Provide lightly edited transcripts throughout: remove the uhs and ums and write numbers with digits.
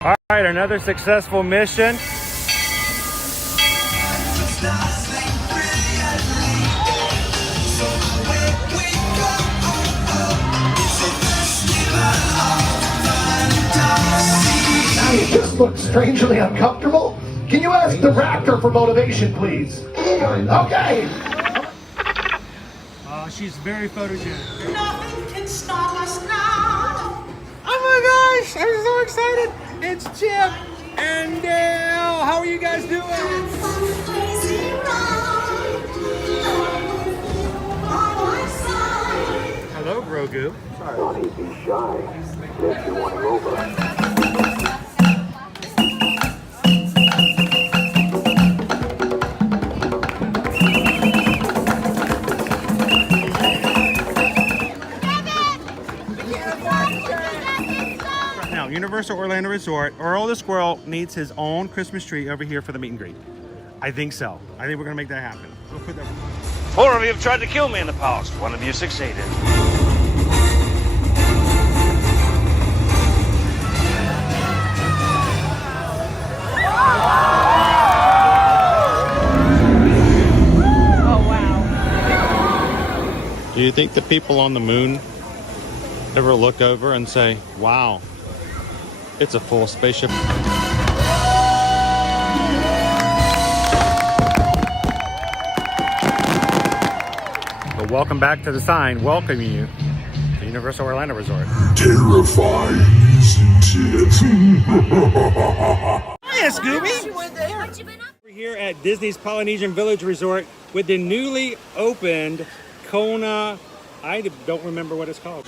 All right, another successful mission. Now you just look strangely uncomfortable. Can you ask the raptor for motivation, please? Okay. She's very photogenic. Nothing can stop us now. Oh my gosh, I'm so excited. It's Chip and Dale. How are you guys doing? Crazy ride. By my side. Hello, Grogu. Don't be shy. If you want to over. Universal Orlando Resort, Earl the Squirrel needs his own Christmas tree over here for the meet and greet. I think so. I think we're gonna make that happen. We'll put that. 4 of you have tried to kill me in the past. 1 of you succeeded. Oh, wow. Do you think the people on the moon ever look over and say, wow, it's a full spaceship? But welcome back to the sign welcoming you to Universal Orlando Resort. Terrifying, isn't it? Hiya, Scooby! We're here at Disney's Polynesian Village Resort with the newly opened Kona. I don't remember what it's called.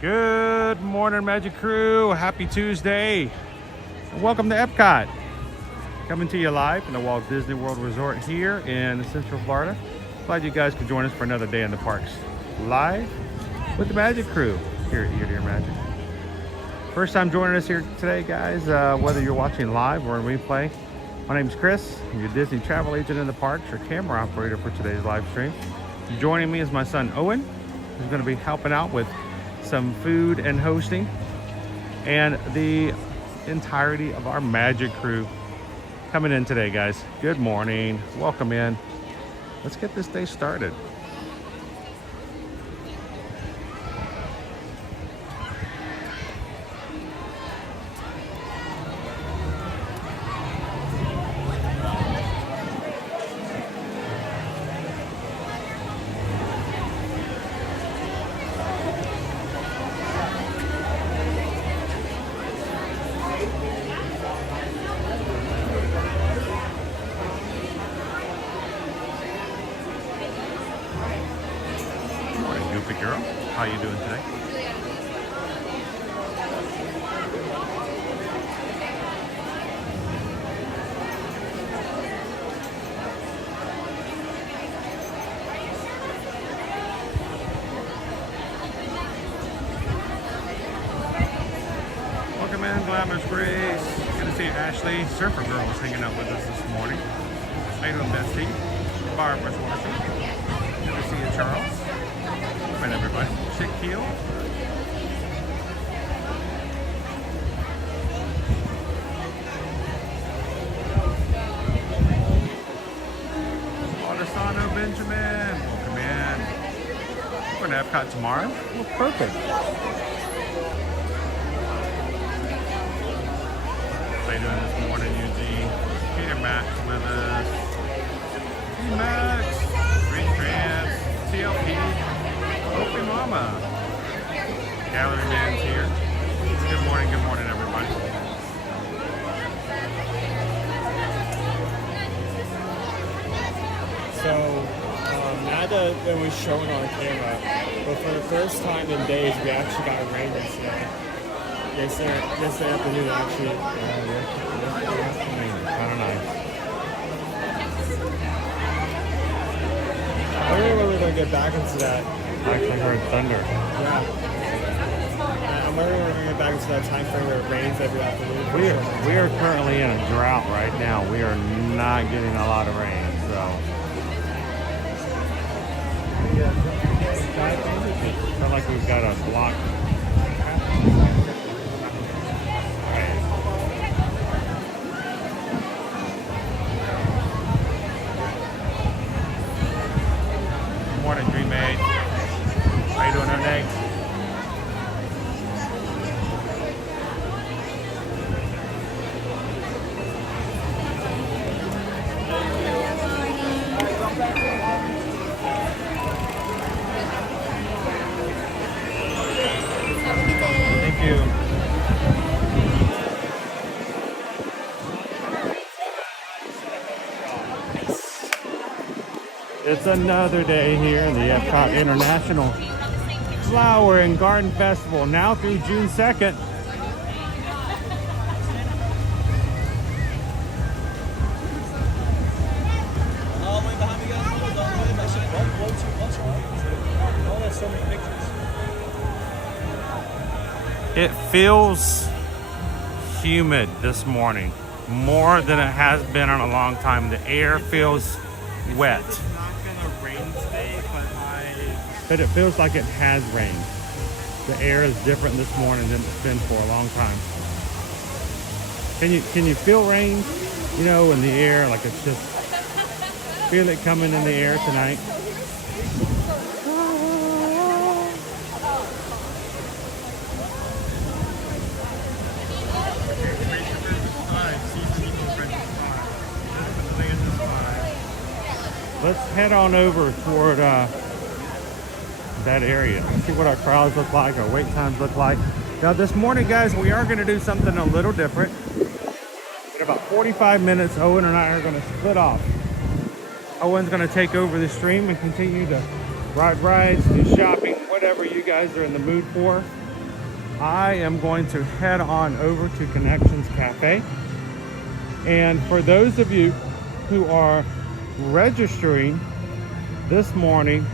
Good morning, Magic Crew. Happy Tuesday. And welcome to EPCOT. Coming to you live from the Walt Disney World Resort here in Central Florida. Glad you guys could join us for another day in the parks. Live with the Magic Crew here at Dear Magic. First time joining us here today, guys, whether you're watching live or in replay. My name is Chris. I'm your Disney travel agent in the parks, your camera operator for today's live stream. Joining me is my son, Owen, who's going to be helping out with some food and hosting, and the entirety of our Magic Crew coming in today, guys. Good morning. Welcome in. Let's get this day started. Goofy girl, how you doing today? Welcome in, Glamorous Grace. Good to see you, Ashley. Surfer Girl was hanging out with us this morning. How you doing, Bestie? Barbara's watching. Good to see you, Charles. And everybody, Chick Keel. Autosano Benjamin, welcome in. We're going to EPCOT tomorrow. Well, perfect. How you doing this morning, Eugene? Peter Max with us. T-Max, Green Trans, TLP. Opie Mama. Gallery Man's here. Good morning, everybody. So, now that it was shown on camera, but for the first time in days, we actually got rain yesterday. Yesterday afternoon, actually. Kind of nice. I don't know when we're going to get back into that. I actually heard thunder. Yeah. I'm wondering when we're going to get back into that time frame where it rains every afternoon. We are currently in a drought right now. We are not getting a lot of rain, so. It's not like we've got a block. Good morning, Dream Maid. How you doing today? Thank you. It's another day here in the EPCOT International Flower and Garden Festival, now through June 2nd. It feels humid this morning, more than it has been in a long time. The air feels wet. It's not going to rain today, But it feels like it has rained. The air is different this morning than it's been for a long time. Can you feel rain? You know, in the air, like it's just, feel it coming in the air tonight. Let's head on over toward that area. See what our crowds look like, our wait times look like. Now this morning, guys, we are going to do something a little different. In about 45 minutes, Owen and I are going to split off. Owen's going to take over the stream and continue to ride rides, do shopping, whatever you guys are in the mood for. I am going to head on over to Connections Cafe. And for those of you who are registering this morning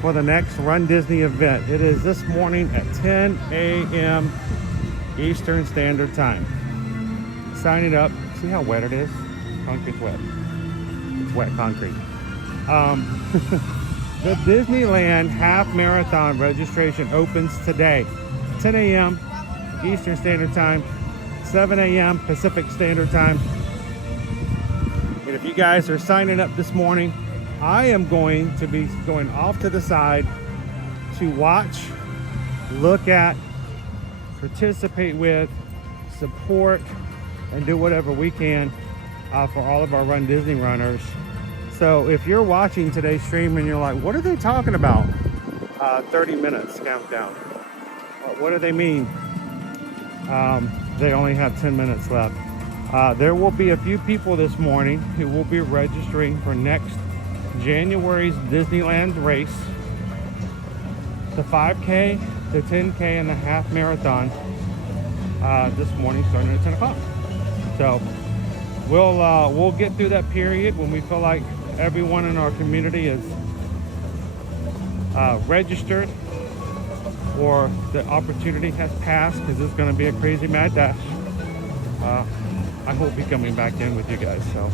for the next Run Disney event, it is this morning at 10 a.m. Eastern Standard Time. Signing up. See how wet it is? Concrete's wet. It's wet concrete. The Disneyland Half Marathon registration opens today, 10 a.m. Eastern Standard Time, 7 a.m. Pacific Standard Time. And if you guys are signing up this morning, I am going to be going off to the side to watch, look at, participate with, support, and do whatever we can for all of our Run Disney runners. So if you're watching today's stream and you're like, what are they talking about? 30 minutes countdown. What do they mean? They only have 10 minutes left. There will be a few people this morning who will be registering for next January's Disneyland race, the 5K, the 10K, and the half marathon this morning starting at 10 o'clock. So we'll get through that period when we feel like everyone in our community is registered or the opportunity has passed, because it's going to be a crazy mad dash. I will be coming back in with you guys, so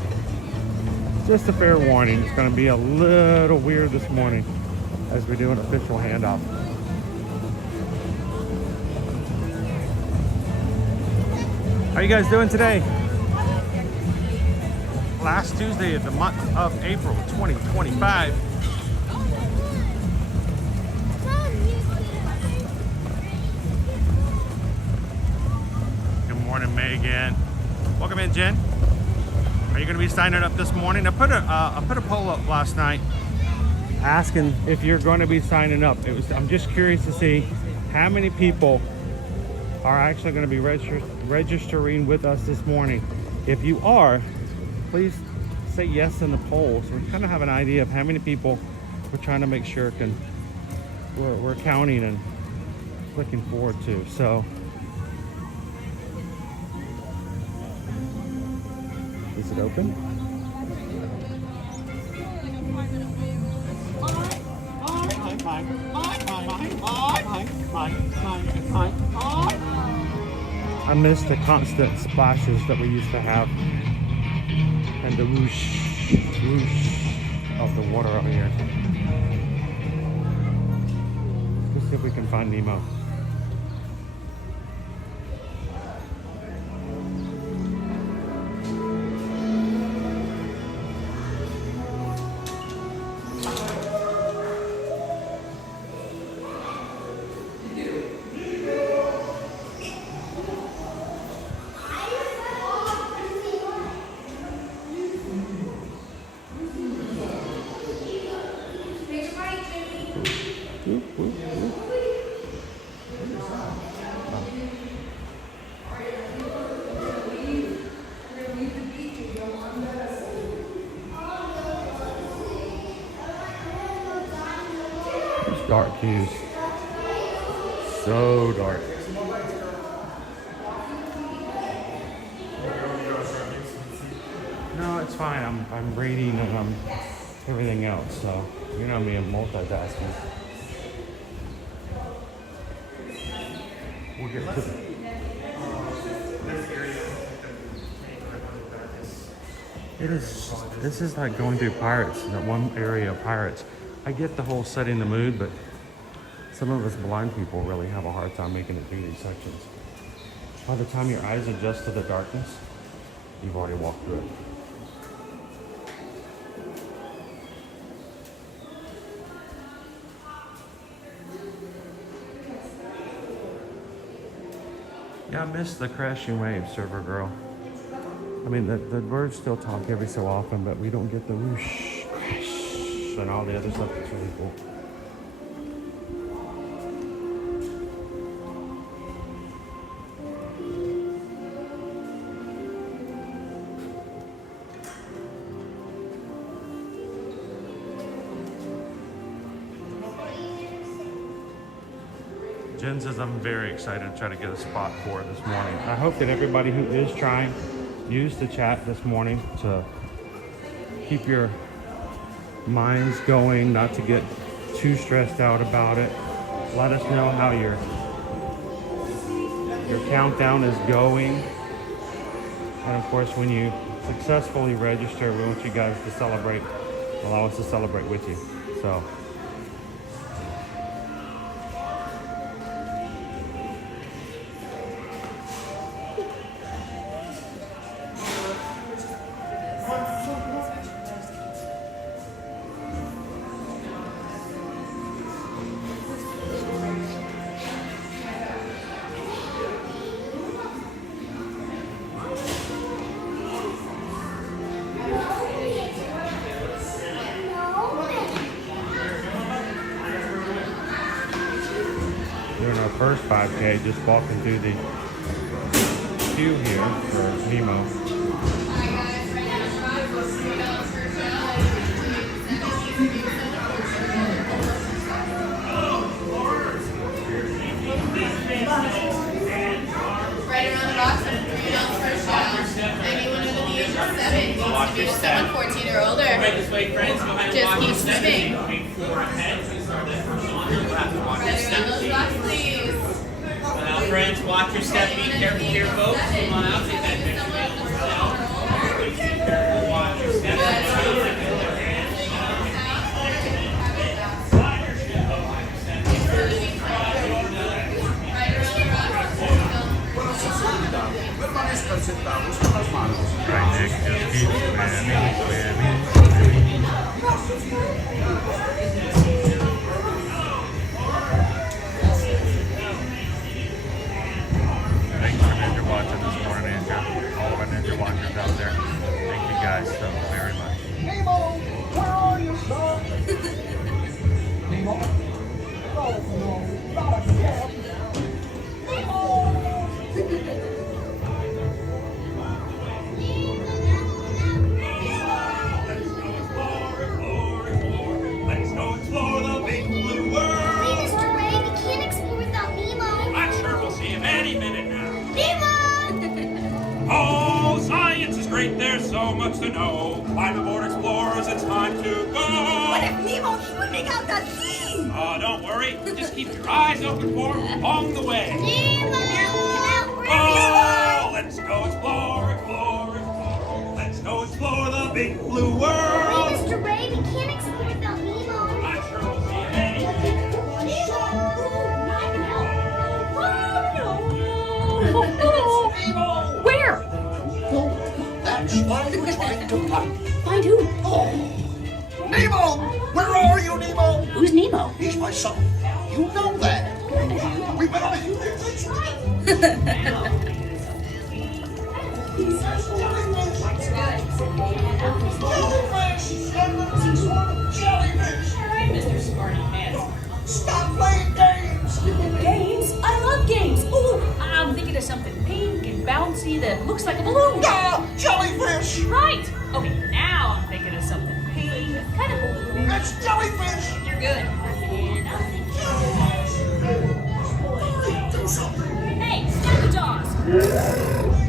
just a fair warning, it's going to be a little weird this morning as we do an official handoff. How you guys doing today? Last Tuesday of the month of April 2025. Good morning, Megan. Welcome in, Jen. Are you going to be signing up this morning? I put a poll up last night asking if you're going to be signing up. I'm just curious to see how many people are actually going to be registering with us this morning. If you are, please say yes in the poll, so we kind of have an idea of how many people we're trying to make sure we're counting and looking forward to. So is it open? I miss the constant splashes that we used to have and the whoosh, whoosh of the water out here. Let's see if we can find Nemo. Dark hues. So dark. No, it's fine. I'm reading and everything else, so you know me, I'm multitasking. We'll get to this is like going through Pirates, that one area of Pirates. I get the whole setting the mood, but some of us blind people really have a hard time making it through these sections. By the time your eyes adjust to the darkness, you've already walked through it. Yeah, I miss the crashing waves, server girl. I mean, the birds still talk every so often, but we don't get the whoosh, crash, and all the other stuff that's really cool. Jen says, I'm very excited to try to get a spot for it this morning. I hope that everybody who is trying, use the chat this morning to keep your minds going, not to get too stressed out about it. Let us know how your countdown is going. And of course, when you successfully register, we want you guys to celebrate, allow us to celebrate with you. So. Doing our first 5K, just walking through the queue here for Nemo. Right around the box, first shot. Anyone under the age of 7 needs to be someone 14 or older. Just keep swimming. Right around those blocks, please. Now, friends, watch your step. Be careful here, folks. Come on out. Take that picture. Be careful. Watch your step. Right, Nick, just keep swimming. Thanks for ninja watching this morning, Andrew. All of our ninja watchers out there. Thank you guys so very much. Nemo, where are you, son? Nemo? Oh, no, not again. Nemo! Let's go Science is great, there's so much to know. Climb aboard, explorers, it's time to go. What if Nemo's swimming out the sea? Don't worry, just keep your eyes open for him along the way. Nemo! Oh, let's go explore, explore, explore. Let's go explore the big blue world. Wait, Mr. Ray, we can't explore without Nemo. I sure will see you anything. Where? That's why we're trying to find. Find who? Oh, Nemo! Where are you, Nemo? Who's Nemo? He's my son. You know that. We've been on a huge. That's right. Mr. Smarty Pants. Stop playing games. Games? I love games. Ooh, I'm thinking of something pink and bouncy that looks like a balloon. Ah, jellyfish. Right. Okay, now I'm thinking of something pink, kind of balloon. That's jellyfish. You're good. And I'm thinking. Hey, stop the jaws.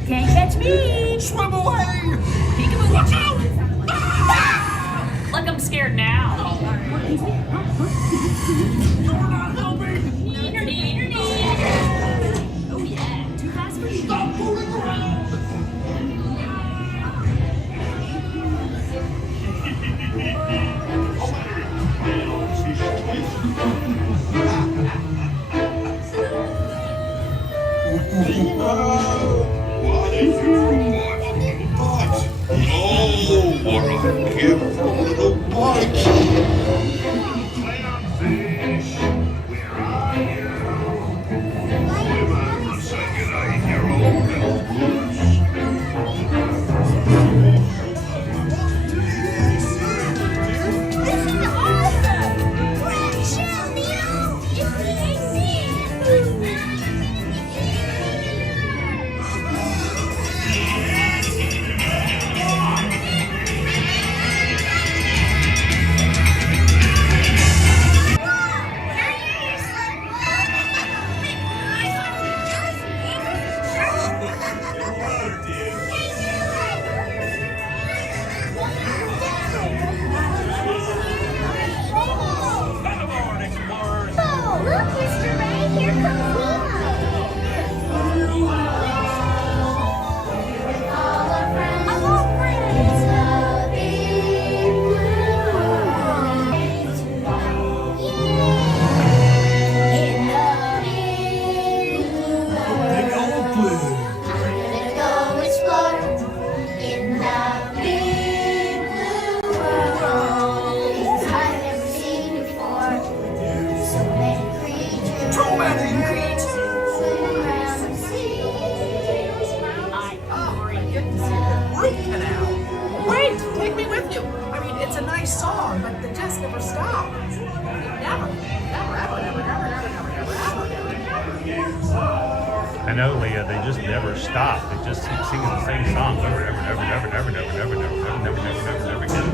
Can't catch me. Swim away. Peekaboo. Watch out. Like I'm scared now. You're not helping. Neener, neener, neener. Oh yeah, too fast for you. Stop fooling around. What are you, what? Oh, what a careful little bite. Clownfish, where are you? Swim over and say good day in your old little This is awesome! Red shell, Nemo! It's the Climb aboard, explorers. Oh, look, Mr. Ray, here comes Nemo! All our friends, I love friends! The big blue world. In the big blue world. I'm gonna go explore in the big blue world. I've never seen before. So many creatures. Too many creatures. Swimming around the sea. Root canal. Wait, take me with you. I mean, it's a nice song, but the test never stopped. Never, ever, I know, Leah, they just never stop. They just keep singing the same song over and over and over and over and over and over and over and over and over and over again.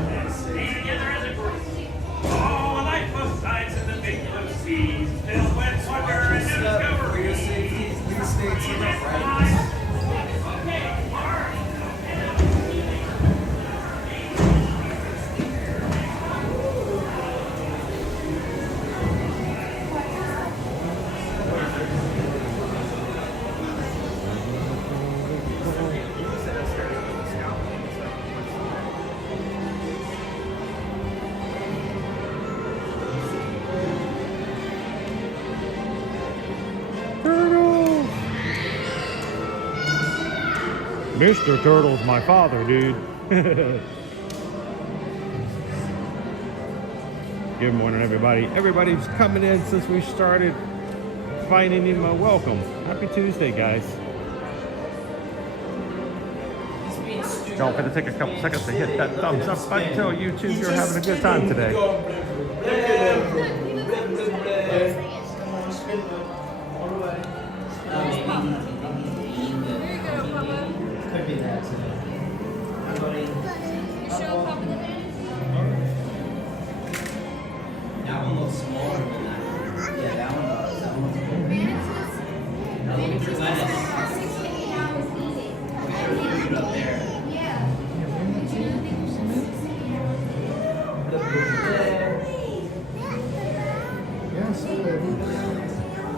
Oh, I like both sides of the big blue sea. Still wet wonder and discovery. Turtle! Mr. Turtle's my father, dude. Good morning, everybody. Everybody's coming in since we started finding him. Welcome. Happy Tuesday, guys. Don't forget to take a couple seconds to hit that thumbs up button. Tell YouTube you're having a good time today. Could be that today. I'm going. You show Papa the band? That one looks smaller than that. Yeah, that one does. That one looks cool. Now let me present it. We'll show you up there.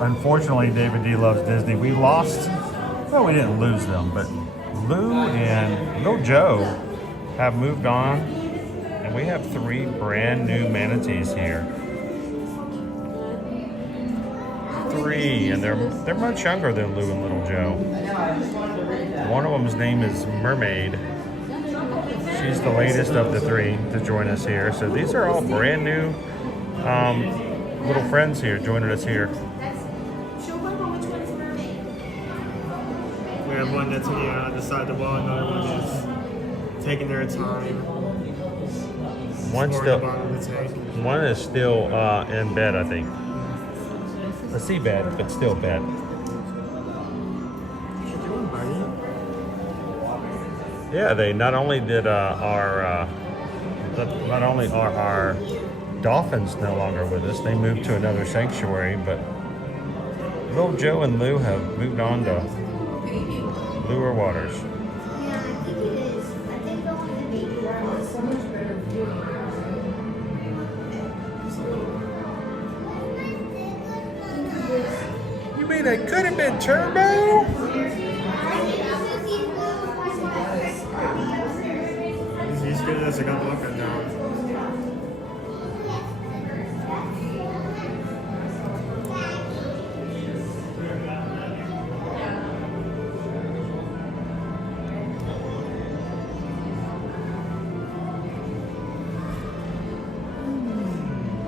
Unfortunately, David D loves Disney. We lost, well, we didn't lose them, but Lou and Little Joe have moved on, and we have 3 brand new manatees here. 3, and they're much younger than Lou and Little Joe. One of them's name is Mermaid. She's the latest of the 3 to join us here. So these are all brand new little friends here joining us here. We have one that's hanging out on the side of the wall, another one is taking their time. One's exploring still, the bottom of the tank. one is still in bed, I think. A sea bed, but still bed. Yeah, they not only did not only are our dolphins no longer with us, they moved to another sanctuary, but Little Joe and Lou have moved on to bluer waters. Yeah, I think it is. I think the one in the baby world is so much better view. You mean it could have been Turbo? He's good as a gun looking now.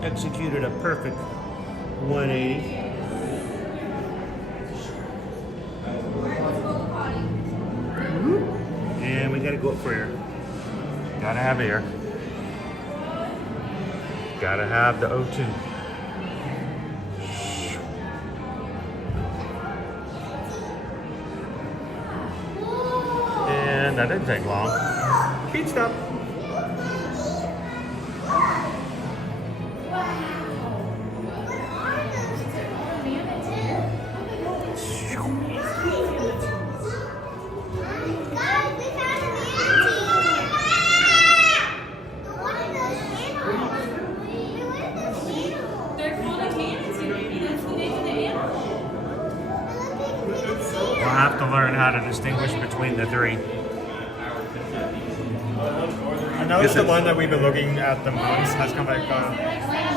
Executed a perfect 180. And we gotta go up for air. Gotta have air. Gotta have the O2. And that didn't take long. Speed stop. We'll have to learn how to distinguish between the 3. I noticed the one that we've been looking at the most has kind of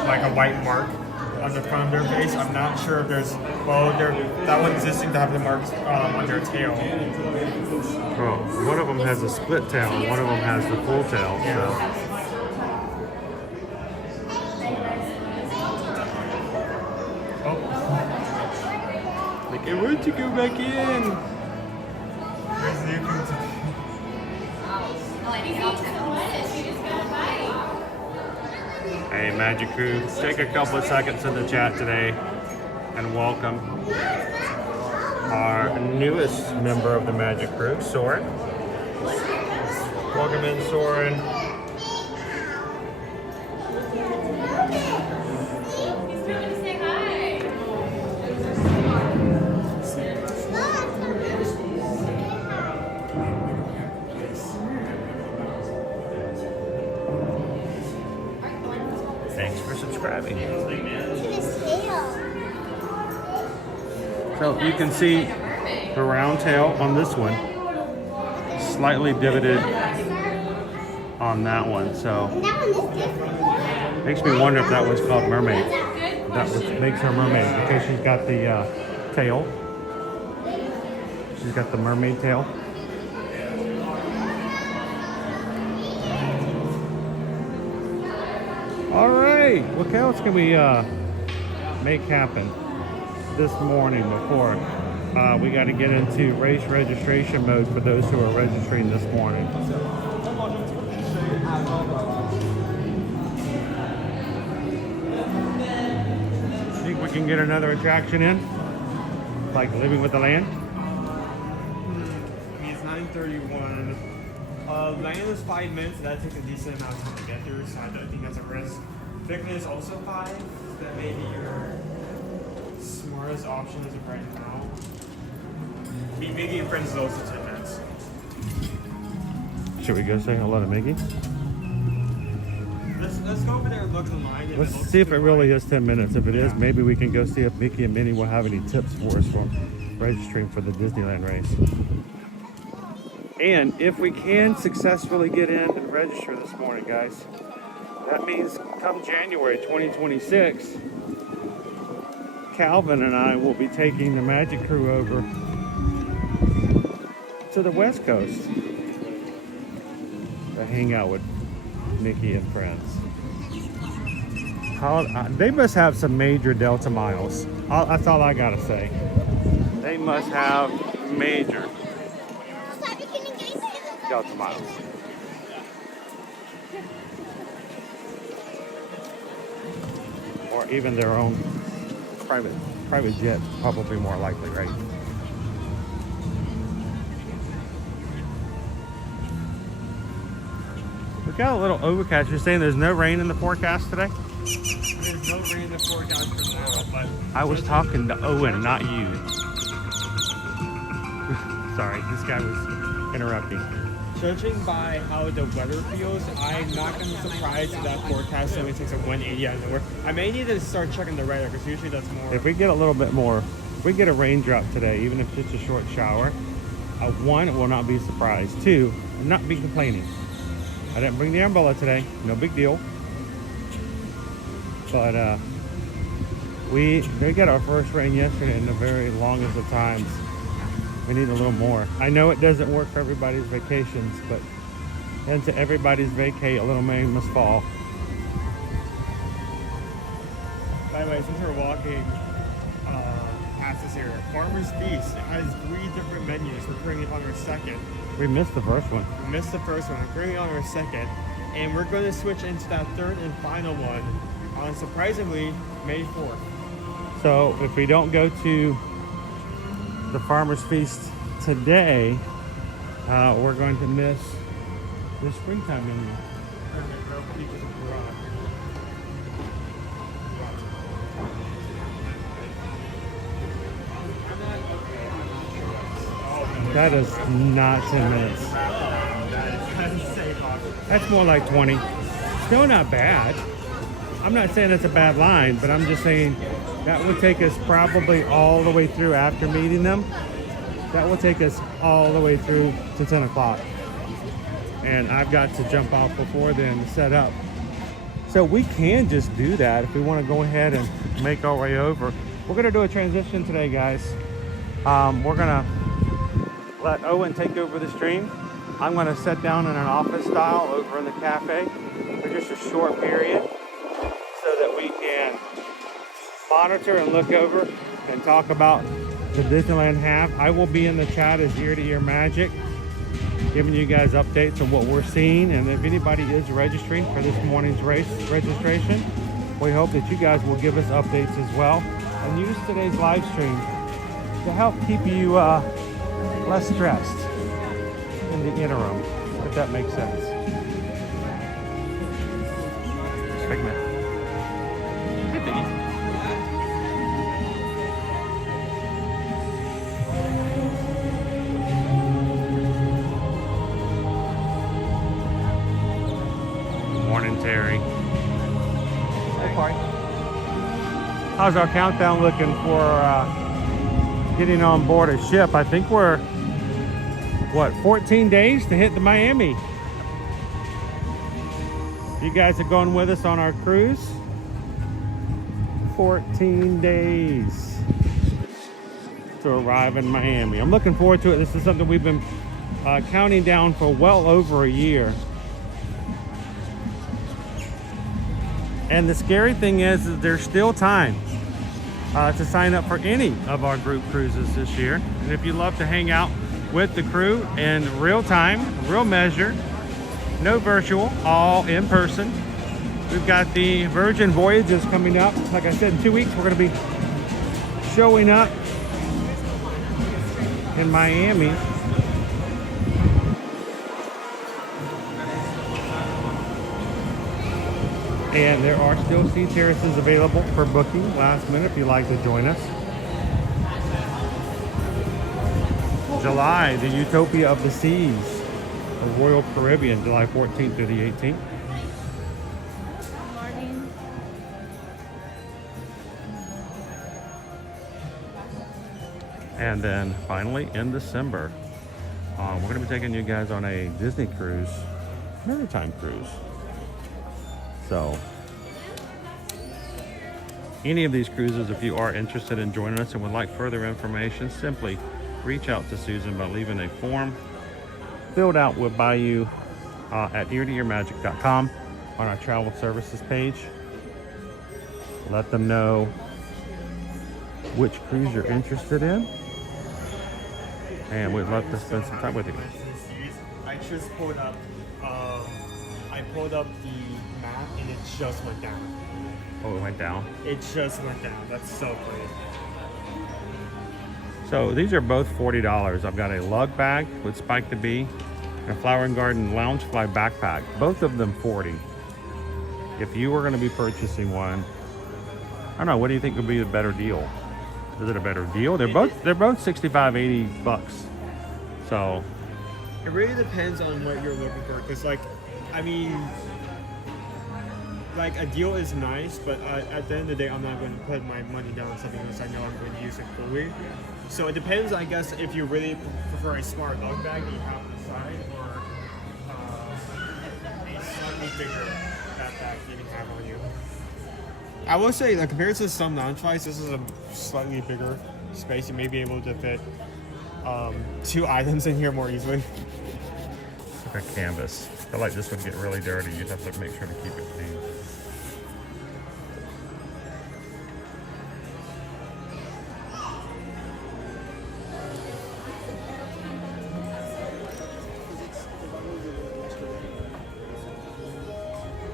like a white mark on the front of their face. I'm not sure if there's, well, that one's existing to have the marks on their tail. Well, one of them has a split tail and one of them has the full tail. So. Like, I want to go back in. Hey, Magic Crew, take a couple of seconds in the chat today and welcome our newest member of the Magic Crew, Soren. Welcome in, Soren. He's coming to say hi. Thanks for subscribing. So you can see the round tail on this one, slightly divoted on that one. So makes me wonder if that one's called Mermaid. That makes her mermaid because she's got the tail. She's got the mermaid tail. All right, what else can we make happen this morning before we got to get into race registration mode for those who are registering this morning? Think we can get another attraction in, like Living with the Land? It's 9:31. Land is 5 minutes, so that takes a decent amount of time to get through, so I don't think that's a risk. Thickness also 5, that may be your smartest option as of right now. Meet Mickey and Friends is also 10 minutes. Should we go say hello to Mickey? let's go over there and look online. Let's see if it really is 10 minutes. If it is, maybe we can go see if Mickey and Minnie will have any tips for us for registering for the Disneyland race. And if we can successfully get in and register this morning, guys, that means come January 2026, Calvin and I will be taking the Magic Crew over to the West Coast to hang out with Mickey and friends. They must have some major Delta miles. That's all I gotta say. They must have major Delta miles. Or even their own private jet, probably more likely, right? We got a little overcast. You're saying there's no rain in the forecast today? There's no rain in the forecast for now, but I was talking to Owen, not you. Sorry, this guy was interrupting. judging by how the weather feels, I'm not going to be surprised if that forecast only takes a 180 out of nowhere. I may need to start checking the radar because usually that's more. If we get a little bit more, if we get a raindrop today, even if it's just a short shower, one, will not be surprised. Two, I'm not be complaining. I didn't bring the umbrella today, no big deal. But they got our first rain yesterday in the very longest of times. We need a little more. I know it doesn't work for everybody's vacations, but into everybody's vacate, a little rain must fall. By the way, since we're walking past this area, Farmer's Feast has 3 different menus. We're currently on our second. We missed the first one. We missed the first one. We're currently on our second. And we're going to switch into that third and final one on, surprisingly, May 4th. So if we don't go to the Farmer's Feast today, we're going to miss the springtime menu. That is not 10 minutes. That's more like 20. Still not bad. I'm not saying it's a bad line, but I'm just saying that will take us probably all the way through after meeting them. That will take us all the way through to 10 o'clock. And I've got to jump off before then to set up. So we can just do that if we want to go ahead and make our way over. We're going to do a transition today, guys. We're going to let Owen take over the stream. I'm going to sit down in an office style over in the cafe for just a short period so that we can monitor and look over and talk about the Disneyland Half. I will be in the chat as Ear to Ear Magic, giving you guys updates on what we're seeing. And if anybody is registering for this morning's race registration, we hope that you guys will give us updates as well and use today's live stream to help keep you less stressed in the interim, if that makes sense. Figment. Morning, Terry. Hey, Corey. How's our countdown looking for getting on board a ship? I think we're, what, 14 days to hit the Miami. You guys are going with us on our cruise. 14 days to arrive in Miami. I'm looking forward to it. This is something we've been counting down for well over a year. And the scary thing is there's still time to sign up for any of our group cruises this year. And if you love to hang out with the crew in real time, real measure, no virtual, all in person. We've got the Virgin Voyages coming up. Like I said, in 2 weeks, we're going to be showing up in Miami. And there are still seat terraces available for booking last minute if you'd like to join us. July, the Utopia of the Seas, the Royal Caribbean, July 14th through the 18th. And then finally in December, we're going to be taking you guys on a Disney cruise, maritime cruise. So any of these cruises, if you are interested in joining us and would like further information, simply reach out to Susan by leaving a form filled out by you at eartoearmagic.com on our travel services page. Let them know which cruise you're interested in, and we'd love to spend some time with you. I just pulled up. I pulled up the map and it just went down. Oh, it went down. It just went down. That's so great. So these are both $40. I've got a lug bag with Spike the Bee and a Flower and Garden Loungefly backpack. Both of them $40. If you were going to be purchasing one, I don't know, what do you think would be a better deal? Is it a better deal? They're both 65, 80 bucks. So it really depends on what you're looking for. Cause like, I mean, like a deal is nice, but at the end of the day, I'm not going to put my money down on something unless I know I'm going to use it fully. So it depends, I guess, if you really prefer a smart lug bag that you have on the side, or a slightly bigger backpack you can have on you. I will say, like, compared to some non-flies, this is a slightly bigger space. You may be able to fit 2 items in here more easily. It's like a canvas. I feel like this would get really dirty. You'd have to make sure to keep it clean.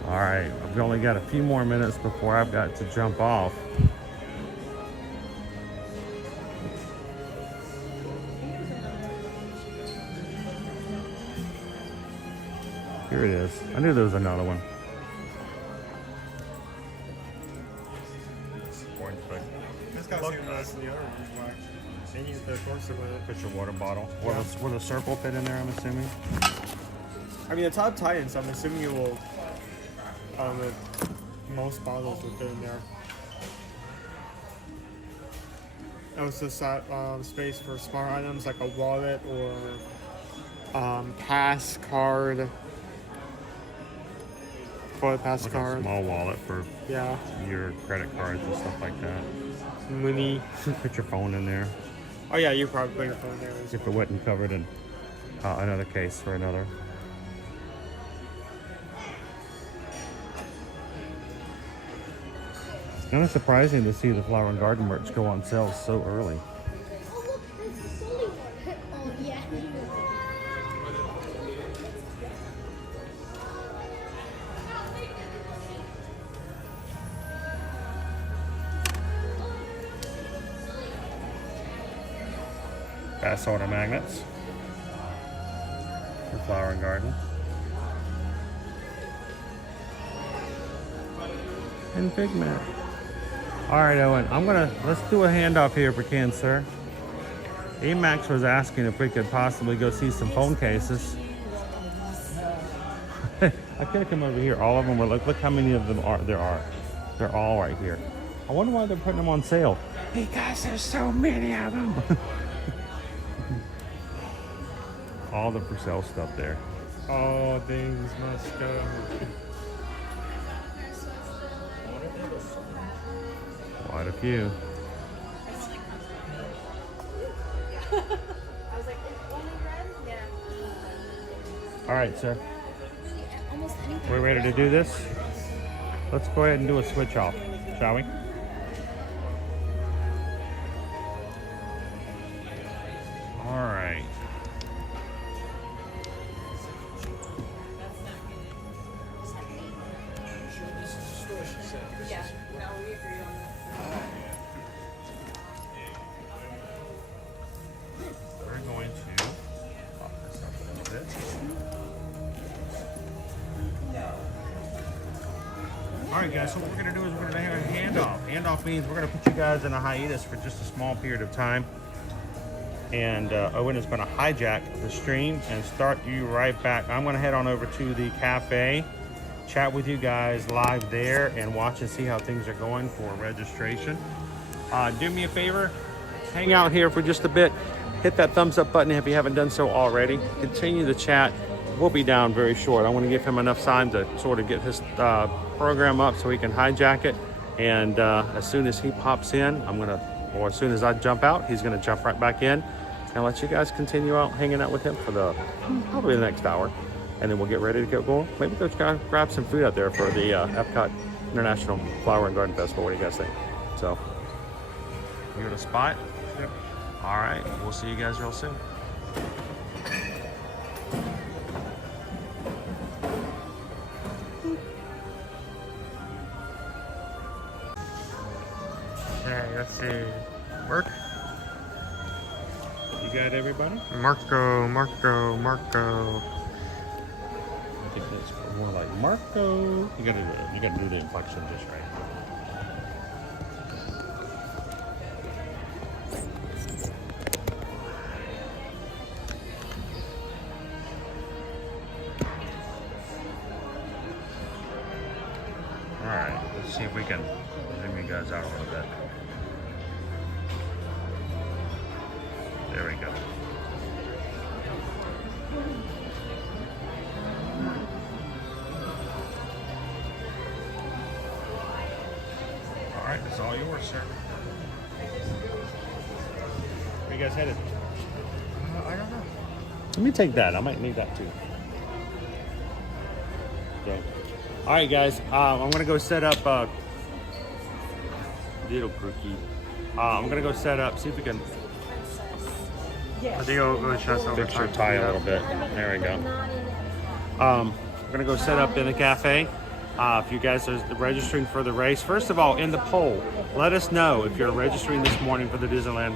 All right, I've only got a few more minutes before I've got to jump off. Here it is. I knew there was another one. This guy's even nice than the other one. And use the course with it. Put your water bottle. Yeah. Will the circle fit in there, I'm assuming? I mean, the top tightens, so I'm assuming it will. Most bottles will fit in there. Also, space for smart items like a wallet or pass card. For a pass Like card. a small wallet for your credit cards and stuff like that. Money. Put your phone in there. Oh yeah, you probably put your phone there. If it wasn't covered in another case for another. It's kind of surprising to see the Flower and Garden merch go on sale so early. Oh, look, there's a silly one. Oh, yeah. Bath soda magnets for Flower and Garden. And pigment. All right, Owen, let's do a handoff here if we can, sir. Emax was asking if we could possibly go see some phone cases. I could have come over here. All of them were, look how many of them there are. They're all right here. I wonder why they're putting them on sale. Because there's so many of them. All the for sale stuff there. All things must go. Quite a few. All right, sir. We're ready to do this? Let's go ahead and do a switch off, shall we? All right. We're going to pop this up a little bit. All right, guys, so what we're going to do is we're going to have a handoff. Handoff means we're going to put you guys in a hiatus for just a small period of time. And Owen is going to hijack the stream and start you right back. I'm going to head on over to the cafe, chat with you guys live there, and watch and see how things are going for registration. Do me a favor, hang out here for just a bit. Hit that thumbs up button if you haven't done so already. Continue the chat. We'll be down very short. I want to give him enough time to sort of get his program up so he can hijack it. And as soon as he pops in, or as soon as I jump out, he's gonna jump right back in and let you guys continue out hanging out with him for probably the next hour. And then we'll get ready to get going. Maybe go grab some food out there for the EPCOT International Flower and Garden Festival. What do you guys think? So, you got a spot? Yep. All right, we'll see you guys real soon. Okay, let's see. Work. You got everybody? Marco. I think that's more like Marco. You gotta do the inflection just right. All right, let's see if we can zoom you guys out a little bit. There we go. All right, it's all yours, sir. Where you guys headed? I don't know. Let me take that. I might need that too. Okay. All right, guys. I'm gonna go set up. Little crookie. I'm gonna go set up. See if we can. I think I'll go chest over Fix your tie a little bit. There we go. We're gonna go set up in the cafe. If you guys are registering for the race, first of all, in the poll, let us know if you're registering this morning for the Disneyland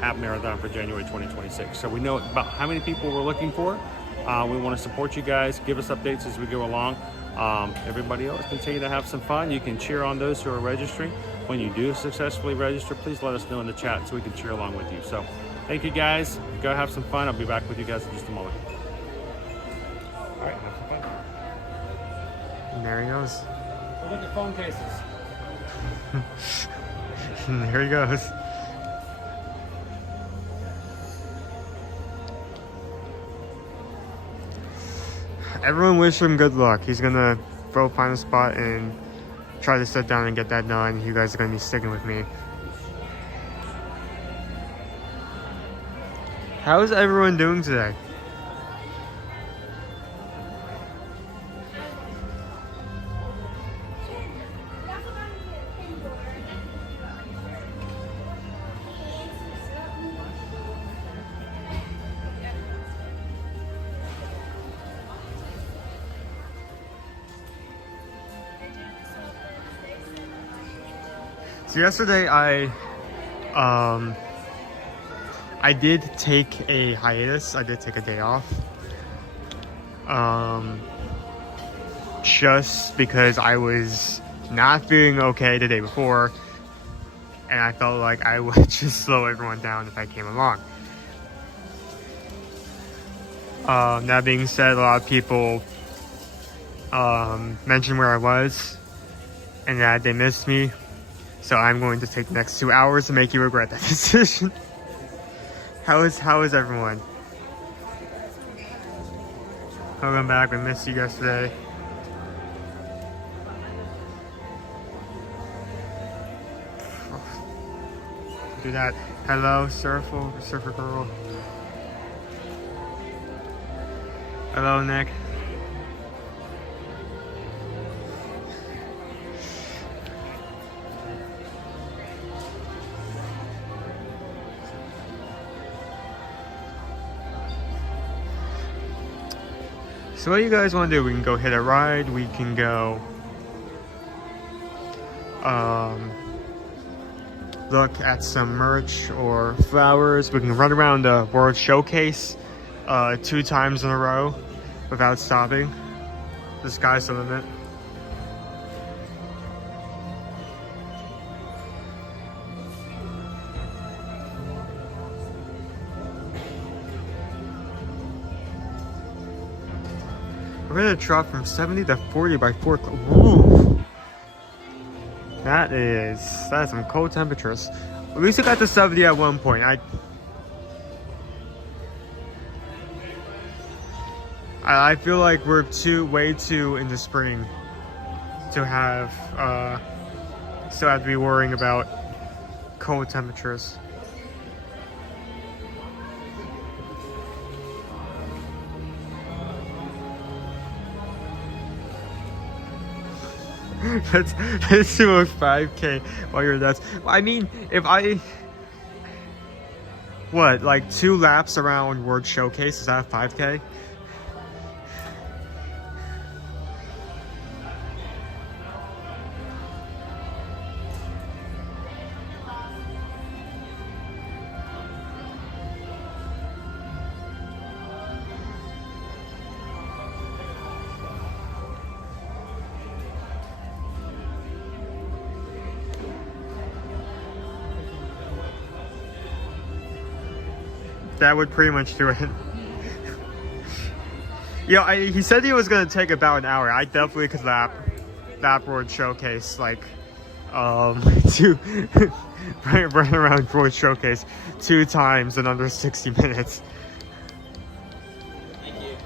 Half Marathon for January 2026. So we know about how many people we're looking for. We want to support you guys. Give us updates as we go along. Everybody else, continue to have some fun. You can cheer on those who are registering. When you do successfully register, please let us know in the chat so we can cheer along with you. So thank you guys. Go have some fun. I'll be back with you guys in just a moment. All right, have some fun. And there he goes. Look at phone cases. And there he goes. Everyone wish him good luck. He's gonna go find a spot and try to sit down and get that done. You guys are gonna be sticking with me. How is everyone doing today? So yesterday I did take a hiatus. I did take a day off. Just because I was not feeling okay the day before, and I felt like I would just slow everyone down if I came along. That being said, a lot of people mentioned where I was and that they missed me. So I'm going to take the next 2 hours to make you regret that decision. How is everyone? Welcome back. We missed you yesterday. Do that. Hello, surfer girl. Hello, Nick. So what do you guys want to do? We can go hit a ride. We can go look at some merch or flowers. We can run around the World Showcase 2 times in a row without stopping. The sky's the limit. We're gonna drop from 70 to 40 by 4 o'clock. That is some cold temperatures. At least I got to 70 at one point. I feel like we're way too in the spring to have to be worrying about cold temperatures. Let's do a 5K while you're nuts. I mean, if like 2 laps around World Showcase, is that a 5K? That would pretty much do it. Yeah, he said he was gonna take about an hour. I definitely could lap World Showcase like run around World Showcase 2 times in under 60 minutes. Thank you.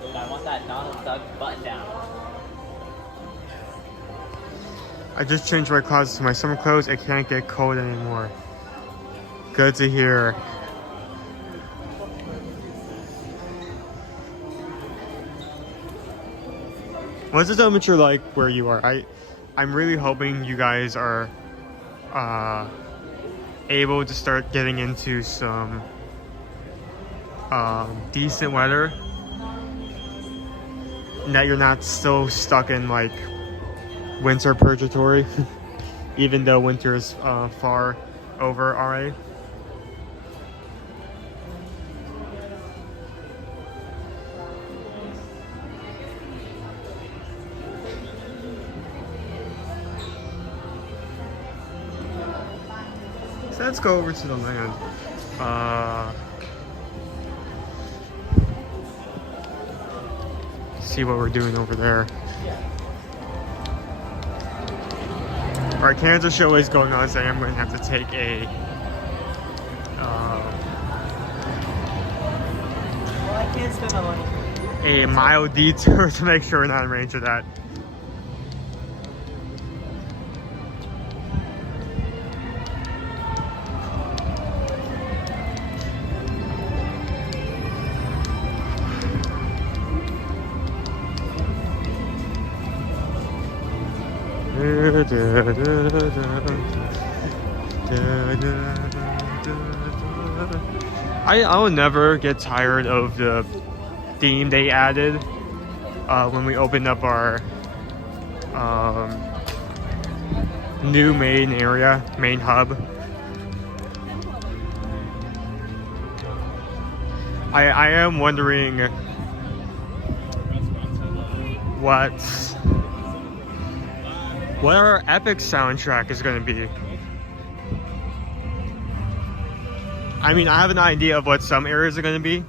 Dude, I want that Donald Duck button down. I just changed my closet to my summer clothes. It can't get cold anymore. Good to hear. What's the temperature like where you are? I'm really hoping you guys are able to start getting into some decent weather, and that you're not still stuck in like winter purgatory, even though winter is far over already. So let's go over to the land. See what we're doing over there. Our Kansas show is going on, so I'm going to have to take a Well, I can't spend my money. a mile detour to make sure we're not in range of that. I will never get tired of the theme they added when we opened up our new main hub. I am wondering what our epic soundtrack is going to be. I mean, I have an idea of what some areas are going to be,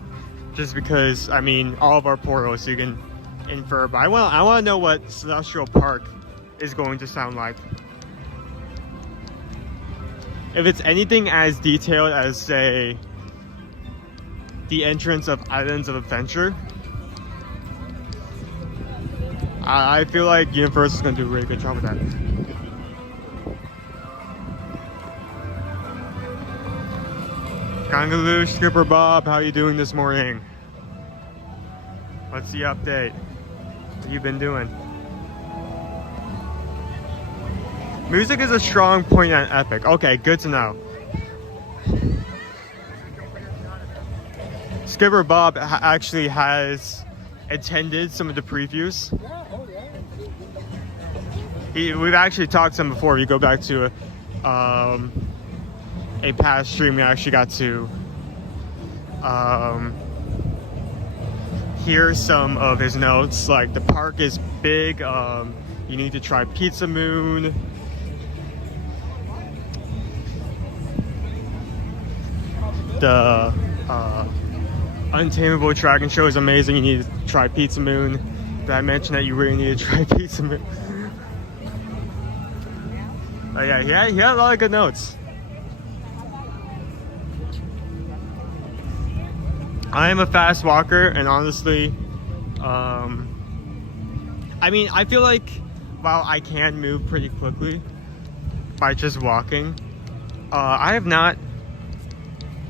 just because, I mean, all of our portals you can infer, but I want to know what Celestial Park is going to sound like. If it's anything as detailed as, say, the entrance of Islands of Adventure, I feel like Universal is going to do a really good job with that. Kangaloo, Skipper Bob, how you doing this morning? What's the update? What you been doing? Music is a strong point at Epic. Okay, good to know. Skipper Bob actually has attended some of the previews. We've actually talked to him before. You go back to a past stream, we actually got to hear some of his notes. Like, the park is big. You need to try Pizza Moon. The Untamable Dragon Show is amazing. You need to try Pizza Moon. Did I mention that you really need to try pizza? Oh yeah, he had a lot of good notes. I am a fast walker, and honestly, I mean, I feel like while I can move pretty quickly by just walking, I have not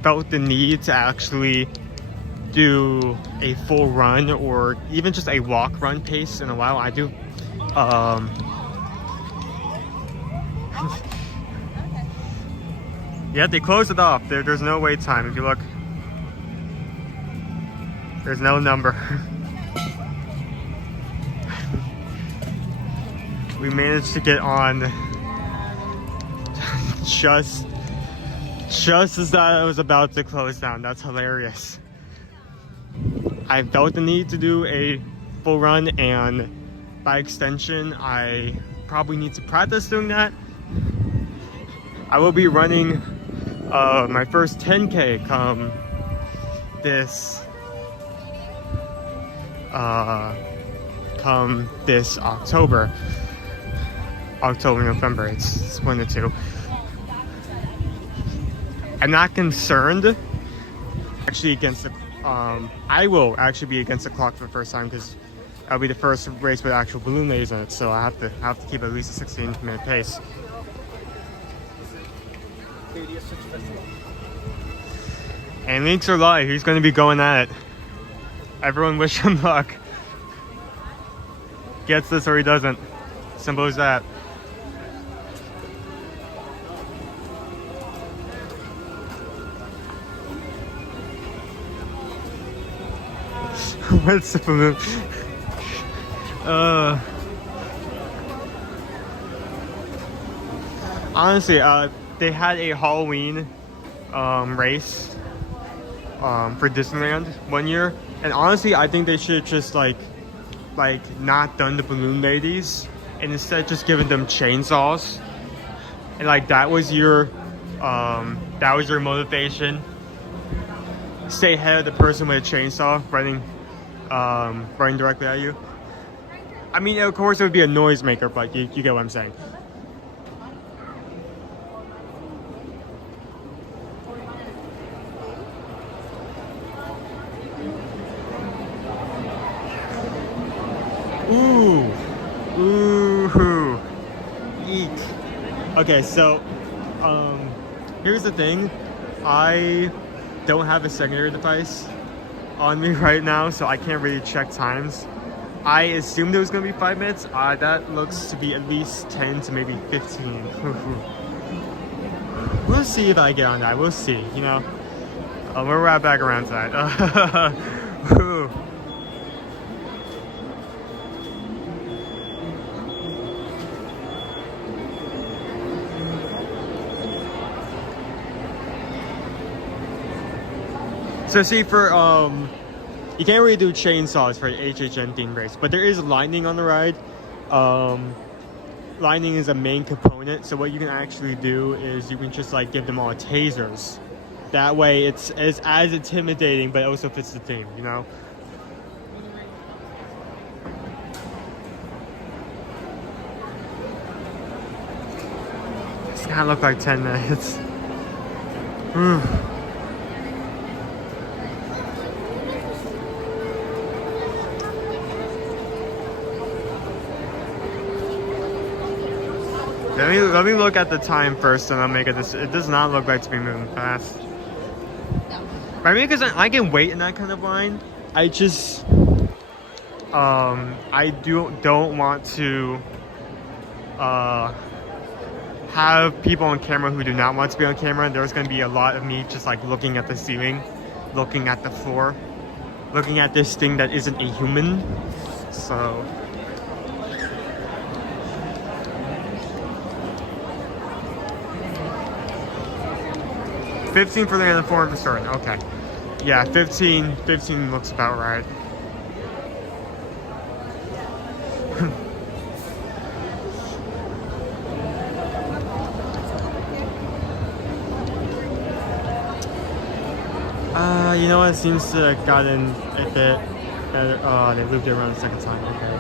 felt the need to actually do a full run or even just a walk run pace in a while. I do yeah, they closed it off. There's no wait time. If you look, there's no number. We managed to get on just as that was about to close down. That's hilarious. I felt the need to do a full run, and by extension, I probably need to practice doing that. I will be running my first 10K come this October, November. It's 1 to 2. I'm not concerned actually against the I will actually be against the clock for the first time, because that'll be the first race with actual balloon ladies in it, so I have to keep at least a 16-minute pace. And links are live. He's going to be going at it. Everyone wish him luck. Gets this or he doesn't. Simple as that. What's the balloon? Honestly, they had a Halloween race for Disneyland one year, and honestly, I think they should just like not done the balloon ladies, and instead just given them chainsaws, and like that was your motivation. Stay ahead of the person with a chainsaw running directly at you. I mean, of course it would be a noisemaker, but you get what I'm saying. Ooh, eek. Okay, so here's the thing. I don't have a secondary device on me right now, so I can't really check times. I assumed it was gonna be 5 minutes. That looks to be at least 10 to maybe 15. We'll see if I get on that. We'll see, you know. We'll wrap back around to that. 'So see, for you can't really do chainsaws for the HHN theme race, but there is lightning on the ride. Lightning is a main component, so what you can actually do is you can just like give them all tasers. That way it's as intimidating, but it also fits the theme, you know? It's gonna look like 10 minutes. Let me look at the time first, and I'll make it. It does not look like to be moving fast. I mean, because I can wait in that kind of line. I just, I don't want to have people on camera who do not want to be on camera. There's going to be a lot of me just like looking at the ceiling, looking at the floor, looking at this thing that isn't a human. So. $15 for the end of the form starting. Okay. Yeah, 15 looks about right. You know what? It seems to have gotten a bit They moved it around the second time. Okay.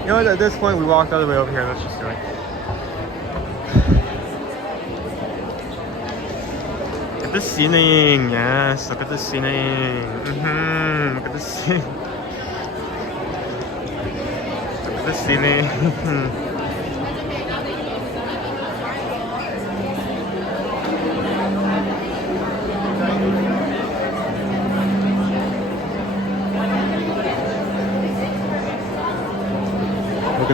You know what? At this point, we walked all the way over here. Let's just do it. Look at the ceiling. Yes, look at the ceiling. Look at the ceiling. Look at the ceiling.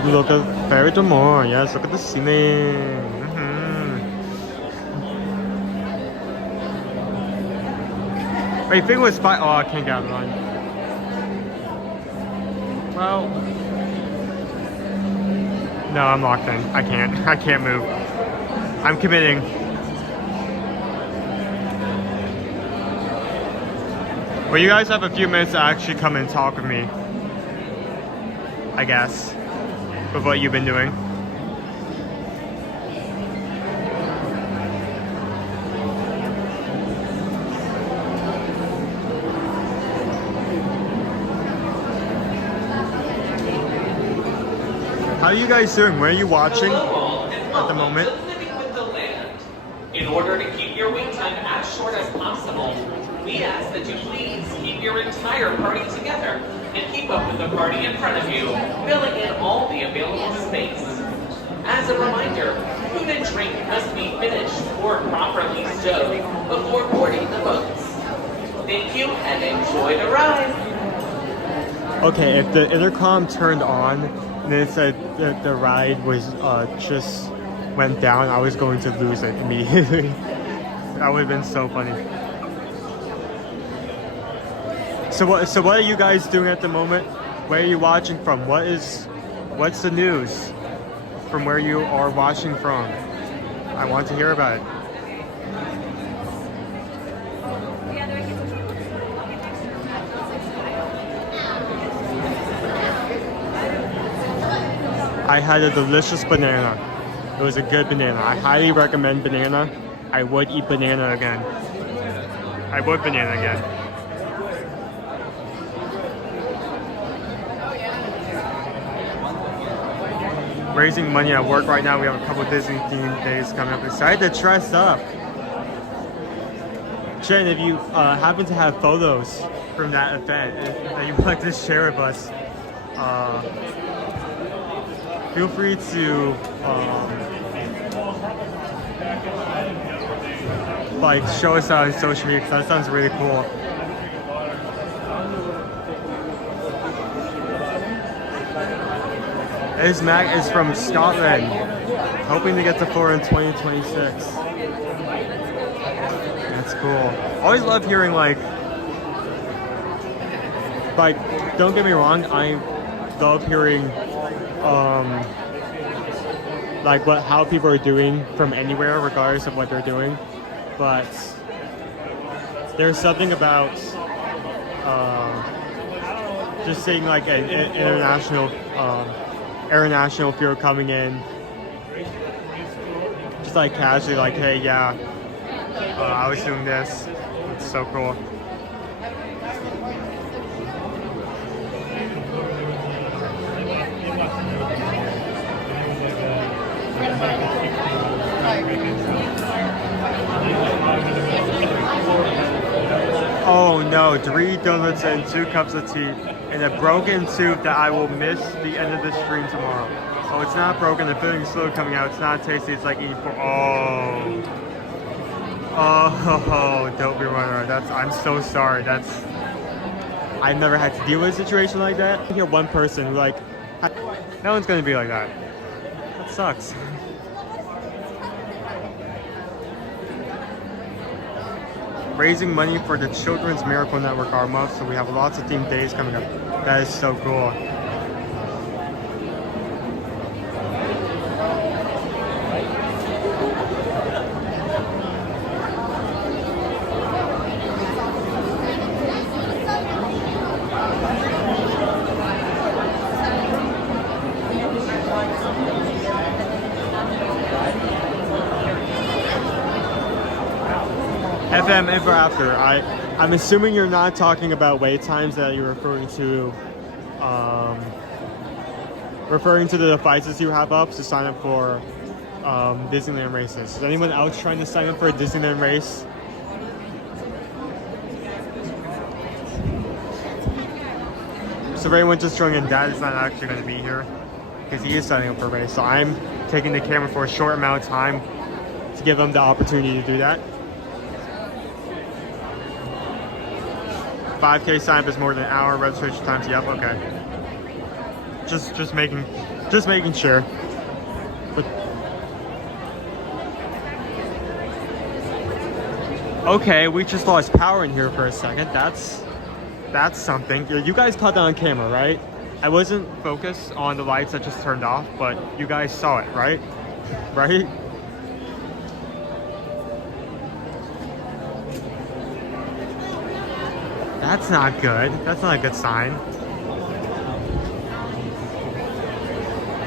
Look at Ferry to more. Yes, look at the ceiling. Wait, I think it was 5. Oh, I can't get out of the line. Well, no, I'm locked in. I can't move. I'm committing. Well, you guys have a few minutes to actually come and talk with me, I guess, with what you've been doing. How are you guys doing? Where are you watching at the moment? Living with the land. In order to keep your wait time as short as possible, we ask that you please keep your entire party together and keep up with the party in front of you, filling in all the available space. As a reminder, food and drink must be finished or properly stowed before boarding the boats. Thank you and enjoy the ride. Okay, if the intercom turned on and it said that the ride was just went down, I was going to lose it immediately. That would have been so funny. So what are you guys doing at the moment? Where are you watching from? What's the news from where you are watching from? I want to hear about it. I had a delicious banana. It was a good banana. I highly recommend banana. I would eat banana again. I would banana again. Raising money at work right now. We have a couple Disney themed days coming up. Excited to dress up. Jen, if you happen to have photos from that event that you would like to share with us, feel free to like show us on social media, because that sounds really cool. This Mac is from Scotland, hoping to get to Florida in 2026. That's cool. Always love hearing like, don't get me wrong, I love hearing like how people are doing from anywhere, regardless of what they're doing. But there's something about just seeing like an international field coming in, just like casually, like, hey, yeah, I was doing this. It's so cool. Oh no, 3 donuts and 2 cups of tea and a broken tooth that I will miss the end of the stream tomorrow. Oh, it's not broken, the filling is slowly coming out. It's not tasty, it's like eating Oh, don't be running. I'm so sorry. I've never had to deal with a situation like that. I hear one person who like, no one's gonna be like that. That sucks. Raising money for the Children's Miracle Network our month, so we have lots of themed days coming up. That is so cool. FM ever after. I'm assuming you're not talking about wait times, that you're referring to the devices you have up to sign up for Disneyland races. Is anyone else trying to sign up for a Disneyland race? So for anyone just joining in, Dad is not actually going to be here because he is signing up for a race. So I'm taking the camera for a short amount of time to give him the opportunity to do that. 5K sign up is more than an hour. Registration times, yep, okay. Just making sure. But okay, we just lost power in here for a second. That's something. You guys caught that on camera, right? I wasn't focused on the lights that just turned off, but you guys saw it, right? Right? That's not good. That's not a good sign.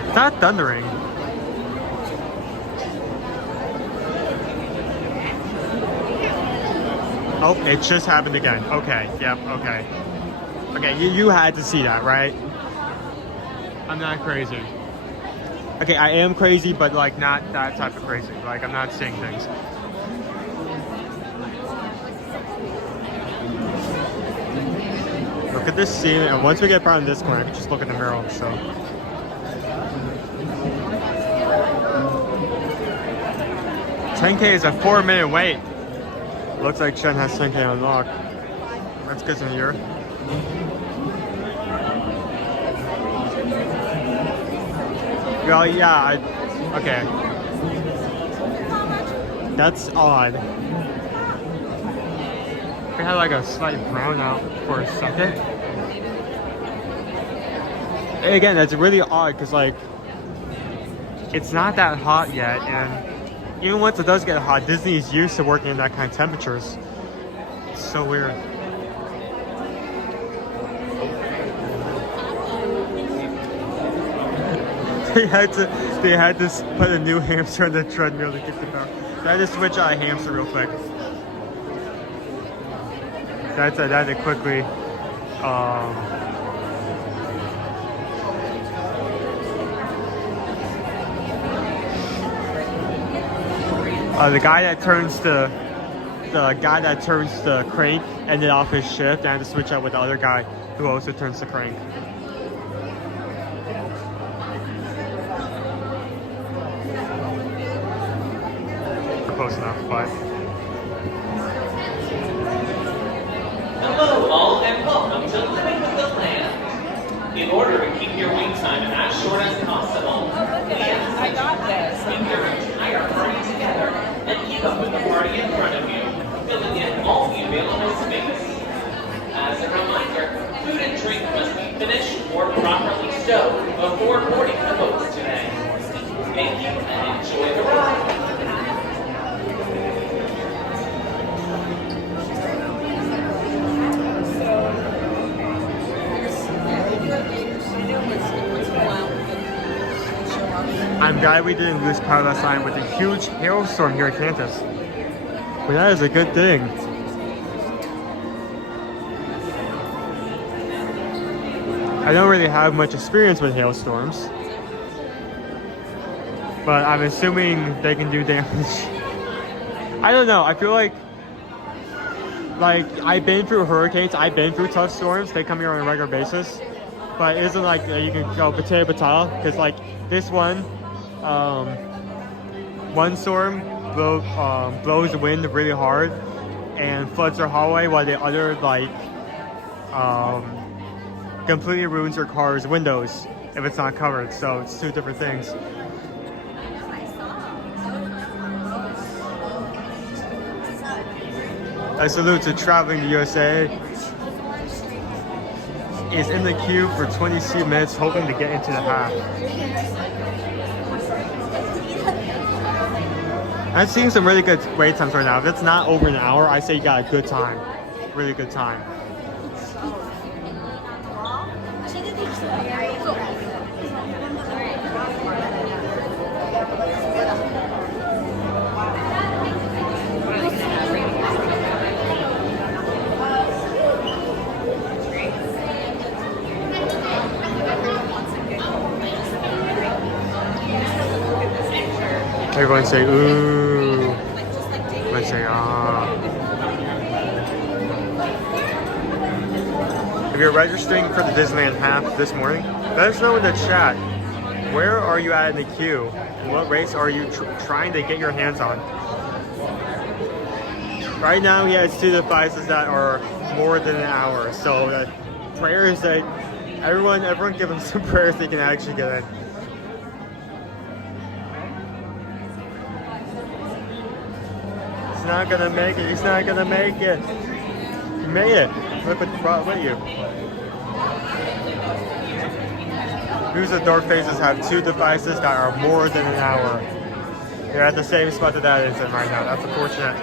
It's not thundering. Oh, it just happened again. Okay, yep, okay. Okay, you had to see that, right? I'm not crazy. Okay, I am crazy, but like not that type of crazy. Like I'm not seeing things. Look at this scene, and once we get around this corner, I can just look at the mirror, so. $10K is a 4-minute wait. Looks like Chen has 10K unlocked. That's good to hear. Well, yeah, okay. That's odd. We had like a slight brownout for a second. And again, that's really odd because like it's not that hot yet, and even once it does get hot, Disney is used to working in that kind of temperatures. It's so weird. They had to put a new hamster on the treadmill to get the power. So I had to switch out a hamster real quick. That had to quickly the guy that turns the crank ended off his shift, and I had to switch out with the other guy who also turns the crank. Close enough, but hello all and welcome to Living with the Land. In order to keep your wait time as short as possible, we ask that you keep your entire party together and keep up with the party in front of you, filling in all the available space. As a reminder, food and drink must be finished or properly stowed before boarding the boats today. Thank you and enjoy the ride. I'm glad we didn't lose power last time with a huge hailstorm here at Kansas. But that is a good thing. I don't really have much experience with hailstorms, but I'm assuming they can do damage. I don't know, I feel like I've been through hurricanes, I've been through tough storms, they come here on a regular basis, but it isn't like you can go potato, because like this one storm blows the wind really hard and floods their hallway, while the other completely ruins your car's windows if it's not covered. So it's two different things. I salute to Traveling the USA. Is in the queue for 22 minutes, hoping to get into the half. I'm seeing some really good wait times right now. If it's not over an hour, I say you got a good time. Really good time. going to say ooh. Let's say ah. If you're registering for the Disneyland Half this morning, let us know in the chat. Where are you at in the queue? And what race are you trying to get your hands on? Right now he has 2 devices that are more than an hour. So prayers that everyone give him some prayers they can actually get in. He's not gonna make it. He's not gonna make it. He made it. Look what brought with you. Who's the Dark Faces have 2 devices that are more than an hour. They're at the same spot that is in right now. That's unfortunate.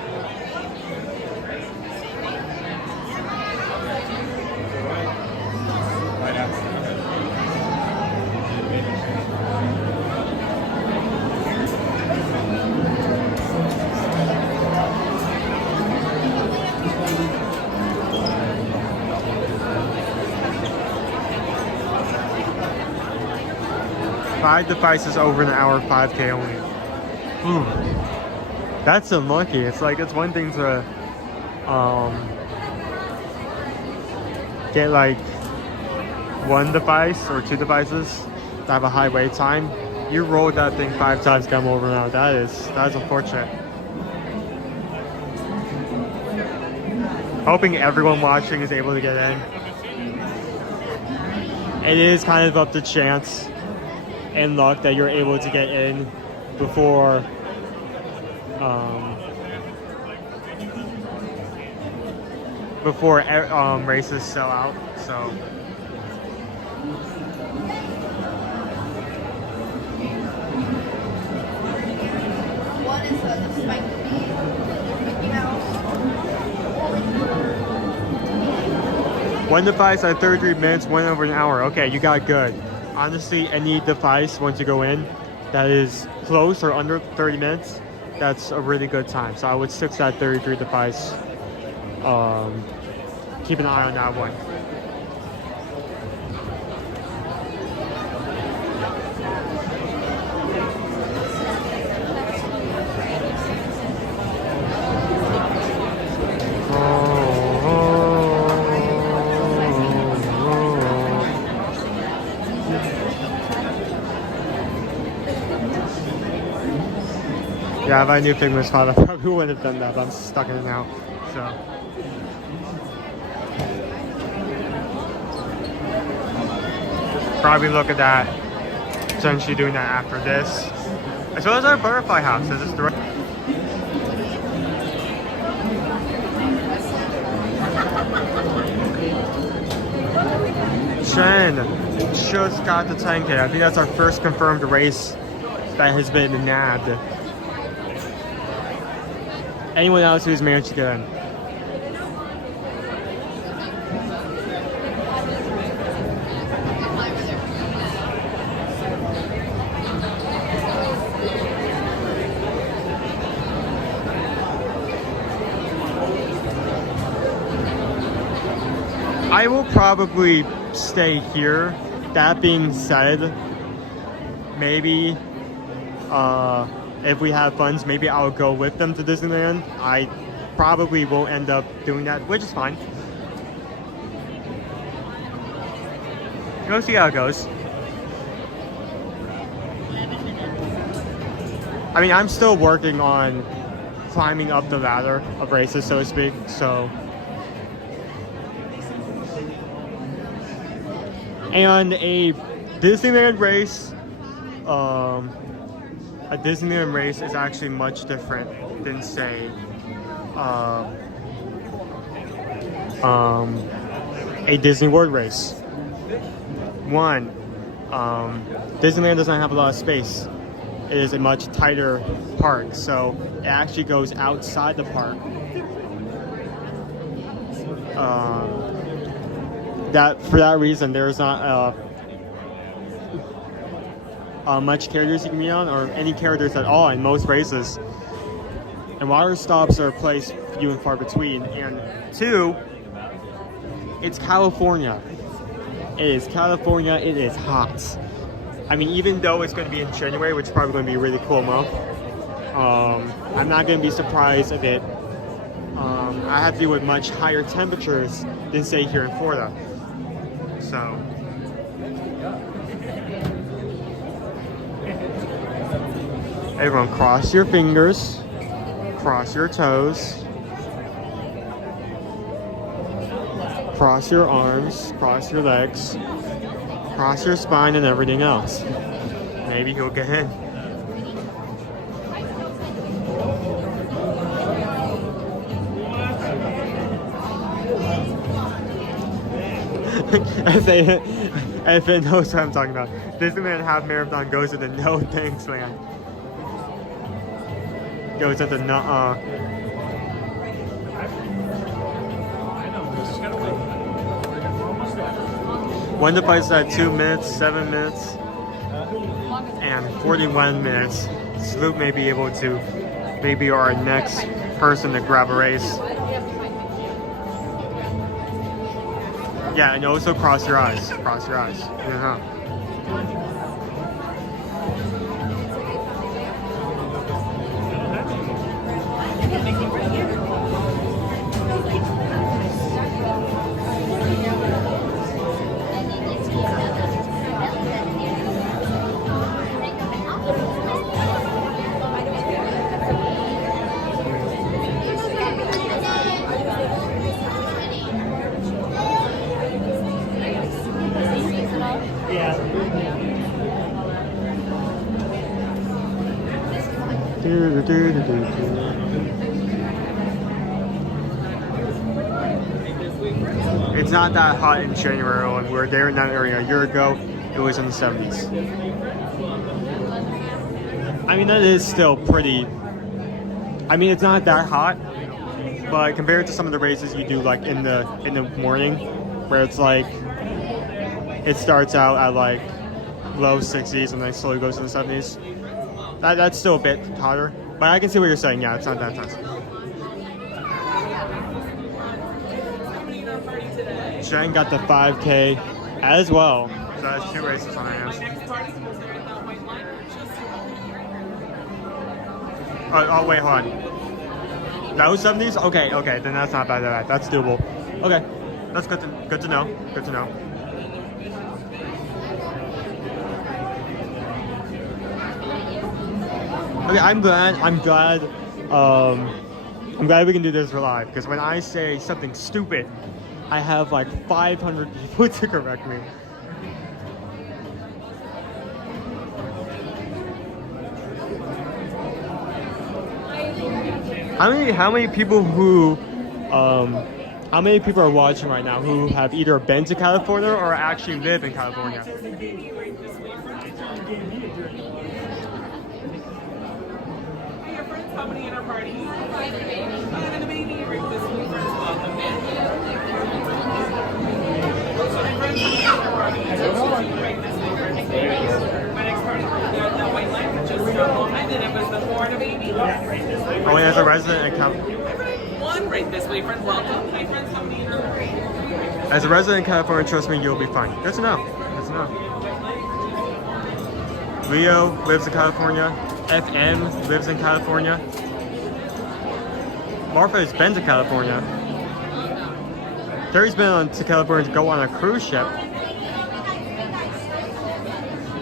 Five devices over an hour, 5K only. Ooh. That's unlucky. It's like, it's one thing to get like 1 device or 2 devices that have a high wait time. You rolled that thing 5 times, come over now. That's unfortunate. Hoping everyone watching is able to get in. It is kind of up to chance and luck that you're able to get in before races sell out. So One is the Spike Mickey Mouse. 1 device at 33 minutes, 1 over an hour. Okay, you got good. Honestly, any device once you go in that is close or under 30 minutes, that's a really good time. So I would stick to that 33 device. Keep an eye on that one. Yeah, if I knew Figment's spot, I probably wouldn't have done that, but I'm stuck in it now. So probably look at that, essentially doing that after this. As well as our butterfly house. This is the Shen just got the 10K. I think that's our first confirmed race that has been nabbed. Anyone else who's managed to get in? I will probably stay here. That being said, maybe if we have funds, maybe I'll go with them to Disneyland. I probably won't end up doing that, which is fine. Go see how it goes. I mean, I'm still working on climbing up the ladder of races, so to speak, so. And a Disneyland race, is actually much different than, say, a Disney World race. One, Disneyland doesn't have a lot of space. It is a much tighter park, so it actually goes outside the park. For that reason, there's not much characters you can be on, or any characters at all in most races. And water stops are placed few and far between. And 2, it's California. It is California. It is hot. I mean, even though it's going to be in January, which is probably going to be a really cool month, I'm not going to be surprised if it I have to deal with much higher temperatures than say here in Florida. So everyone, cross your fingers, cross your toes, cross your arms, cross your legs, cross your spine, and everything else. Maybe he'll get in. If it knows what I'm talking about, Disneyland Half Marathon goes to the no thanks land. Goes into nuh-uh. One device at 2 minutes, 7 minutes, and 41 minutes. Sloop may be able to maybe our next person to grab a race. Yeah, and also cross your eyes. Cross your eyes. It's not that hot in January. When we were there in that area a year ago, it was in the 70s. I mean, that is still pretty. I mean, it's not that hot, but compared to some of the races you do like in the morning, where it's like it starts out at like low 60s and then slowly goes to the 70s. That's still a bit hotter, but I can see what you're saying. Yeah, it's not that intense. Jen got the 5K as well. So that's 2 races on our hands. Oh, wait, hold on. That was 70s? Okay, then that's not bad. That's doable. Okay, that's good to know. Good to know. Okay, I'm glad we can do this for live, because when I say something stupid, I have like 500 people to correct me. How many people are watching right now who have either been to California or actually live in California? Company in our party. And the baby right this way. Welcome in. My next party, the white line just behind it. It was the Florida baby. Oh, as a resident in California. One right this way, friends. Welcome. Hi, friends. Company in our party. As a resident in California, trust me, you'll be fine. Good to know. Leo lives in California. FM lives in California. Martha has been to California. Terry's been to California to go on a cruise ship.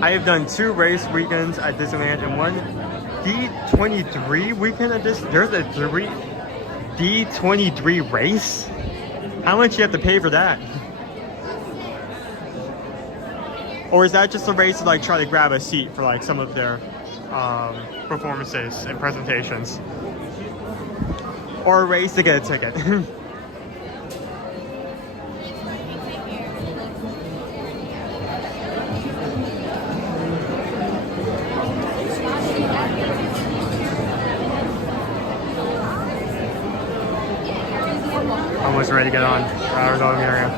I have done 2 race weekends at Disneyland and one D23 weekend at this. There's a D23 race? How much you have to pay for that? Or is that just a race to like try to grab a seat for like some of their performances and presentations, or a race to get a ticket? Almost ready to get on. We're going area.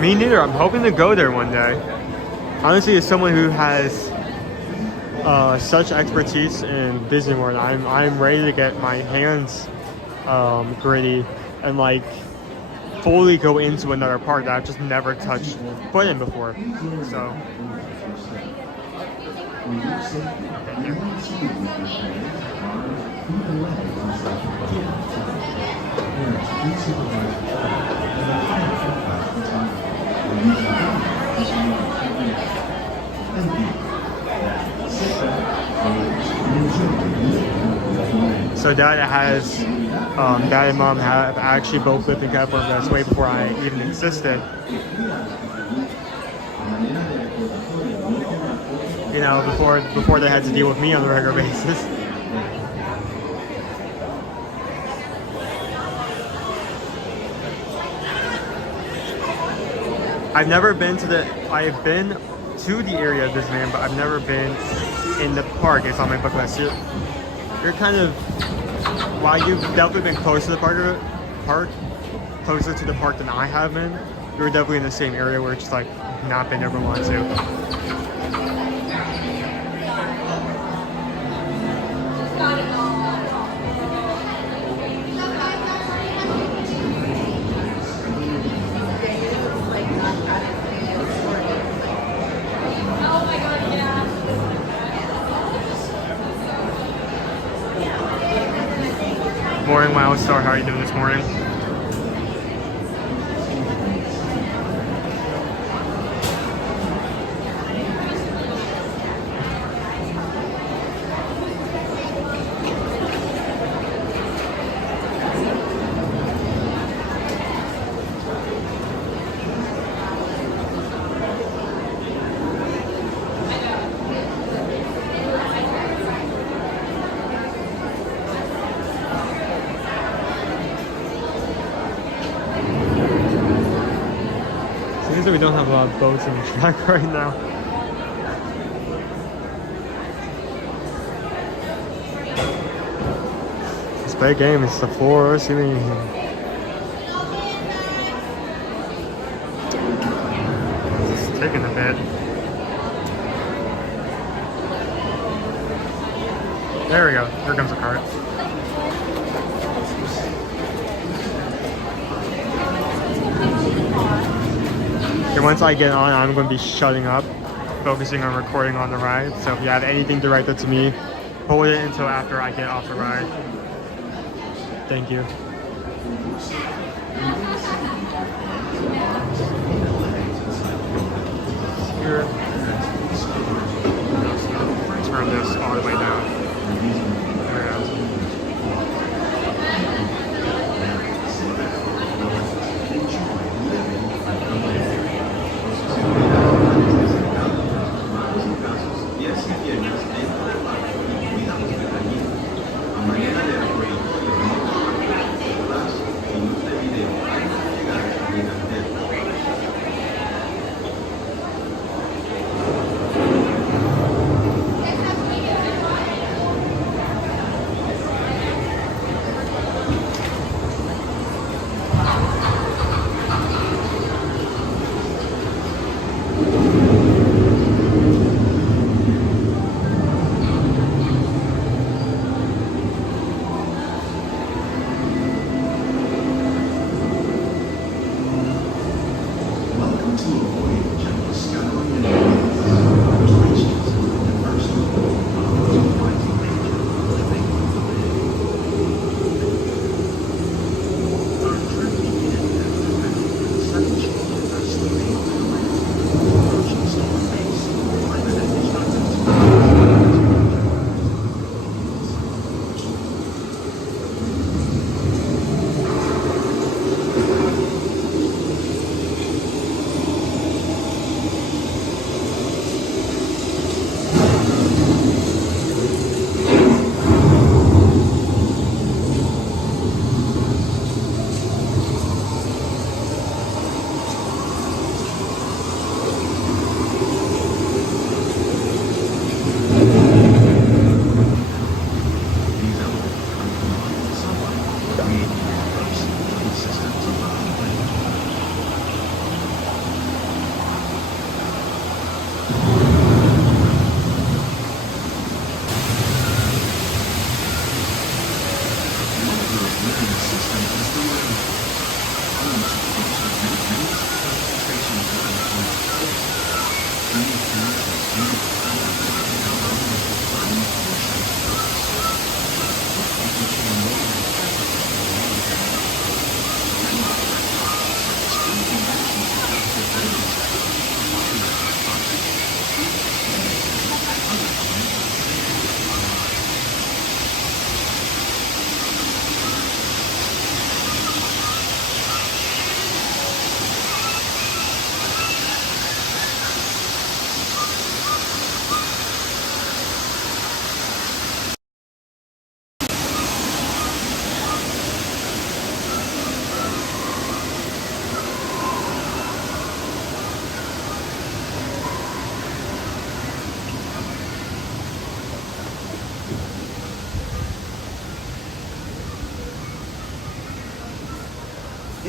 Me neither. I'm hoping to go there one day. Honestly, as someone who has such expertise in Disney World. I'm ready to get my hands gritty and like fully go into another park that I've just never touched foot in before. So thank you. So Dad Dad and Mom have actually both lived in California. That's way before I even existed. You know, before they had to deal with me on a regular basis. I've been to the area of Disneyland, but I've never been in the park. It's on my bucket list. You're kind of, while you've definitely been closer to the closer to the park than I have been, you're definitely in the same area where it's just like not been ever want to. Morning, Wildstar. How are you doing this morning? Seems like we don't have a lot of boats on the track right now. It's a big game. It's the 4. It's taking a bit. There we go. Here comes the cart. Once I get on, I'm going to be shutting up, focusing on recording on the ride. So if you have anything directed to me, hold it until after I get off the ride. Thank you. Here. Turn this all the way down. There it goes.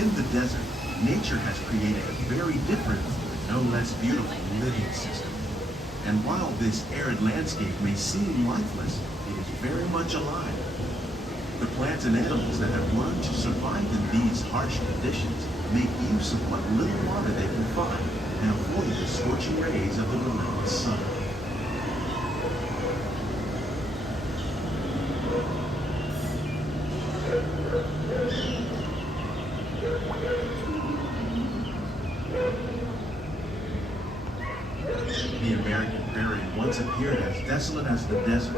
In the desert, nature has created a very different, no less beautiful living system. And while this arid landscape may seem lifeless, it is very much alive. The plants and animals that have learned to survive in these harsh conditions make use of what little water they can find and avoid the scorching rays of the relentless sun. The American prairie once appeared as desolate as the desert,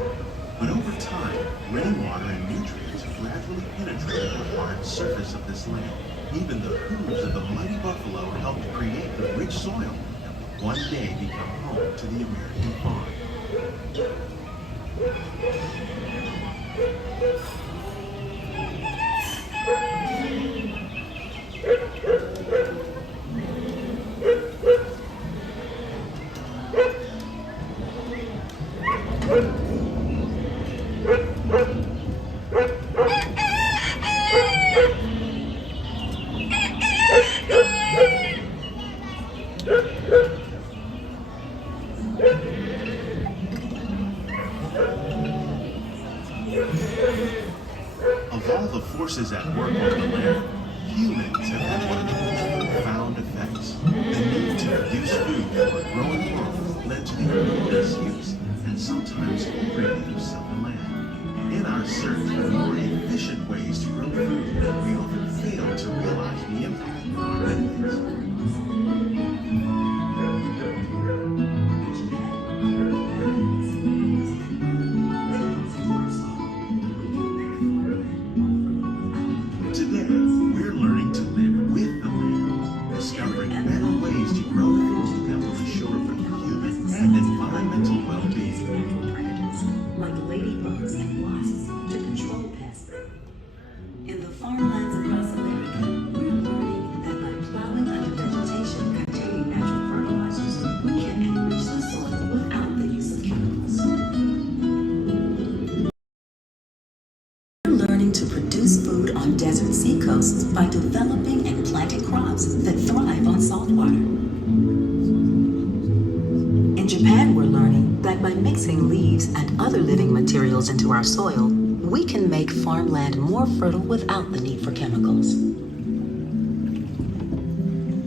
but over time, rainwater and nutrients gradually penetrated the hard surface of this land. Even the hooves of the mighty buffalo helped create the rich soil that would one day become home to the American farm. Of all the forces at work on the land, humans have had one of the most profound effects. The need to produce food for a growing world led to the misuse and sometimes overuse of the land. In our search for more efficient ways to grow food, we often fail to realize the impact of our methods. To produce food on desert seacoasts by developing and planting crops that thrive on salt water. In Japan, we're learning that by mixing leaves and other living materials into our soil, we can make farmland more fertile without the need for chemicals.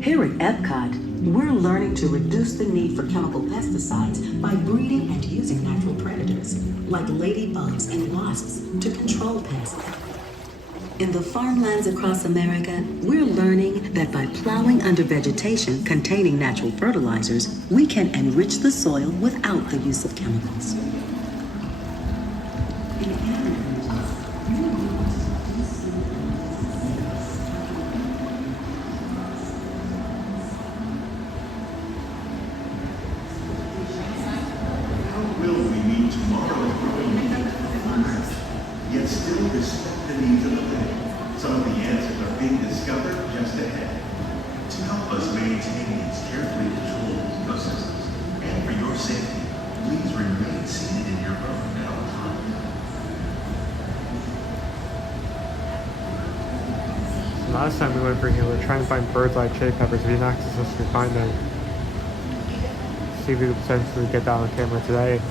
Here at EPCOT, we're learning to reduce the need for chemical pesticides by breeding and using natural predators, like ladybugs and wasps, to control pests. In the farmlands across America, we're learning that by plowing under vegetation containing natural fertilizers, we can enrich the soil without the use of chemicals. Last time we went for here, we were trying to find bird's eye cherry peppers. We did not successfully find them. See if we could potentially get that on camera today.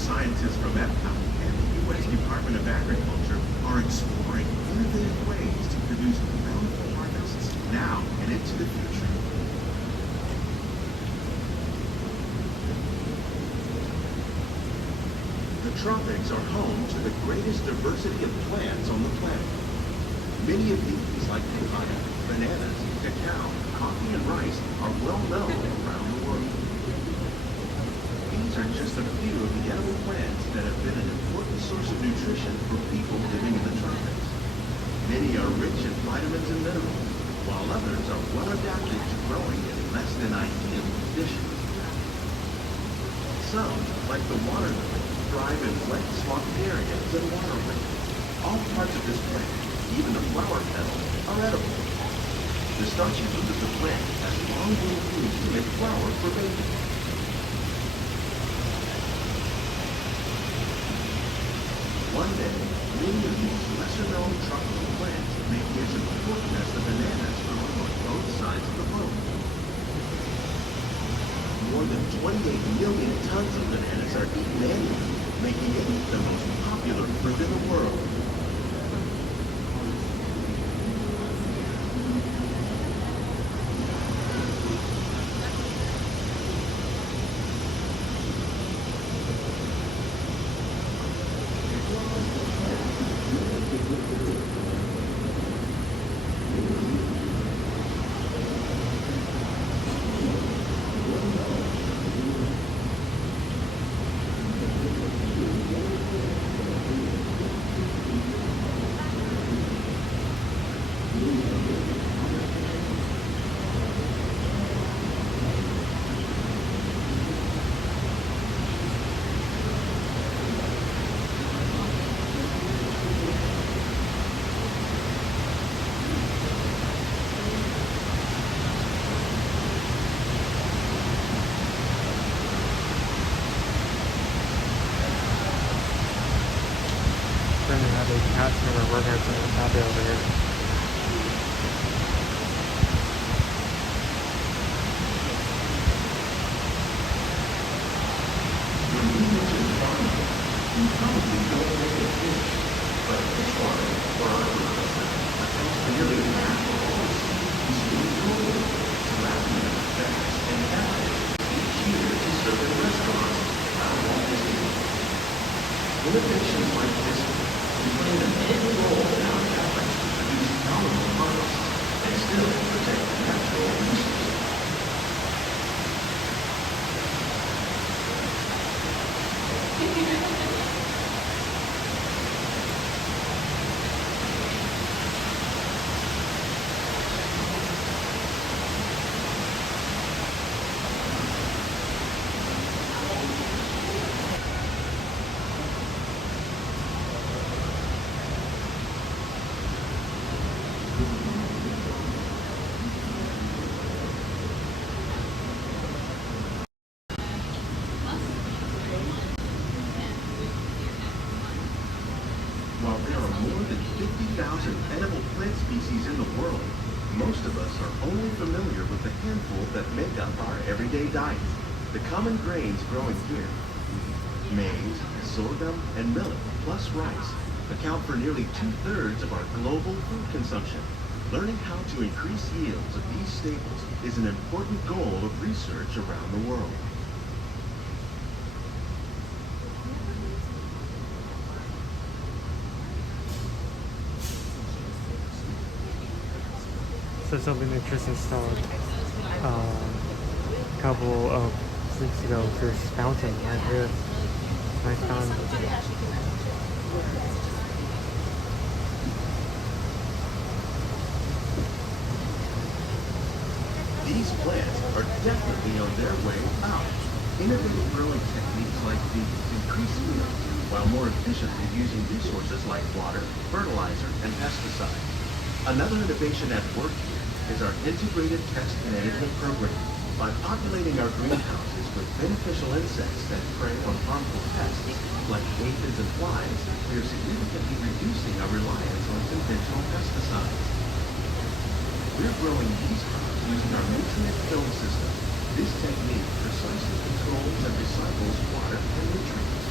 Scientists from EPCOT and the U.S. Department of Agriculture are exploring innovative ways to produce bountiful harvests now and into the future. The tropics are home to the greatest diversity of plants on the planet. Many of these, like papaya, bananas, cacao, coffee, and rice, are well known around the world. These are just a few of the edible plants that have been an important source of nutrition for people living in the tropics. Many are rich in vitamins and minerals, while others are well adapted to growing in less than ideal conditions. Some, like the water lily, thrive in wet, swampy areas and waterways. All parts of this plant, even the flower petals, are edible. The starchy root of the plant has long been used to make flour for baking. One day, many of these lesser-known tropical plants make use of the fork nest of bananas growing on both sides of the boat. More than 28 million tons of bananas are eaten annually, making it the most popular fruit in the world. They cats over working at some happy over here. Innovations like this played a big role in our efforts to produce valuable products and still protect natural resources. While there are more than 50,000 edible plant species in the world, most of us are only familiar with the handful that make up our everyday diet. The common grains growing here, maize, sorghum, and millet, plus rice, account for nearly 2/3 of our global food consumption. Learning how to increase yields of these staples is an important goal of research around the world. So something interesting started a couple of weeks ago. This fountain right here. Nice fountain. These plants are definitely on their way out. Innovative growing techniques like these increase yields while more efficiently using resources like water, fertilizer, and pesticides. Another innovation at work here is our integrated pest management program. By populating our greenhouses with beneficial insects that prey on harmful pests like aphids and flies, we are significantly reducing our reliance on conventional pesticides. We're growing these crops using our nutrient film system. This technique precisely controls and recycles water and nutrients.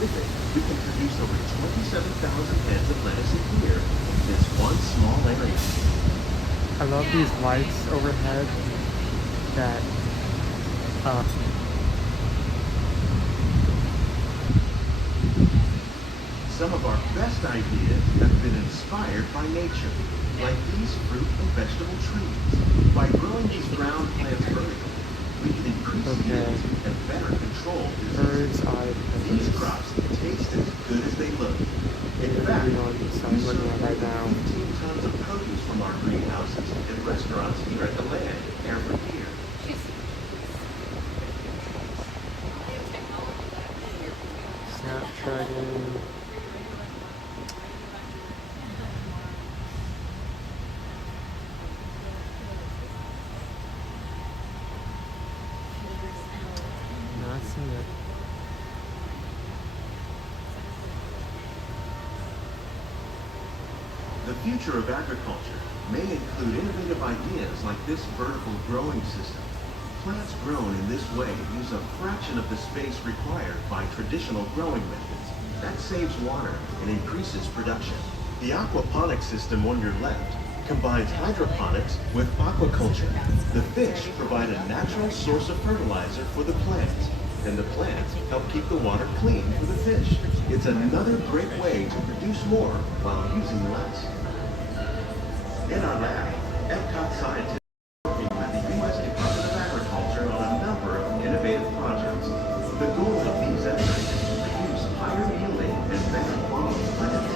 With it, we can produce over 27,000 heads of lettuce a year in this one small area. I love these lights overhead that Some of our best ideas have been inspired by nature, like these fruit and vegetable trees. By growing these ground plants vertically, we can increase yields and better control diseases. These crops taste as good as they look. In fact, we serve right now. 15 tons of produce from our greenhouses in restaurants here at the land every year. The future of agriculture may include innovative ideas like this vertical growing system. Plants grown in this way use a fraction of the space required by traditional growing methods. That saves water and increases production. The aquaponics system on your left combines hydroponics with aquaculture. The fish provide a natural source of fertilizer for the plants, and the plants help keep the water clean for the fish. It's another great way to produce more while using less. In our lab, EPCOT scientists are working with the U.S. Department of Agriculture on a number of innovative projects. The goal of these efforts is to produce higher yielding and better quality plants.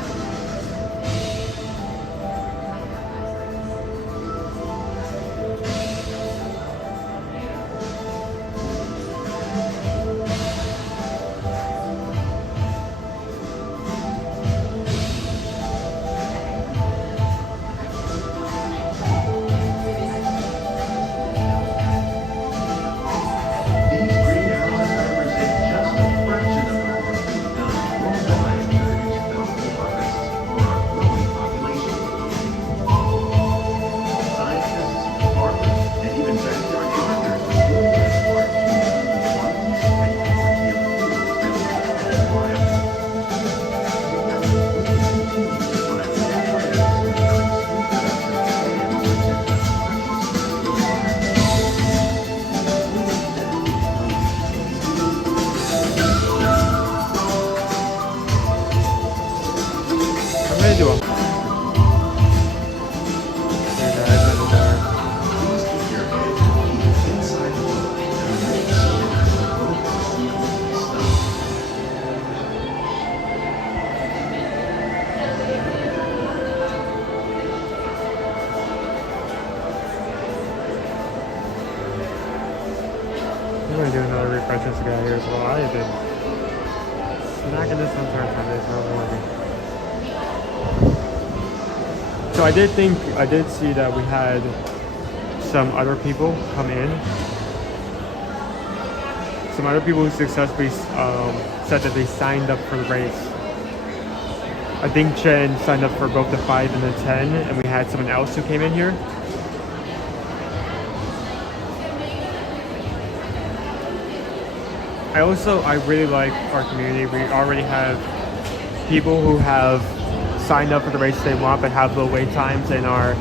I'm gonna do another refresh this guy here as well. I have been smacking this on turn time. It's not working. So I did see that we had some other people come in. Some other people who successfully said that they signed up for the race. I think Chen signed up for both the 5 and the 10, and we had someone else who came in here. I really like our community. We already have people who have signed up for the race they want but have low wait times and are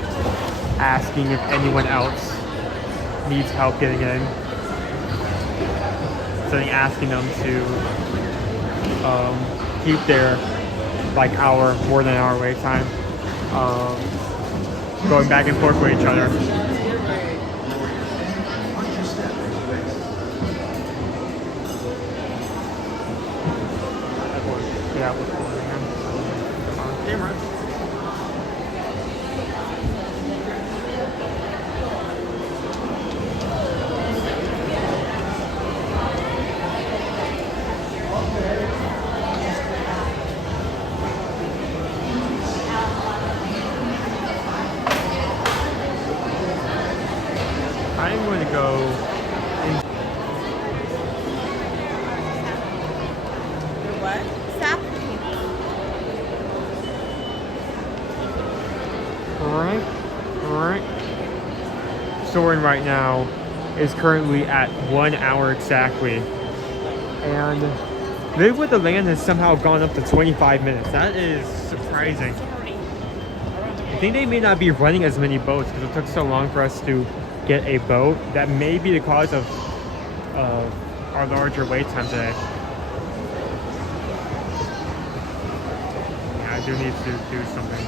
asking if anyone else needs help getting in. So asking them to keep their more than hour wait time, going back and forth with each other. Yeah, what's going on camera. I'm going to go What? Stop. Alright. Soaring right now is currently at 1 hour exactly. And Live with the Land has somehow gone up to 25 minutes. That is surprising. I think they may not be running as many boats because it took so long for us to get a boat. That may be the cause of our larger wait time today. Yeah, I do need to do something.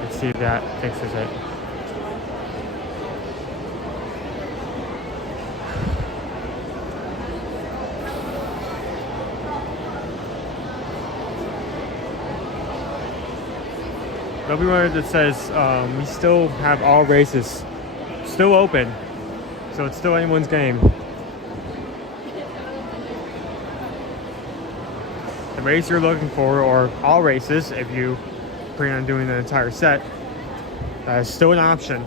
Let's see if that fixes it. Everywhere that says we still have all races still open, so it's still anyone's game. The race you're looking for, or all races, if you plan on doing the entire set, that is still an option.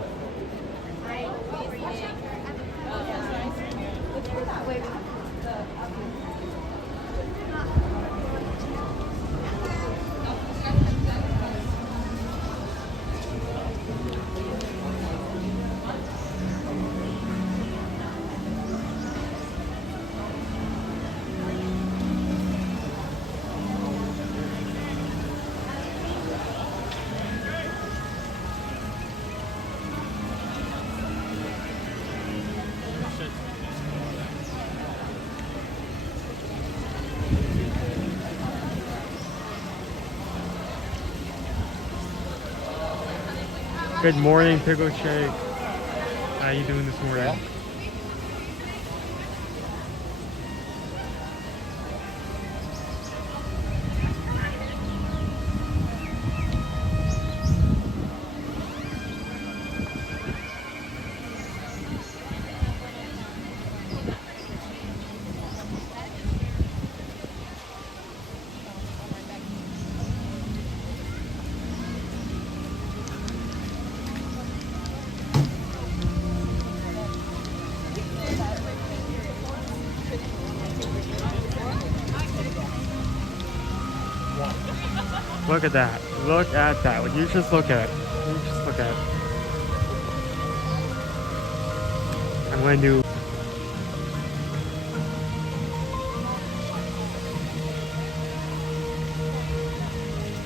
Good morning, Pickle Shake. How you doing this morning? Look at that. Look at that. Would you just look at it? You just look at it. I'm going to do...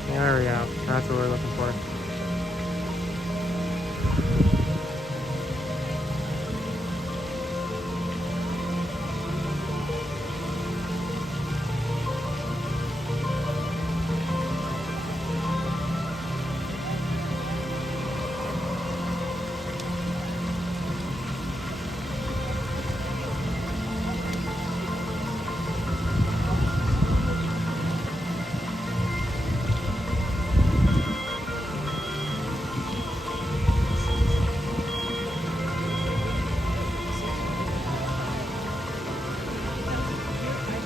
There we go. That's what we're looking for.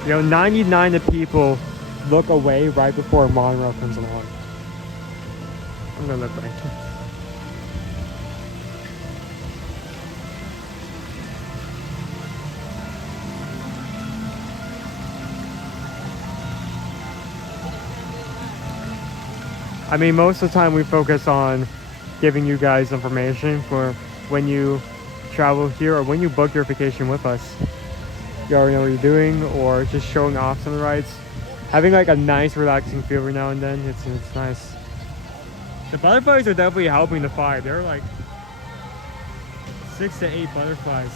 You know, 99 of people look away right before a monorail comes along. I'm gonna look right. I mean, most of the time we focus on giving you guys information for when you travel here or when you book your vacation with us. You already know what you're doing, or just showing off some of the rides. Having like a nice relaxing feel every now and then, it's nice. The butterflies are definitely helping the vibe. There are like 6 to 8 butterflies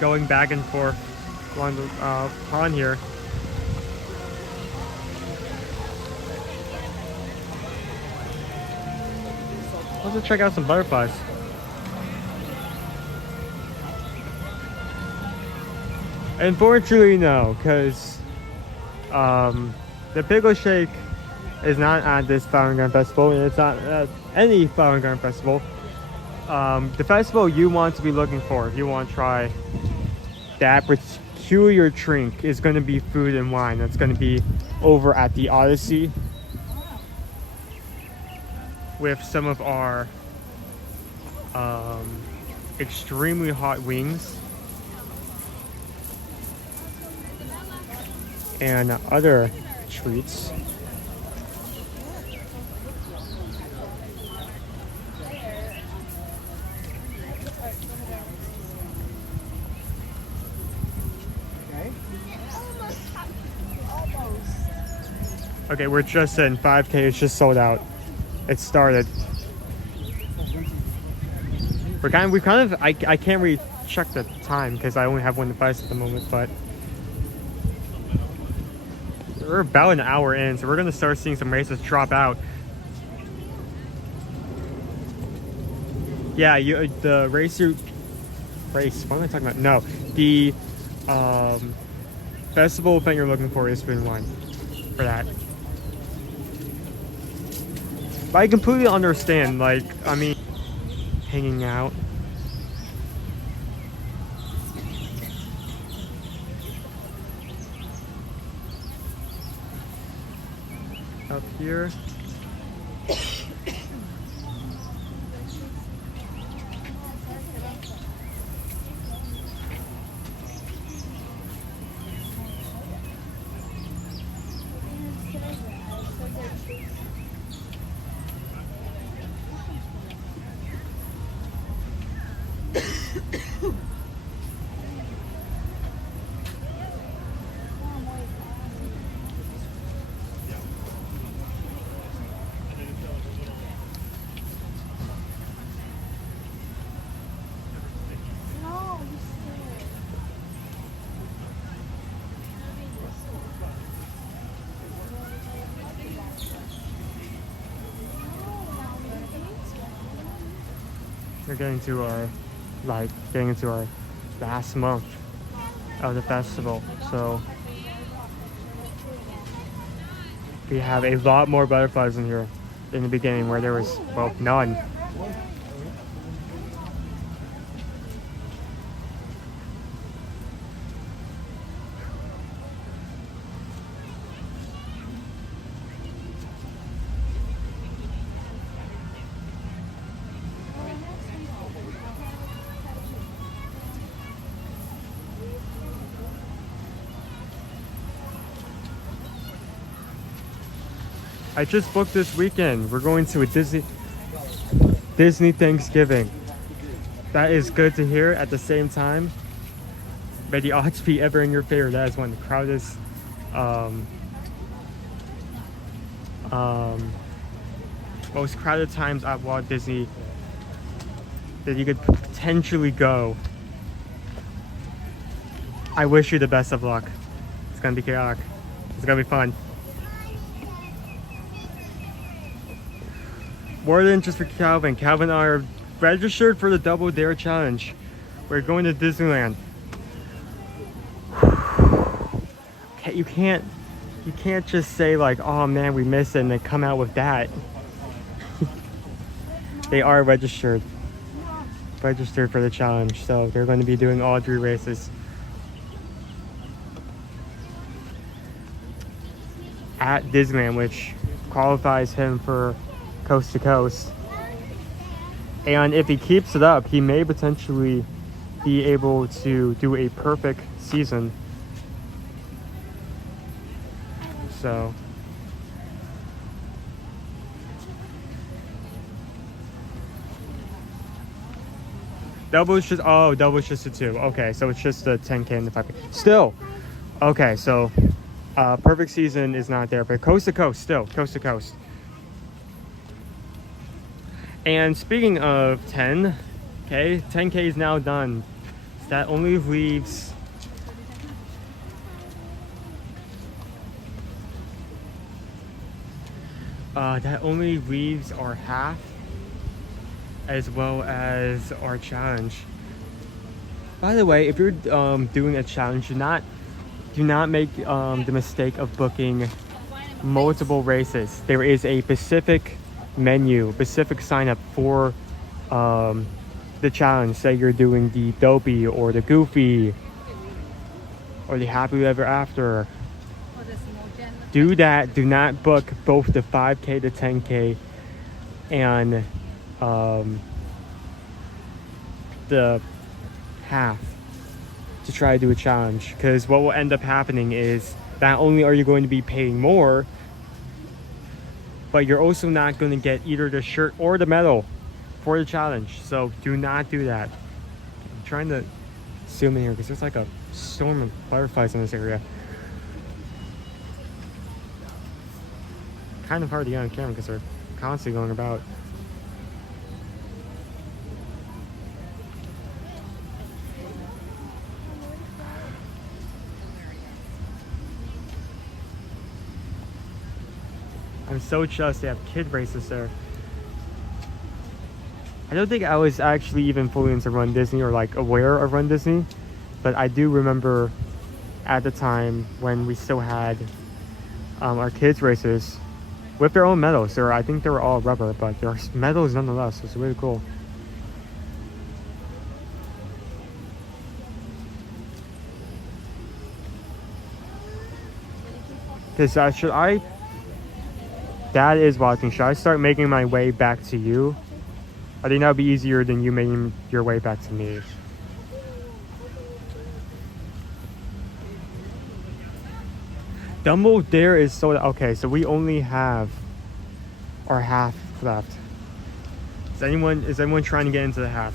going back and forth along the pond here. Let's go check out some butterflies. Unfortunately, no, because the Pickle Shake is not at this Flower and Garden Festival, and it's not at any Flower and Garden Festival. The festival you want to be looking for, if you want to try that peculiar drink, is going to be Food and Wine. That's going to be over at the Odyssey with some of our extremely hot wings and other treats. Okay, we're just in 5K. It's just sold out. It started. I can't really check the time because I only have one device at the moment, but we're about an hour in, so we're gonna start seeing some races drop out. Yeah, the race. What am I talking about? No, the festival event you're looking for is Food and Wine for that. But I completely understand. Like, I mean, hanging out. Up here. We're getting to our last month of the festival, so we have a lot more butterflies in here in the beginning where there was, well, none. I just booked this weekend. We're going to a Disney Thanksgiving. That is good to hear. At the same time, may the odds be ever in your favor. That is one of the proudest most crowded times at Walt Disney that you could potentially go. I wish you the best of luck. It's gonna be chaotic. It's gonna be fun. More than just for Calvin. Calvin are registered for the Double Dare Challenge. We're going to Disneyland. Okay, you can't just say like, oh man, we missed it, and then come out with that. They are registered for the challenge, so they're going to be doing all 3 races at Disneyland, which qualifies him for coast to coast. And if he keeps it up, he may potentially be able to do a perfect season. So double is just a 2. Okay, so it's just a 10K and the 5K. Still, okay, so perfect season is not there, but coast to coast, still coast to coast. And speaking of 10K, 10K is now done. That only leaves our half as well as our challenge. By the way, if you're doing a challenge, do not make the mistake of booking multiple races. There is a specific sign up for the challenge. Say you're doing the Dopey or the Goofy or the Happily Ever After. Do that. Do not book both the 5K, the 10K, and the half to try to do a challenge, because what will end up happening is not only are you going to be paying more, but you're also not going to get either the shirt or the medal for the challenge. So do not do that. I'm trying to zoom in here because there's like a storm of butterflies in this area. Kind of hard to get on camera because they're constantly going about. I'm so jealous they have kid races there. I don't think I was actually even fully into Run Disney or like aware of Run Disney, but I do remember at the time when we still had our kids races with their own medals. I think they were all rubber, but there are medals nonetheless. It's really cool. Because Dad is watching. Should I start making my way back to you? I think that would be easier than you making your way back to me. Dumble Dare is sold out. Okay, so we only have our half left. Is anyone trying to get into the half?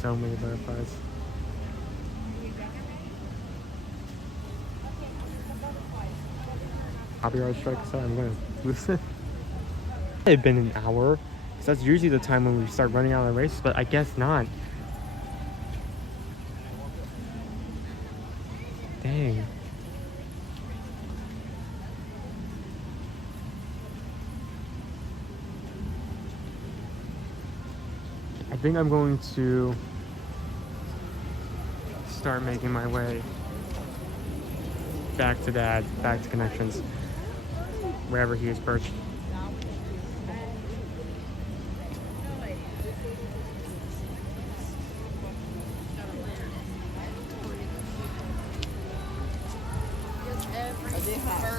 So many butterflies. Copyright strike, so I'm gonna listen. It's been an hour, because that's usually the time when we start running out of the races, but I guess not. think I'm going to start making my way back to Dad, back to Connections, wherever he is perched.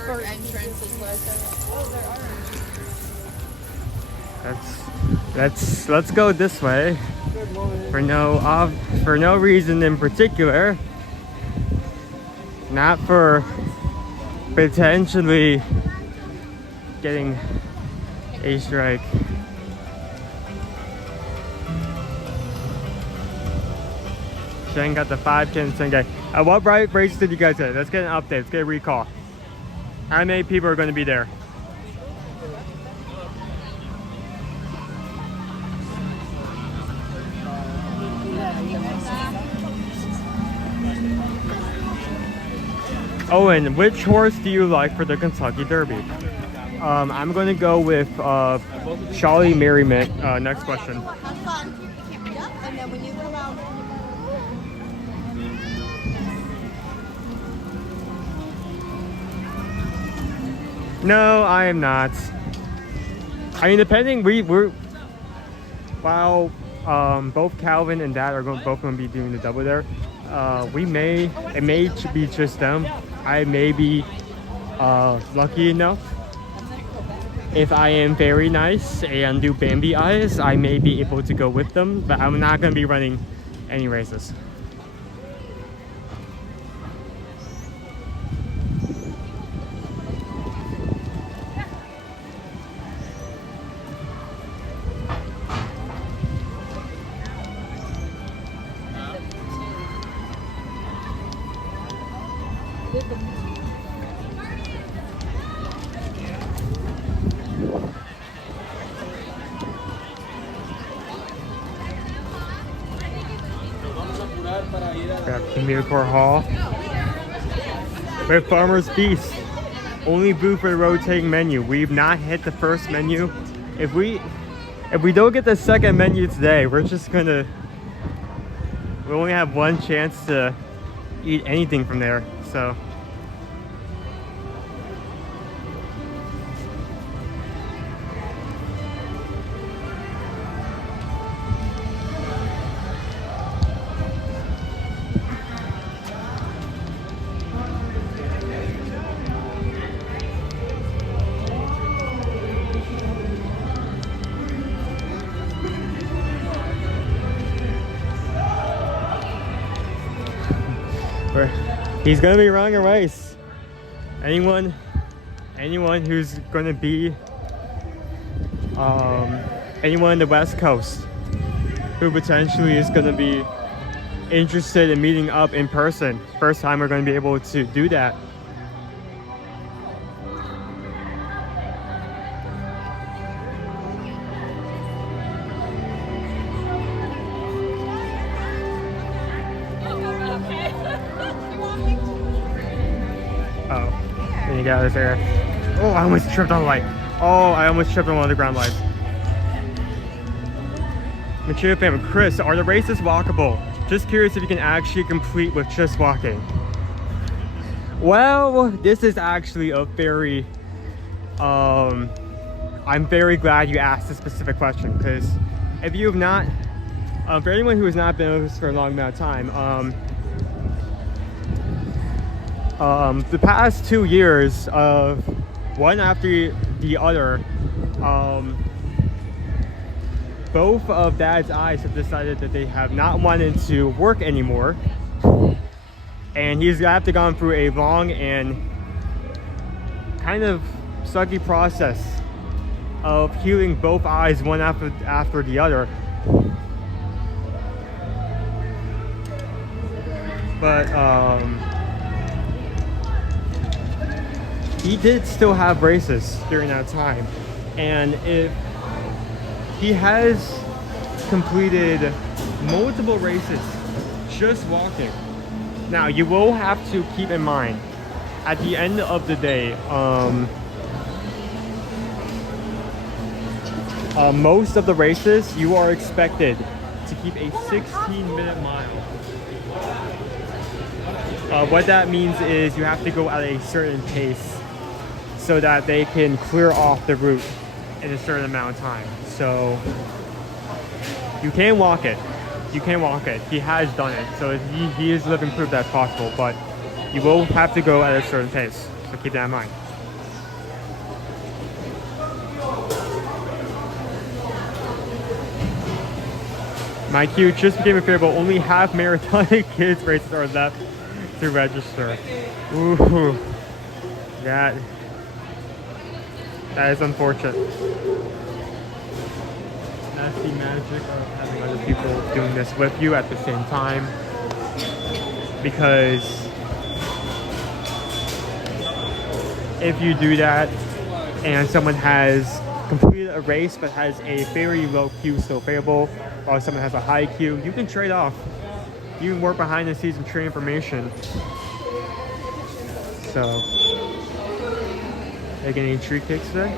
Every entrance is like that. Let's go this way for no reason in particular, not for potentially getting a strike. Shane got the 5, 10, 10 guy. What races did you guys get? Let's get an update. Let's get a recall. How many people are going to be there? Oh, and which horse do you like for the Kentucky Derby? I'm going to go with Charlie Merriment. Next question. No, I am not. I mean, depending, while both Calvin and Dad are both going to be doing the double there, it may be just them. I may be lucky enough. If I am very nice and do Bambi eyes, I may be able to go with them, but I'm not going to be running any races. Grab Communicore Hall with Farmer's Feast. Only booth for the rotating menu. We've not hit the first menu. If we don't get the second menu today, we only have one chance to eat anything from there. So he's gonna be running a race. Anyone who's gonna be anyone in the West Coast who potentially is gonna be interested in meeting up in person. First time we're gonna be able to do that. You got this area. Oh, I almost tripped on the light. Oh, I almost tripped on one of the ground lights. Material family, Chris, are the races walkable? Just curious if you can actually complete with just walking. Well, this is actually a very, I'm very glad you asked this specific question, because if you have not, for anyone who has not been with us for a long amount of time, the past 2 years of one after the other, both of Dad's eyes have decided that they have not wanted to work anymore, and he's have to gone through a long and kind of sucky process of healing both eyes one after the other. But he did still have races during that time, and if he has completed multiple races just walking. Now you will have to keep in mind, at the end of the day, most of the races you are expected to keep a 16-minute mile. What that means is you have to go at a certain pace so that they can clear off the route in a certain amount of time. So you can walk it. You can walk it. He has done it. So he is living proof that's possible, but you will have to go at a certain pace. So keep that in mind. My queue just became available. Only half marathon kids races are left to register. Ooh, that is unfortunate. That's the magic of having other people doing this with you at the same time. Because if you do that and someone has completed a race but has a very low queue still available, while someone has a high queue, you can trade off. You can work behind the scenes and trade information. So, are you getting any tree cakes today?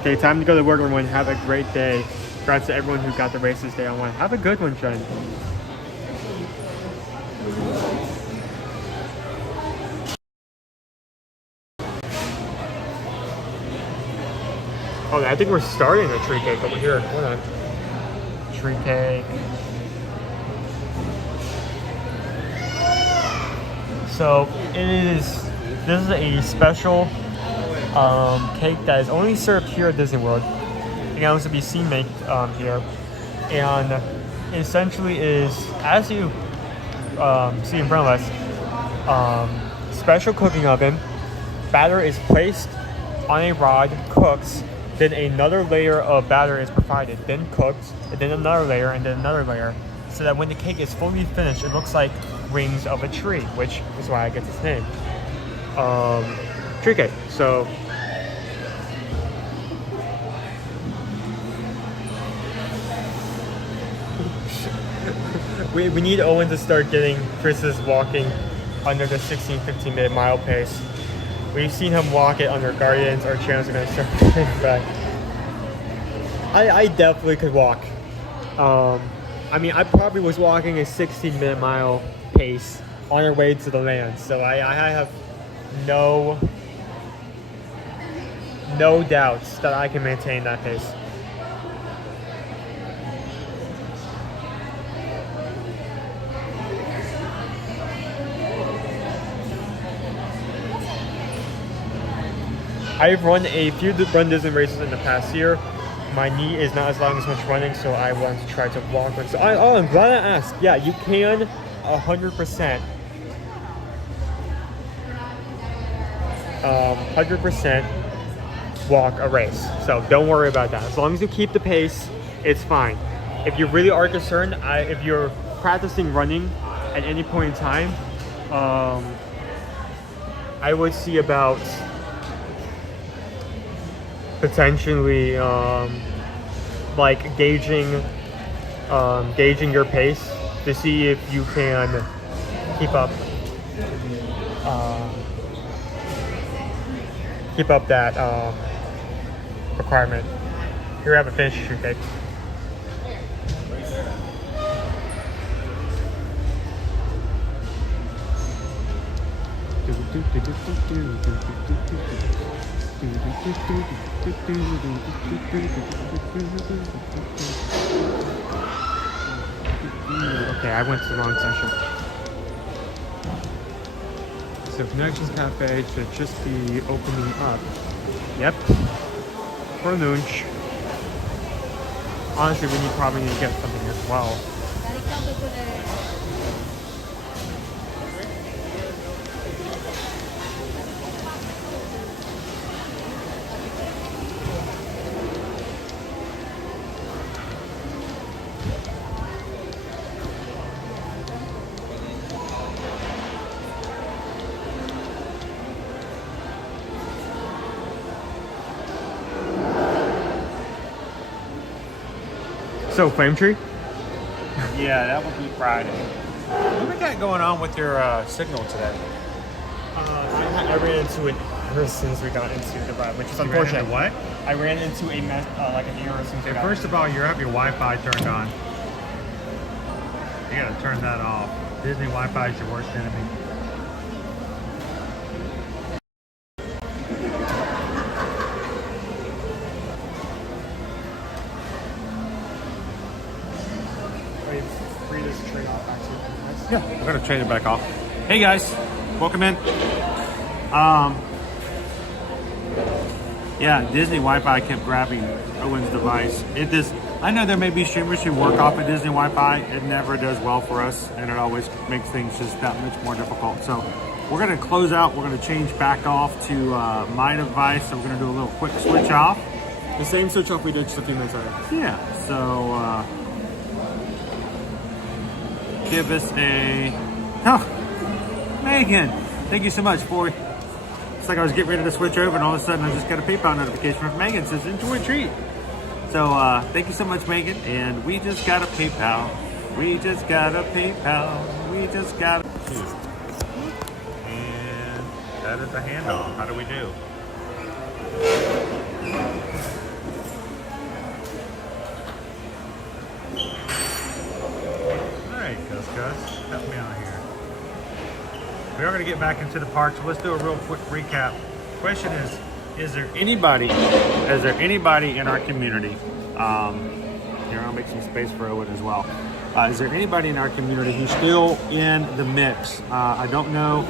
Okay, time to go to work, everyone. Have a great day. Congrats to everyone who got the races day on one. Have a good one, Jen. Oh, I think we're starting a tree cake over here. Hold on. Tree cake. So this is a special cake that is only served here at Disney World. It can also be seen made here. And essentially is, as you see in front of us, special cooking oven. Batter is placed on a rod, cooks. Then another layer of batter is provided, then cooked, and then another layer, and then another layer, so that when the cake is fully finished, it looks like rings of a tree, which is why I get its name. Tree cake. So we need Owen to start getting Chris's walking under the 16-15 minute mile pace. We've seen him walk it under Guardians. Our channels are going to start getting back. I definitely could walk. I mean, I probably was walking a 16-minute mile pace on our way to the land. So I have no doubts that I can maintain that pace. I've run a few run Disney races in the past year. My knee is not as long as much running, so I want to try to walk one. So I'm glad I asked. Yeah, you can 100%. 100% walk a race. So don't worry about that. As long as you keep the pace, it's fine. If you really are concerned, if you're practicing running at any point in time, I would see about potentially like gauging your pace to see if you can keep up that requirement. Here, have a finished tree cake. Okay, I went to the wrong session. So Connections Cafe should just be opening up. Yep. For lunch. Honestly, we probably need to get something as well. So, Flame Tree? Yeah, that will be Friday. What do we got going on with your signal today? I ran into it ever since we got into the ride, which is You ran into unfortunate. what? I ran into a mess, like an error since we Okay, got first of all, you have your Wi-Fi turned on. You gotta turn that off. Disney Wi-Fi is your worst enemy. Wait, free this train off actually. Yeah, I'm gonna trade it back off. Hey guys, welcome in. Yeah, Disney Wi-Fi kept grabbing Owen's device. It does. I know there may be streamers who work off of Disney Wi-Fi. It never does well for us, and it always makes things just that much more difficult. So we're gonna close out. We're gonna change back off to my device. So we're gonna do a little quick switch off. The same switch off we did just a few minutes ago. Yeah. So give us a. Oh, Megan, thank you so much for. It's like I was getting ready to switch over, and all of a sudden I just got a PayPal notification from Megan. It says enjoy a treat. So thank you so much, Megan. And we just got a PayPal. We just got a PayPal. We just got a. And that is the handoff. How do we do? All right, Gus, help me out here. We are going to get back into the park, so let's do a real quick recap. Question is there anybody in our community, here I'll make some space for Owen as well. Is there anybody in our community who's still in the mix? I don't know.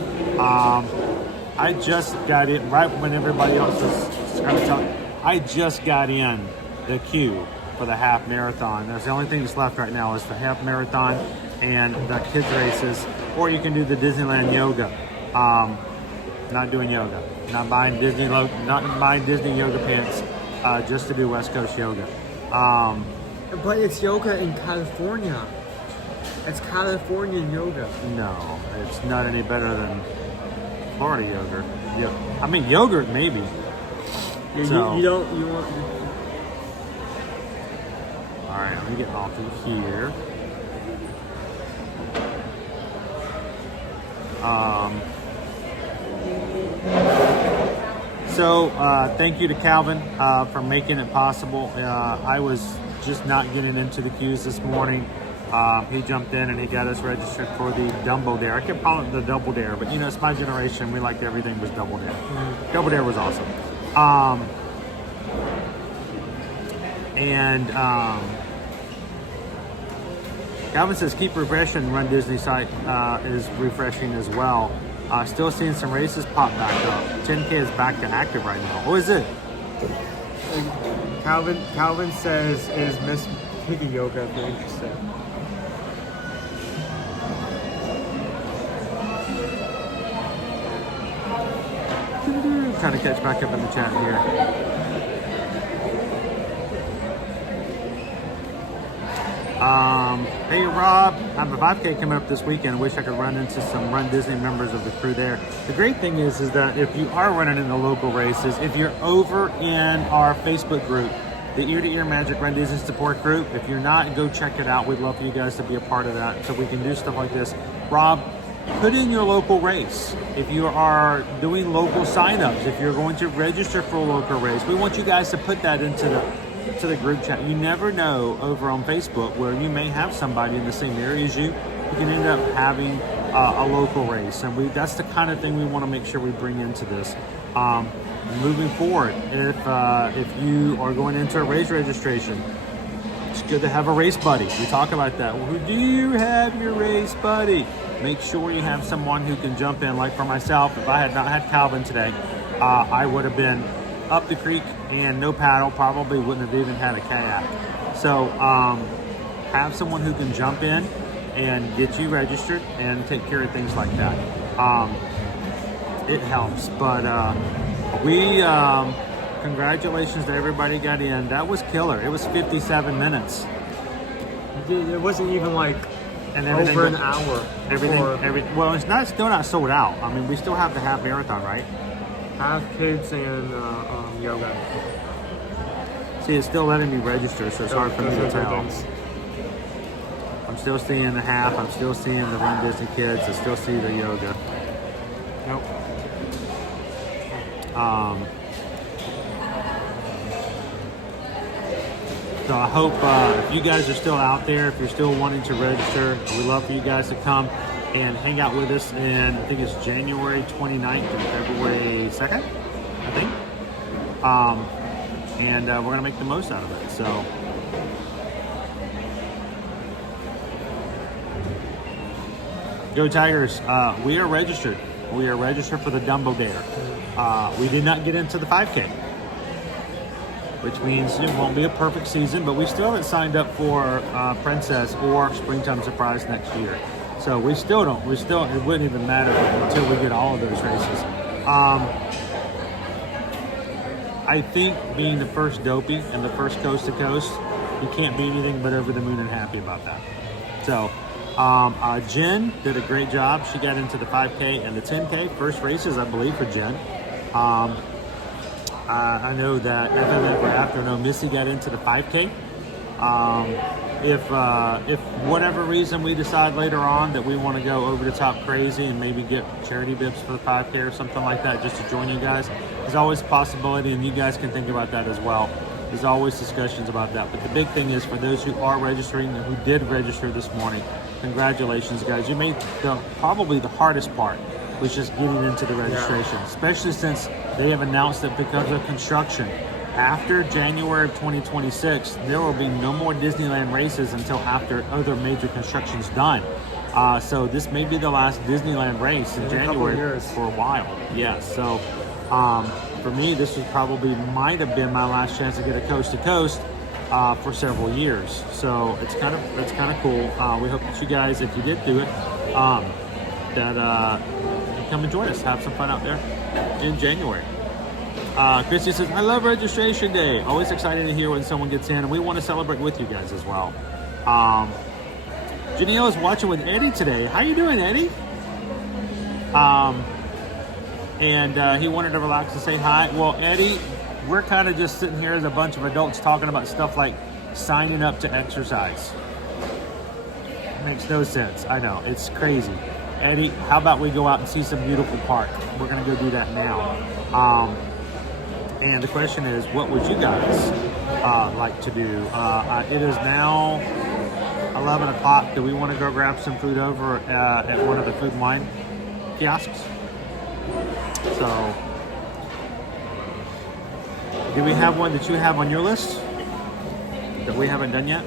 I just got in right when everybody else was kind of talking. I just got in the queue for the half marathon. That's the only thing that's left right now is the half marathon and the kids races, or you can do the Disneyland yoga. Not doing yoga. Not buying Disney yoga pants just to do West Coast yoga. But it's yoga in California. It's Californian yoga. No, it's not any better than Florida yogurt. Yeah, I mean yogurt maybe. Yeah, So- you want. All right, let me get off of here. So thank you to Calvin for making it possible. I was just not getting into the queues this morning. He jumped in and he got us registered for the Dumbo Dare. I kept calling it the Double Dare, but you know, it's my generation. We liked everything was Double Dare. Double Dare was awesome. Calvin says keep refreshing. Run Disney site is refreshing as well. Still seeing some races pop back up. 10K is back to active right now. What is it? Calvin says is Miss Piggy Yoga if you're interested. Trying to catch back up in the chat here. Hey Rob, I have a 5K coming up this weekend. I wish I could run into some Run Disney members of the crew there. The great thing is that if you are running in the local races, if you're over in our Facebook group, the Ear to Ear Magic Run Disney support group, if you're not, go check it out. We'd love for you guys to be a part of that so we can do stuff like this. Rob, put in your local race. If you are doing local signups, if you're going to register for a local race, we want you guys to put that into the group chat. You never know over on Facebook where you may have somebody in the same area as you. You can end up having a local race, and that's the kind of thing we want to make sure we bring into this. Moving forward, if you are going into a race registration, it's good to have a race buddy. We talk about that. Well, do you have your race buddy? Make sure you have someone who can jump in. Like for myself, if I had not had Calvin today, I would have been up the creek and no paddle, probably wouldn't have even had a kayak. So have someone who can jump in and get you registered and take care of things like that. It helps, but congratulations to everybody got in. That was killer. It was 57 minutes. It wasn't even like over an hour. Well, it's still not sold out. I mean, we still have the half marathon, right? Half kids and yoga. See, it's still letting me register, so it's hard for me to tell. I'm still seeing the half. I'm still seeing the Run Disney Kids. I still see the yoga. Nope. So I hope if you guys are still out there, if you're still wanting to register, we'd love for you guys to come and hang out with us in, I think it's January 29th and February 2nd, I think. And we're going to make the most out of it. So go Tigers. We are registered. We are registered for the Dumbo Dare. We did not get into the 5K, which means it won't be a perfect season, but we still haven't signed up for Princess or Springtime Surprise next year. So we still don't, it wouldn't even matter until we get all of those races. I think being the first Dopey and the first Coast to Coast, you can't be anything but over the moon and happy about that. So Jen did a great job. She got into the 5K and the 10K, first races, I believe, for Jen. I know that after Missy got into the 5K. If whatever reason we decide later on that we want to go over the top crazy and maybe get charity bibs for the 5K or something like that just to join you guys, there's always a possibility, and you guys can think about that as well. There's always discussions about that. But the big thing is for those who are registering and who did register this morning, congratulations, guys. You made probably the hardest part, was just getting into the registration, especially since they have announced that because of construction, after January of 2026, there will be no more Disneyland races until after other major construction's done. So this may be the last Disneyland race in January for a while. Yeah, so for me, this might have been my last chance to get a coast to coast for several years. So it's kind of cool. We hope that you guys, if you did do it, that come and join us, have some fun out there in January. Christy says, I love registration day. Always excited to hear when someone gets in, and we want to celebrate with you guys as well. Janelle is watching with Eddie today. How you doing, Eddie? And he wanted to relax and say hi. Well, Eddie, we're kind of just sitting here as a bunch of adults talking about stuff like signing up to exercise. It makes no sense. I know, it's crazy. Eddie, how about we go out and see some beautiful park? We're going to go do that now. And the question is, what would you guys like to do? It is now 11 o'clock. Do we want to go grab some food over at one of the food and wine kiosks? So, do we have one that you have on your list that we haven't done yet?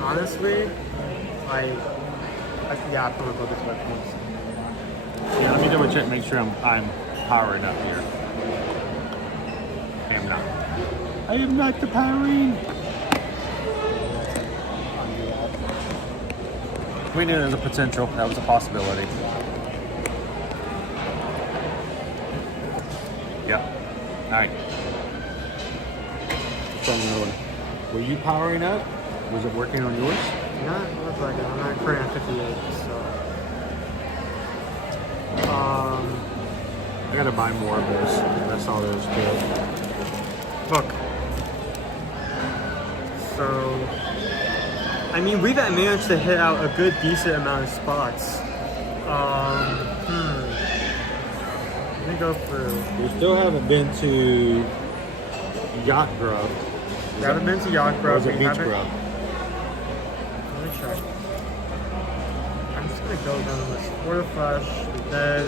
Honestly, yeah, I'll probably go this way. Yeah, let me double check, make sure I'm powering up here. I am not. I am not the powering. We knew there was a potential. That was a possibility. Yep. All right. What's on the other one? Were you powering up? Was it working on yours? Not look like it. I'm not currently at 58, so. I gotta buy more of those. I saw those too. Look. So, I mean, we've managed to hit out a good, decent amount of spots. Let me go through. We still haven't been to Yacht Grub. We haven't been to Yacht Grub. Or is it Beach Grub? Let me check. I'm just gonna go down the list. Florida Fresh, then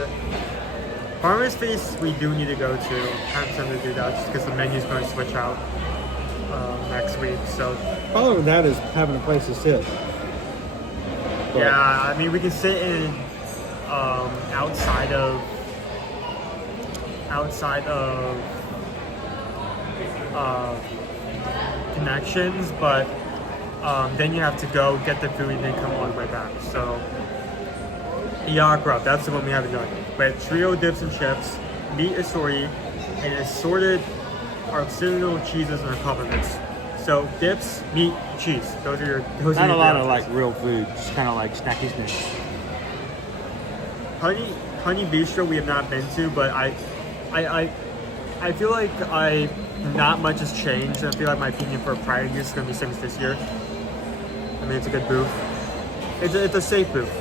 Farmer's Face we do need to go to. Have time to do that just because the menu's going to switch out next week. So Following that is having a place to sit. But yeah, I mean we can sit in outside of Connections, but then you have to go get the food and then come all the way back. So Yacht Grub, that's the one we haven't done. But trio dips and chips, meat assorti, and assorted artisanal cheeses and accompaniments. So dips, meat, cheese. Those are your. Not a lot of like real food, just kind of like snacky snacks. Honey Bistro we have not been to, but I feel like not much has changed. I feel like my opinion for prior years is going to be the same as this year. I mean, it's a good booth. It's a safe booth.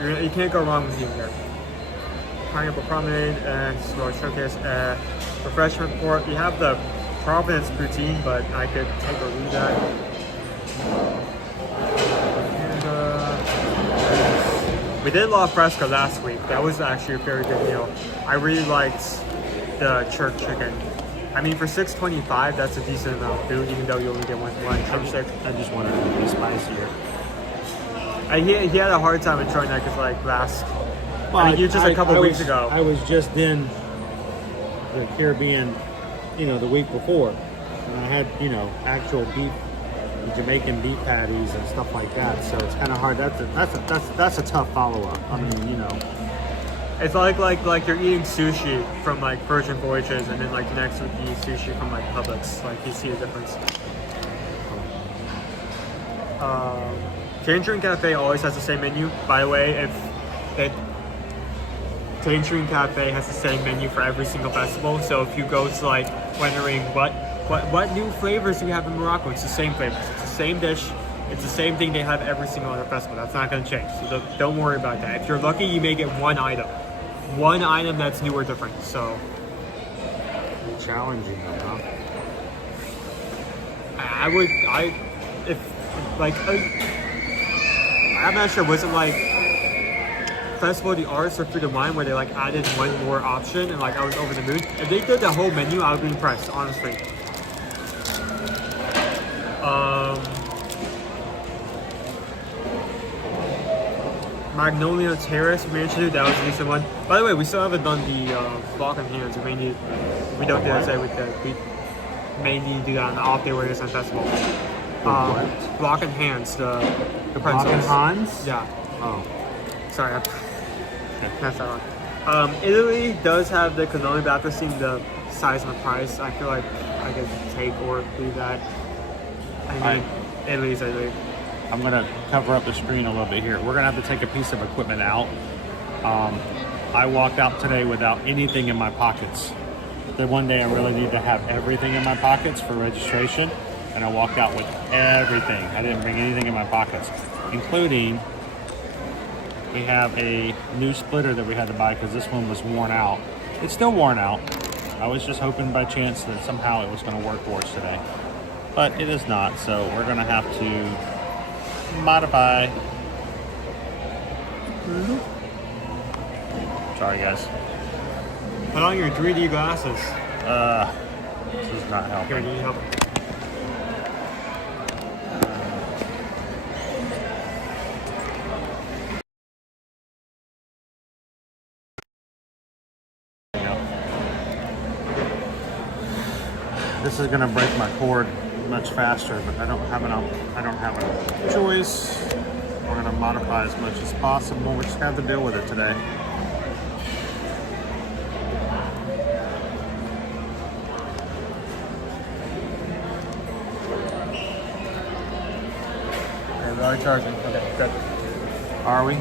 You can't go wrong with eating here. Pineapple Promenade and showcase refreshment port. You have the Providence poutine, but I could take or leave that. And we did La Fresca last week. That was actually a very good meal. I really liked the jerk chicken. I mean, for $6.25, that's a decent amount of food, even though you only get one drumstick. I just wanted it to be spicier. He had a hard time enjoying that because, like, last. Well, I mean, just a couple weeks ago. I was just in the Caribbean, the week before, and I had, actual beef, Jamaican beef patties and stuff like that. So it's kind of hard. That's a tough follow up. I mean, It's like you're eating sushi from like Virgin Voyages, and then like next week you eat sushi from like Publix. Like you see a difference. Tangerine Cafe always has the same menu. By the way, Tangerine Cafe has the same menu for every single festival. So if you go to like wondering what new flavors do we have in Morocco, it's the same flavors. It's the same dish. It's the same thing they have every single other festival. That's not going to change. So don't worry about that. If you're lucky, you may get one item that's new or different. So challenging, huh? I'm not sure. Was it like Festival of the Arts or Food and Wine where they like added one more option and like I was over the moon? If they did the whole menu, I would be impressed, honestly. Magnolia Terrace, we managed to do, that was a decent one. By the way, we still haven't done the Block and Hands. We don't do that we may need to do that on the off day where it is on festival. Block and Hands, the Block and Hans? Yeah. Oh. Sorry, that's that one. Italy does have the cannoli, but after seeing the size and the price, I feel like I could take or leave that. I mean, Italy's Italy. I'm going to cover up the screen a little bit here. We're going to have to take a piece of equipment out. I walked out today without anything in my pockets. The one day I really need to have everything in my pockets for registration, and I walked out with everything. I didn't bring anything in my pockets, including we have a new splitter that we had to buy because this one was worn out. It's still worn out. I was just hoping by chance that somehow it was going to work for us today, but it is not. So we're going to have to modify. Sorry guys. Put on your 3D glasses. This is not helping. Here, do you help? This is going to break my cord much faster, but I don't have a choice. We're going to modify as much as possible. We just have to deal with it today. Okay, we're already charging. Okay, good. Are we?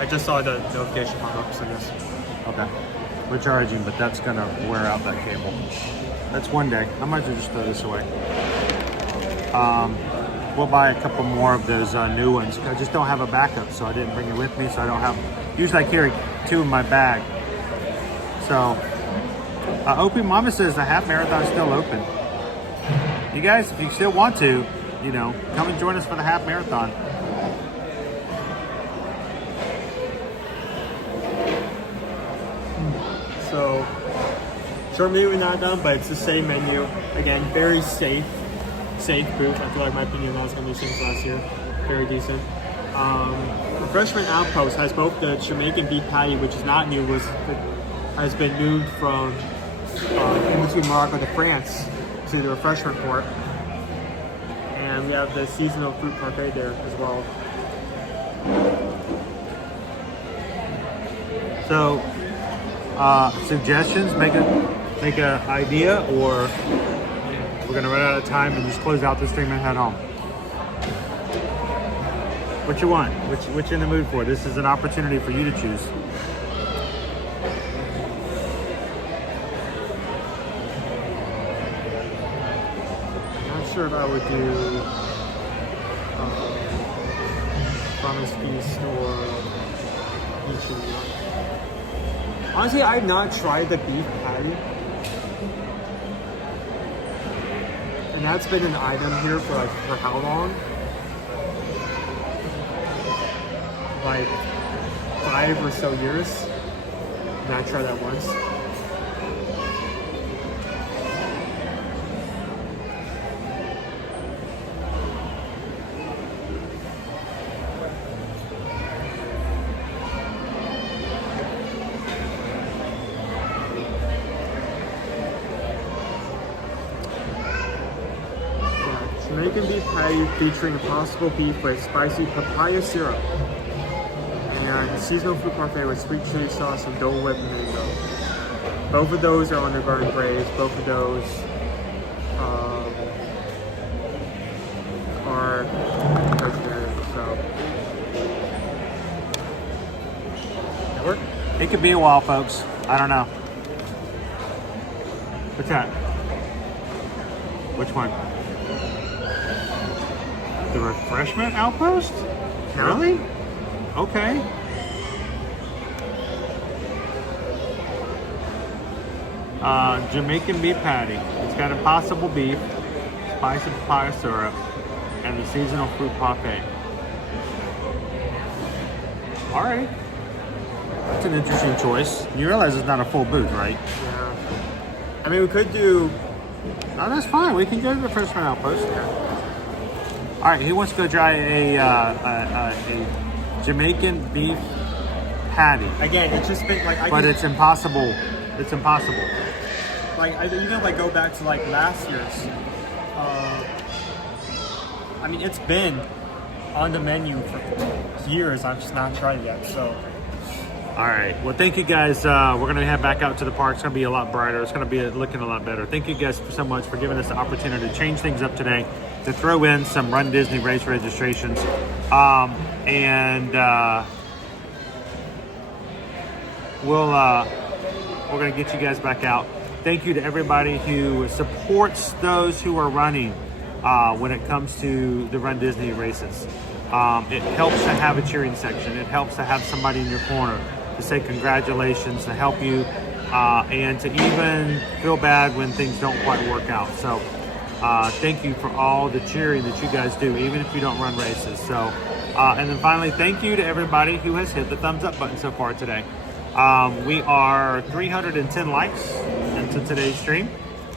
I just saw the notification pop up, so yes. Okay. We're charging, but that's going to wear out that cable. That's one day. I might as well just throw this away. We'll buy a couple more of those new ones. I just don't have a backup, so I didn't bring it with me. So I don't have. Usually I carry two in my bag. So, Opie Mama says the half marathon is still open. You guys, if you still want to, come and join us for the half marathon. So, short menu we're not done, but it's the same menu. Again, very safe booth. I feel like my opinion that was going to be the same as last year. Very decent. Refreshment Outpost has both the Jamaican beef patty, which is not new, has been moved from in between Morocco to France to the refreshment port. And we have the seasonal fruit parfait there as well. So, suggestions, make a idea, or we're gonna run out of time and just close out this stream and head home. What you want? Which you in the mood for? This is an opportunity for you to choose. I'm not sure if I would do Promise Feast or Each. Honestly, I've not tried the beef patty. And that's been an item here for how long? Like 5 or so years. And I tried that once. Jamaican beef patty featuring impossible beef with spicy papaya syrup. And seasonal fruit parfait with sweet chili sauce and Dole Whip mango. Both of those are on the garden braised. Both of those are vegetarian. So, that work? It could be a while, folks. I don't know. What's that? Which one? The refreshment outpost? No. Really? Okay. Jamaican beef patty. It's got impossible beef, spicy papaya syrup, and the seasonal fruit parfait. All right. That's an interesting choice. You realize it's not a full booth, right? Yeah. I mean, we could do. No, that's fine. We can go to the refreshment outpost. All right. Who wants to go try a Jamaican beef patty? Again, it's just been like. But it's impossible. It's impossible. Like I even like go back to like last year's. I mean, it's been on the menu for years. I've just not tried it yet. So. All right. Well, thank you guys. We're going to head back out to the park. It's going to be a lot brighter. It's going to be looking a lot better. Thank you guys so much for giving us the opportunity to change things up today, to throw in some Run Disney race registrations. We're going to get you guys back out. Thank you to everybody who supports those who are running when it comes to the Run Disney races. It helps to have a cheering section. It helps to have somebody in your corner to say congratulations, to help you, and to even feel bad when things don't quite work out. So thank you for all the cheering that you guys do, even if you don't run races. So, and then finally, thank you to everybody who has hit the thumbs up button so far today. We are 310 likes into today's stream.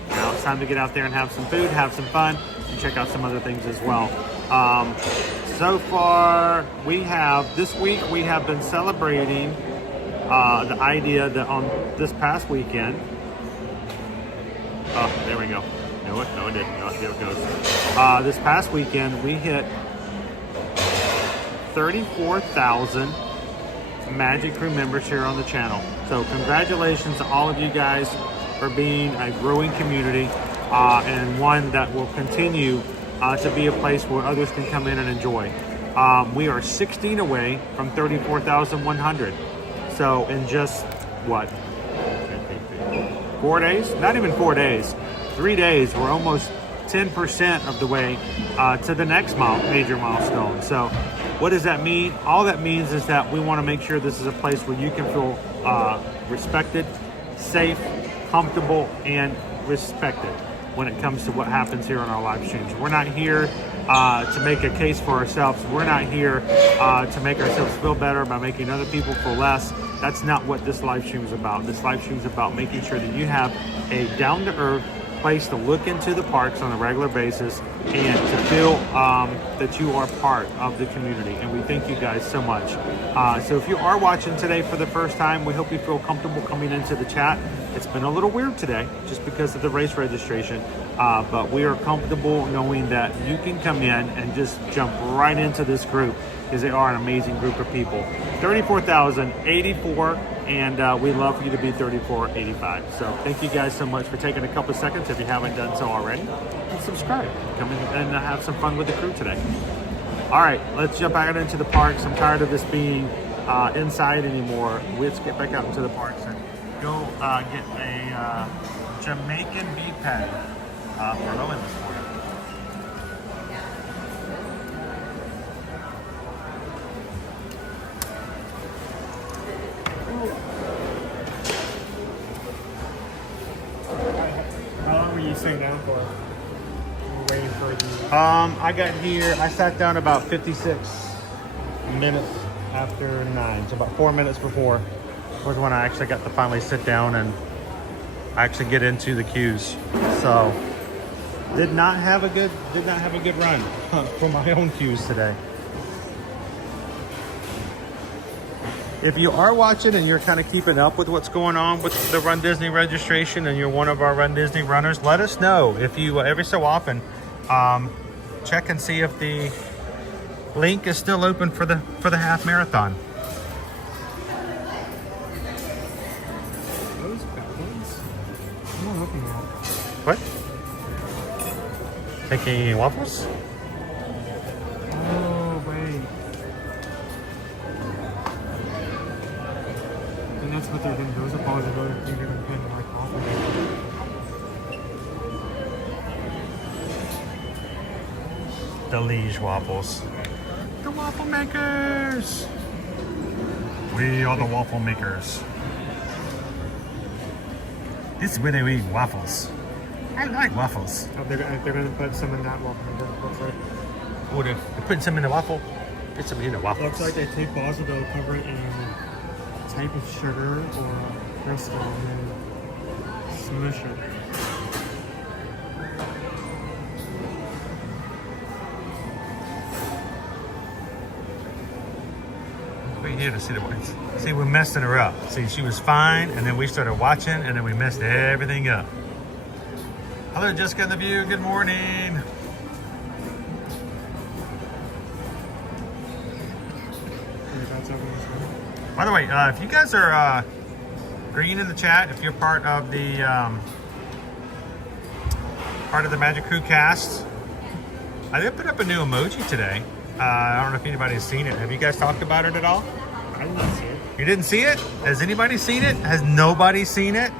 Now it's time to get out there and have some food, have some fun, and check out some other things as well. So far, this week we have been celebrating the idea that on this past weekend, oh, there we go. No, it didn't. No, here it goes. This past weekend, we hit 34,000 Magic Crew members here on the channel. So congratulations to all of you guys for being a growing community and one that will continue to be a place where others can come in and enjoy. We are 16 away from 34,100. So in just, what, 4 days? Not even 4 days. 3 days, we're almost 10% of the way to the next major milestone. So what does that mean? All that means is that we want to make sure this is a place where you can feel respected, safe, comfortable, and respected when it comes to what happens here on our live streams. We're not here to make a case for ourselves. We're not here to make ourselves feel better by making other people feel less. That's not what this live stream is about. This live stream is about making sure that you have a down-to-earth place to look into the parks on a regular basis and to feel that you are part of the community. And we thank you guys so much. So if you are watching today for the first time, we hope you feel comfortable coming into the chat. It's been a little weird today just because of the race registration, but we are comfortable knowing that you can come in and just jump right into this group because they are an amazing group of people. 34,084, and we'd love for you to be 3485. So thank you guys so much for taking a couple seconds, if you haven't done so already, and subscribe. Come in and have some fun with the crew today. All right, let's jump out into the parks. I'm tired of this being inside anymore. Let's get back out into the parks and go get a Jamaican beef patty for Owen this morning. sitting down for? We're waiting for the. I got here. I sat down about 56 minutes after 9, so about 4 minutes before was when I actually got to finally sit down and actually get into the queues. So did not have a good run for my own queues today. If you are watching and you're kind of keeping up with what's going on with the Run Disney registration and you're one of our Run Disney runners, let us know. If you every so often check and see if the link is still open for the half marathon. Those bad ones? I'm not looking at. What? Taking waffles? Oh wait. And that's what they're doing. Those are balls that they're gonna pin like off of it. The Liege waffles. The waffle makers. We are the waffle makers. This is where they eat waffles. I like waffles. Oh, they're gonna put some in that waffle. Looks like. Oh, they're putting some in the waffle. Put some in the waffles. Looks like they take balls and they'll cover it in a type of sugar or a crystal and then smush it. We're here to see the boys. See, we're messing her up. See, she was fine, and then we started watching, and then we messed everything up. Hello, Jessica in the View. Good morning. By the way, if you guys are green in the chat, if you're part of the Magic Crew cast, I did put up a new emoji today. I don't know if anybody's seen it. Have you guys talked about it at all? I didn't see it. You didn't see it? Has anybody seen it? Has nobody seen it?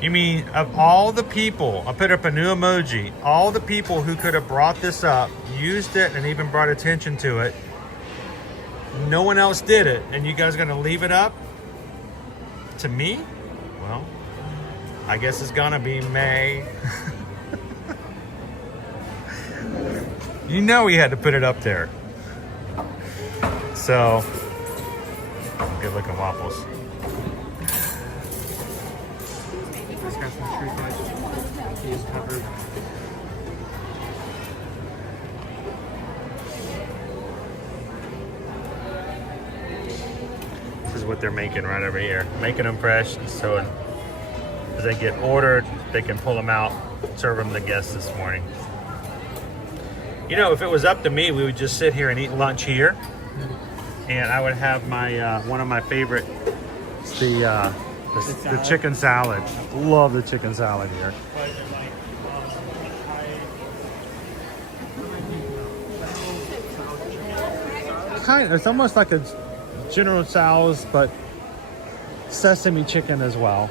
You mean of all the people, I put up a new emoji, all the people who could have brought this up, used it, and even brought attention to it, no one else did it, and you guys are gonna leave it up to me? Well, I guess it's gonna be May. You know he had to put it up there. So, good looking waffles. This got some tree guys. He's covered. This is what they're making right over here. Making them fresh, so as they get ordered, they can pull them out, serve them to guests this morning. You know, if it was up to me, we would just sit here and eat lunch here, and I would have my one of my favorite, the chicken salad. Love the chicken salad here. It's almost like a General Tso's, but sesame chicken as well.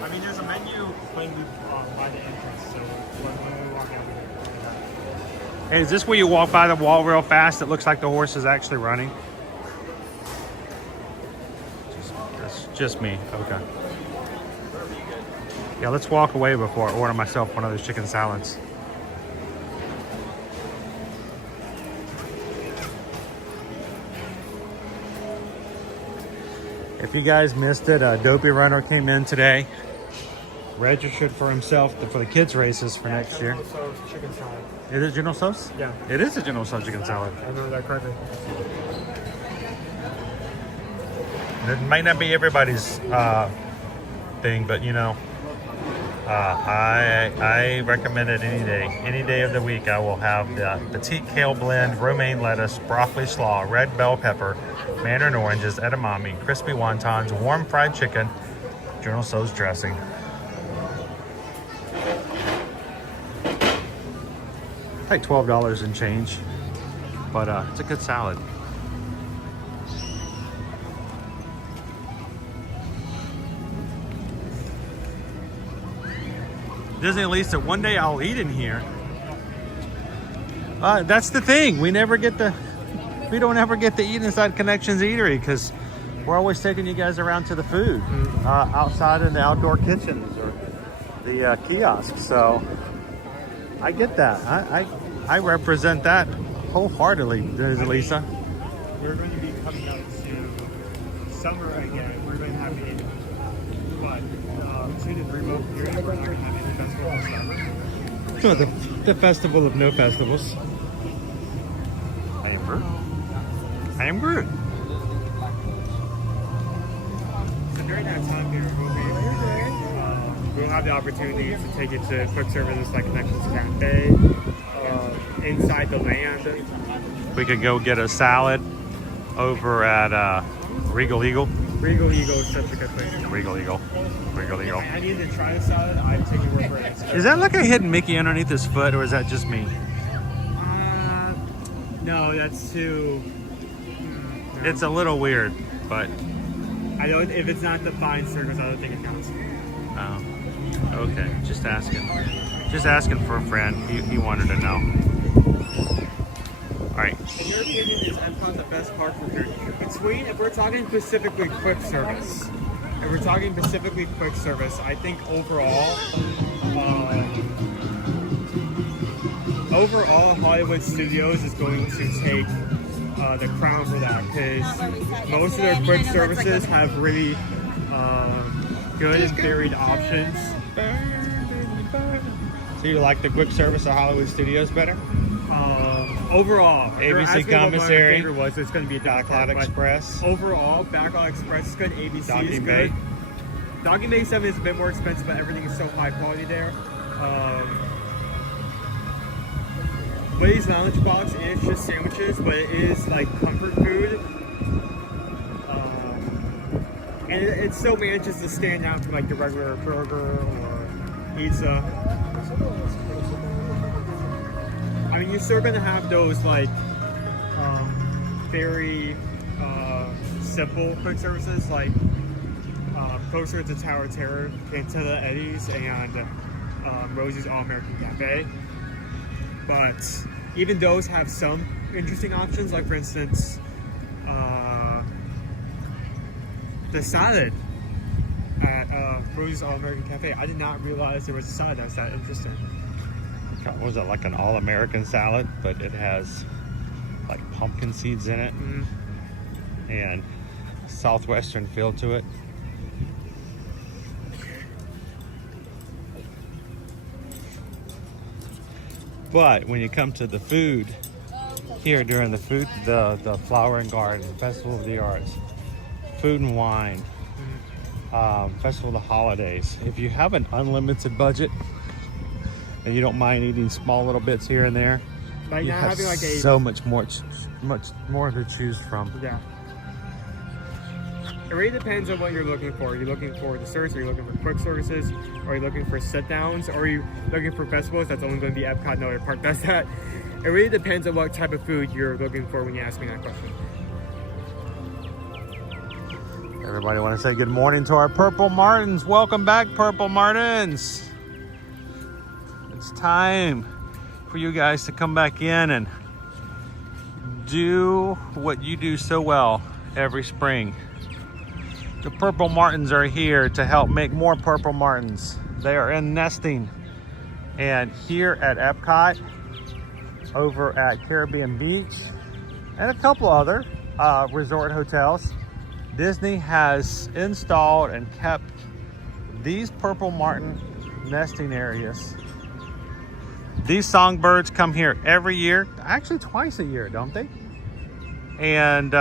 I mean, there's a menu by the entrance, so when we walk out, Hey, is this where you walk by the wall real fast? It looks like the horse is actually running. That's just me. Okay. Yeah, let's walk away before I order myself one of those chicken salads. If you guys missed it, Dopey Runner came in today, registered for himself for the kids races for next year. Chicken salad. It is General Tso's? Yeah. It is a General Tso's chicken salad. I remember that correctly. It might not be everybody's thing, but you know, I recommend it any day. Any day of the week, I will have the petite kale blend, romaine lettuce, broccoli slaw, red bell pepper, mandarin oranges, edamame, crispy wontons, warm fried chicken, General Tso's dressing. Like $12 and change, but it's a good salad. Disney at least that one day I'll eat in here. That's the thing. We don't ever get to eat inside Connections Eatery because we're always taking you guys around to the food outside in the outdoor kitchens or the kiosk. So I get that. I represent that wholeheartedly, Lisa. We're going to be coming up to summer again. We're going to have a student remote period. We're not going to have any festival this summer. So the festival of no festivals. I am Groot. I am Groot. So during that time period, we'll have the opportunity to take it to quick services like Connections Cafe, inside the land. We could go get a salad over at Regal Eagle. Regal Eagle is such a good place. Regal Eagle. Regal Eagle. I need to try the salad. I'm taking your word for it. Is that like a hidden Mickey underneath his foot, or is that just me? No, that's too... no. It's a little weird, but... I don't, if it's not the fine circus, I don't think it counts. Oh, okay. Just asking. Just asking for a friend. He wanted to know. All right. In your opinion, is EPCOT the best park for food? Between, if we're talking specifically quick service, I think overall Hollywood Studios is going to take the crown for that, because most of their quick services have really good and varied options. So you like the quick service of Hollywood Studios better? Overall, ABC Commissary, it's going to be Backlot Express. Overall, Backlot Express is good. ABC Docking is Bay. good. Docking Bay 7 is a bit more expensive, but everything is so high quality there. Willie's Lounge Box is just sandwiches, but it is like comfort food. And it still manages to stand out from like the regular burger or pizza. I mean, you're still gonna have those like very simple quick services like closer to Tower of Terror, Cantilla Eddie's, and Rosie's All American Cafe. But even those have some interesting options, like for instance, the salad at Rosie's All American Cafe. I did not realize there was a salad that was that interesting. What was it, like an all-American salad, but it has like pumpkin seeds in it and a southwestern feel to it. But when you come to the food here during the Flower and Garden, Festival of the Arts, Food and Wine, Festival of the Holidays, if you have an unlimited budget and you don't mind eating small little bits here and there, Like you not have having like a so much more to choose from. Yeah. It really depends on what you're looking for. Are you looking for desserts? Are you looking for quick services? Are you looking for sit downs? Or are you looking for festivals? That's only going to be EPCOT. No other park does that. It really depends on what type of food you're looking for when you ask me that question. Everybody want to say good morning to our Purple Martins. Welcome back, Purple Martins. It's time for you guys to come back in and do what you do so well every spring. The Purple Martins are here to help make more Purple Martins. They are in nesting. And here at EPCOT, over at Caribbean Beach, and a couple other resort hotels, Disney has installed and kept these Purple Martin nesting areas. These songbirds come here every year, actually twice a year, don't they? And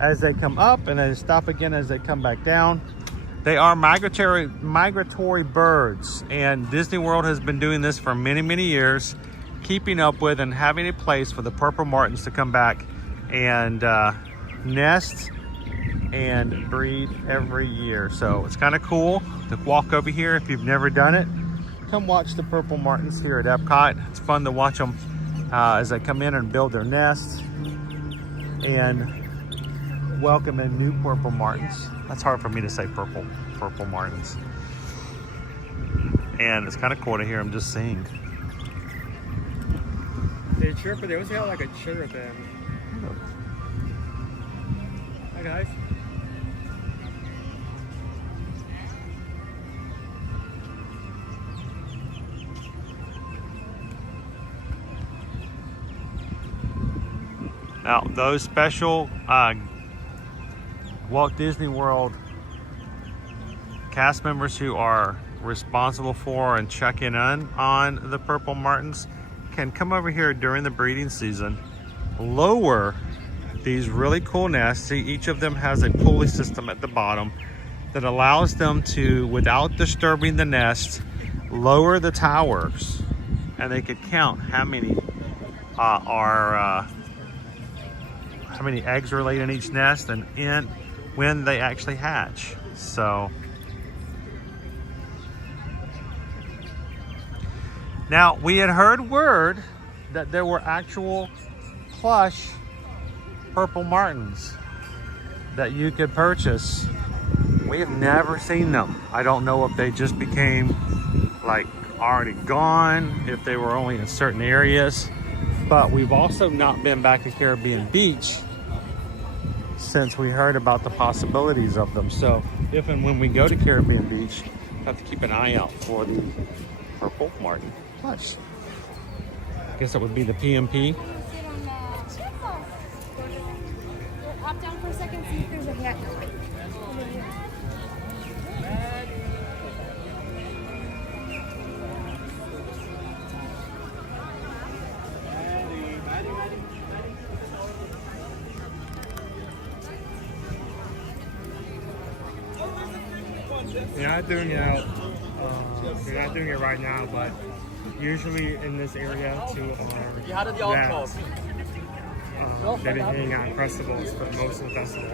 as they come up and then stop again as they come back down. They are migratory birds, and Disney World has been doing this for many, many years, keeping up with and having a place for the Purple Martins to come back and nest and breed every year. So it's kind of cool to walk over here. If you've never done it, come watch the Purple Martins here at EPCOT. It's fun to watch them as they come in and build their nests and welcome in new Purple Martins. That's hard for me to say, Purple Martins. And it's kind of cool to hear them just sing. They chirp, but they always have like a chirp in. Hi guys. Now, those special Walt Disney World cast members who are responsible for and checking in on the purple martins can come over here during the breeding season, lower these really cool nests. See, each of them has a pulley system at the bottom that allows them to, without disturbing the nest, lower the towers, and they could count how many how many eggs are laid in each nest and when they actually hatch. So now, we had heard word that there were actual plush purple martins that you could purchase. We have never seen them. I don't know if they just became like already gone, if they were only in certain areas, but we've also not been back to Caribbean Beach since we heard about the possibilities of them. So if and when we go to Caribbean Beach, we have to keep an eye out for the purple martin plush. I guess that would be the PMP. Hop down for a second, see if there's a hat. They're not doing it out. They're not doing it right now, but usually in this area to rats, they've been hanging out at festivals for most of the festival.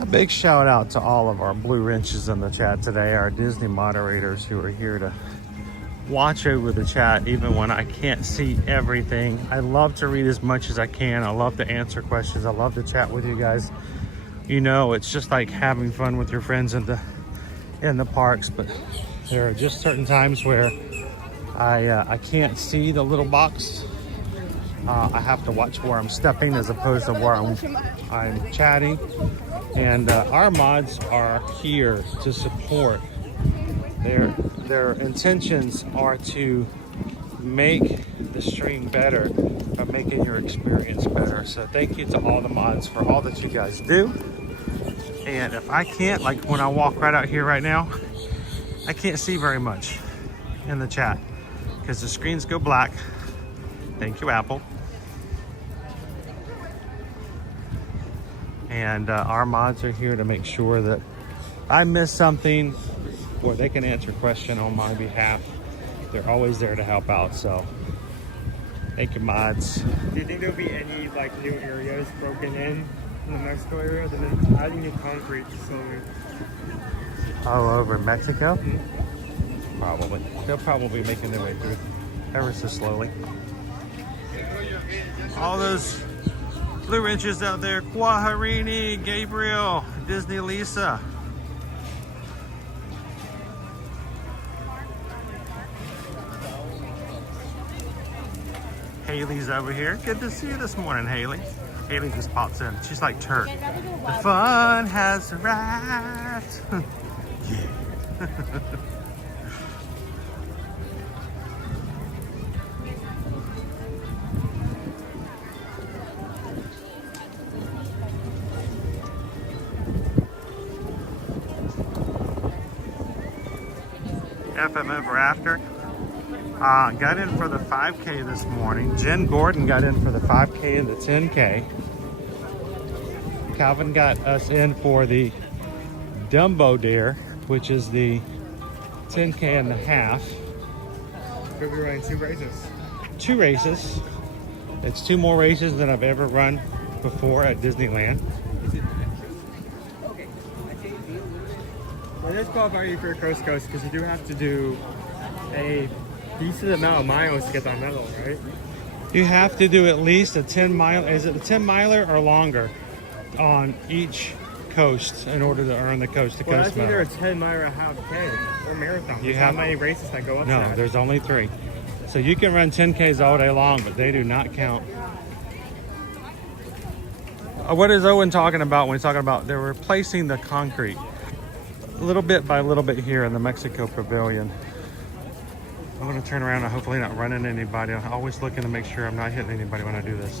A big shout out to all of our blue wrenches in the chat today, our Disney moderators who are here to watch over the chat even when I can't see everything. I love to read as much as I can. I love to answer questions. I love to chat with you guys. You know, it's just like having fun with your friends in the parks, but there are just certain times where I can't see the little box. I have to watch where I'm stepping as opposed to where I'm chatting. And our mods are here to support. Their intentions are to make the stream better by making your experience better. So thank you to all the mods for all that you guys do. And if I can't, like when I walk right out here right now, I can't see very much in the chat because the screens go black. Thank you, Apple. And our mods are here to make sure that I miss something or they can answer a question on my behalf. They're always there to help out, so thank you, mods. Do you think there'll be any like new areas broken in the Mexico area? They're adding new concrete slowly. Oh, over in Mexico? Mm-hmm. Probably. They'll probably be making their way through ever so slowly. All those blue wrenches out there, Quaharini, Gabriel, Disney Lisa. Haley's over here. Good to see you this morning, Haley. Haley just pops in. She's like Turk. The fun has arrived. Yeah. FM Ever After got in for the 5K this morning. Jen Gordon got in for the 5K and the 10K. Calvin got us in for the Dumbo Dare, which is the 10K and a half. We'll be running 2 races. 2 races. It's 2 more races than I've ever run before at Disneyland. It does qualify you for a coast because you do have to do a decent amount of miles to get that medal, right? You have to do at least a 10 mile. Is it a 10 miler or longer on each coast in order to earn the coast to Well, coast that's either medal? a 10 mile or a half K or marathon. You There's have not many races that go up to No, that. there's only 3. So you can run 10Ks all day long, but they do not count. What is Owen talking about when he's talking about they're replacing the concrete little bit by little bit here in the Mexico Pavilion? I'm going to turn around and hopefully not run into anybody. I'm always looking to make sure I'm not hitting anybody when I do this.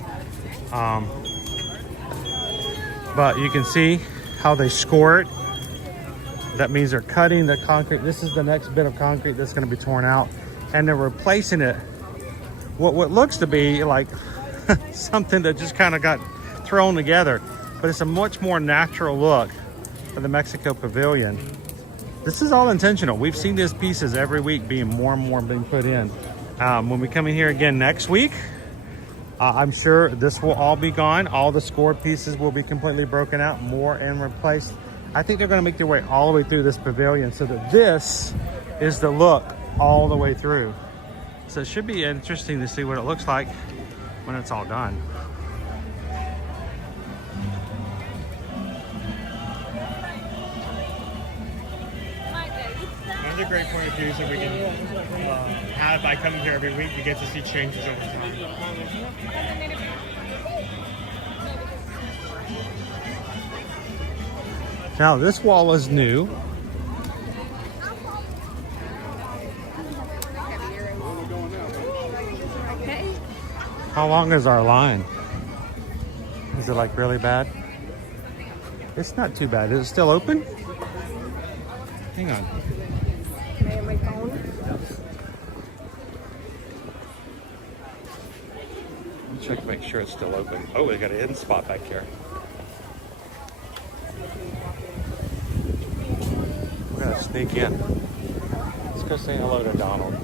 But you can see how they score it. That means they're cutting the concrete. This is the next bit of concrete that's going to be torn out. And they're replacing it. What looks to be like something that just kind of got thrown together. But it's a much more natural look for the Mexico Pavilion. This is all intentional. We've seen these pieces every week being more and more being put in. When we come in here again next week, I'm sure this will all be gone. All the scored pieces will be completely broken out, more and replaced. I think they're going to make their way all the way through this pavilion so that this is the look all the way through. So it should be interesting to see what it looks like when it's all done. Another great point of view is that we can have by coming here every week, you get to see changes over time. Now this wall is new. How long is our line? Is it like really bad? It's not too bad. Is it still open? Hang on. Let me check to make sure it's still open. Oh, we got a hidden spot back here. We're gonna sneak in. Let's go say hello to Donald.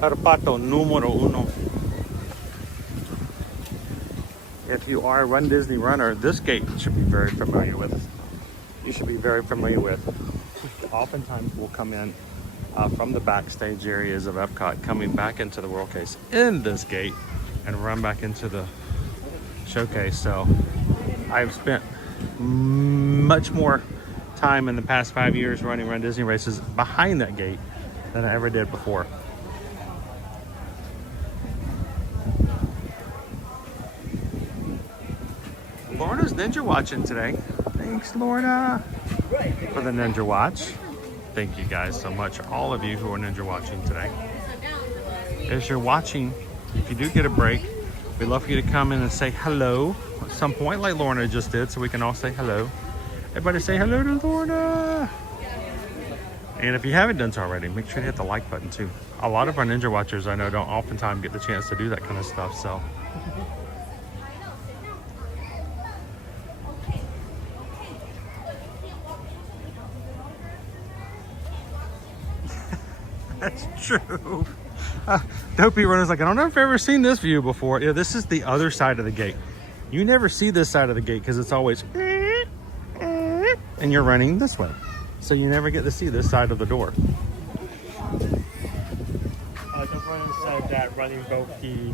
Carpato numero 1. If you are a Run Disney runner, this gate you should be very familiar with. You should be very familiar with. Oftentimes we'll come in from the backstage areas of EPCOT, coming back into the World Case in this gate and run back into the showcase. So I've spent much more time in the past 5 years running Run Disney races behind that gate than I ever did before. Lorna's Ninja watching today. Thanks, Lorna, for the Ninja Watch. Thank you guys so much, all of you who are Ninja watching today. As you're watching, if you do get a break, we'd love for you to come in and say hello at some point, like Lorna just did, so we can all say hello. Everybody say hello to Lorna. And if you haven't done so already, make sure to hit the like button too. A lot of our Ninja watchers I know don't oftentimes get the chance to do that kind of stuff, so. That's true. Dopey Runner's like, I don't know if I've ever seen this view before. Yeah, this is the other side of the gate. You never see this side of the gate because it's always and you're running this way. So you never get to see this side of the door. The runner said that running both the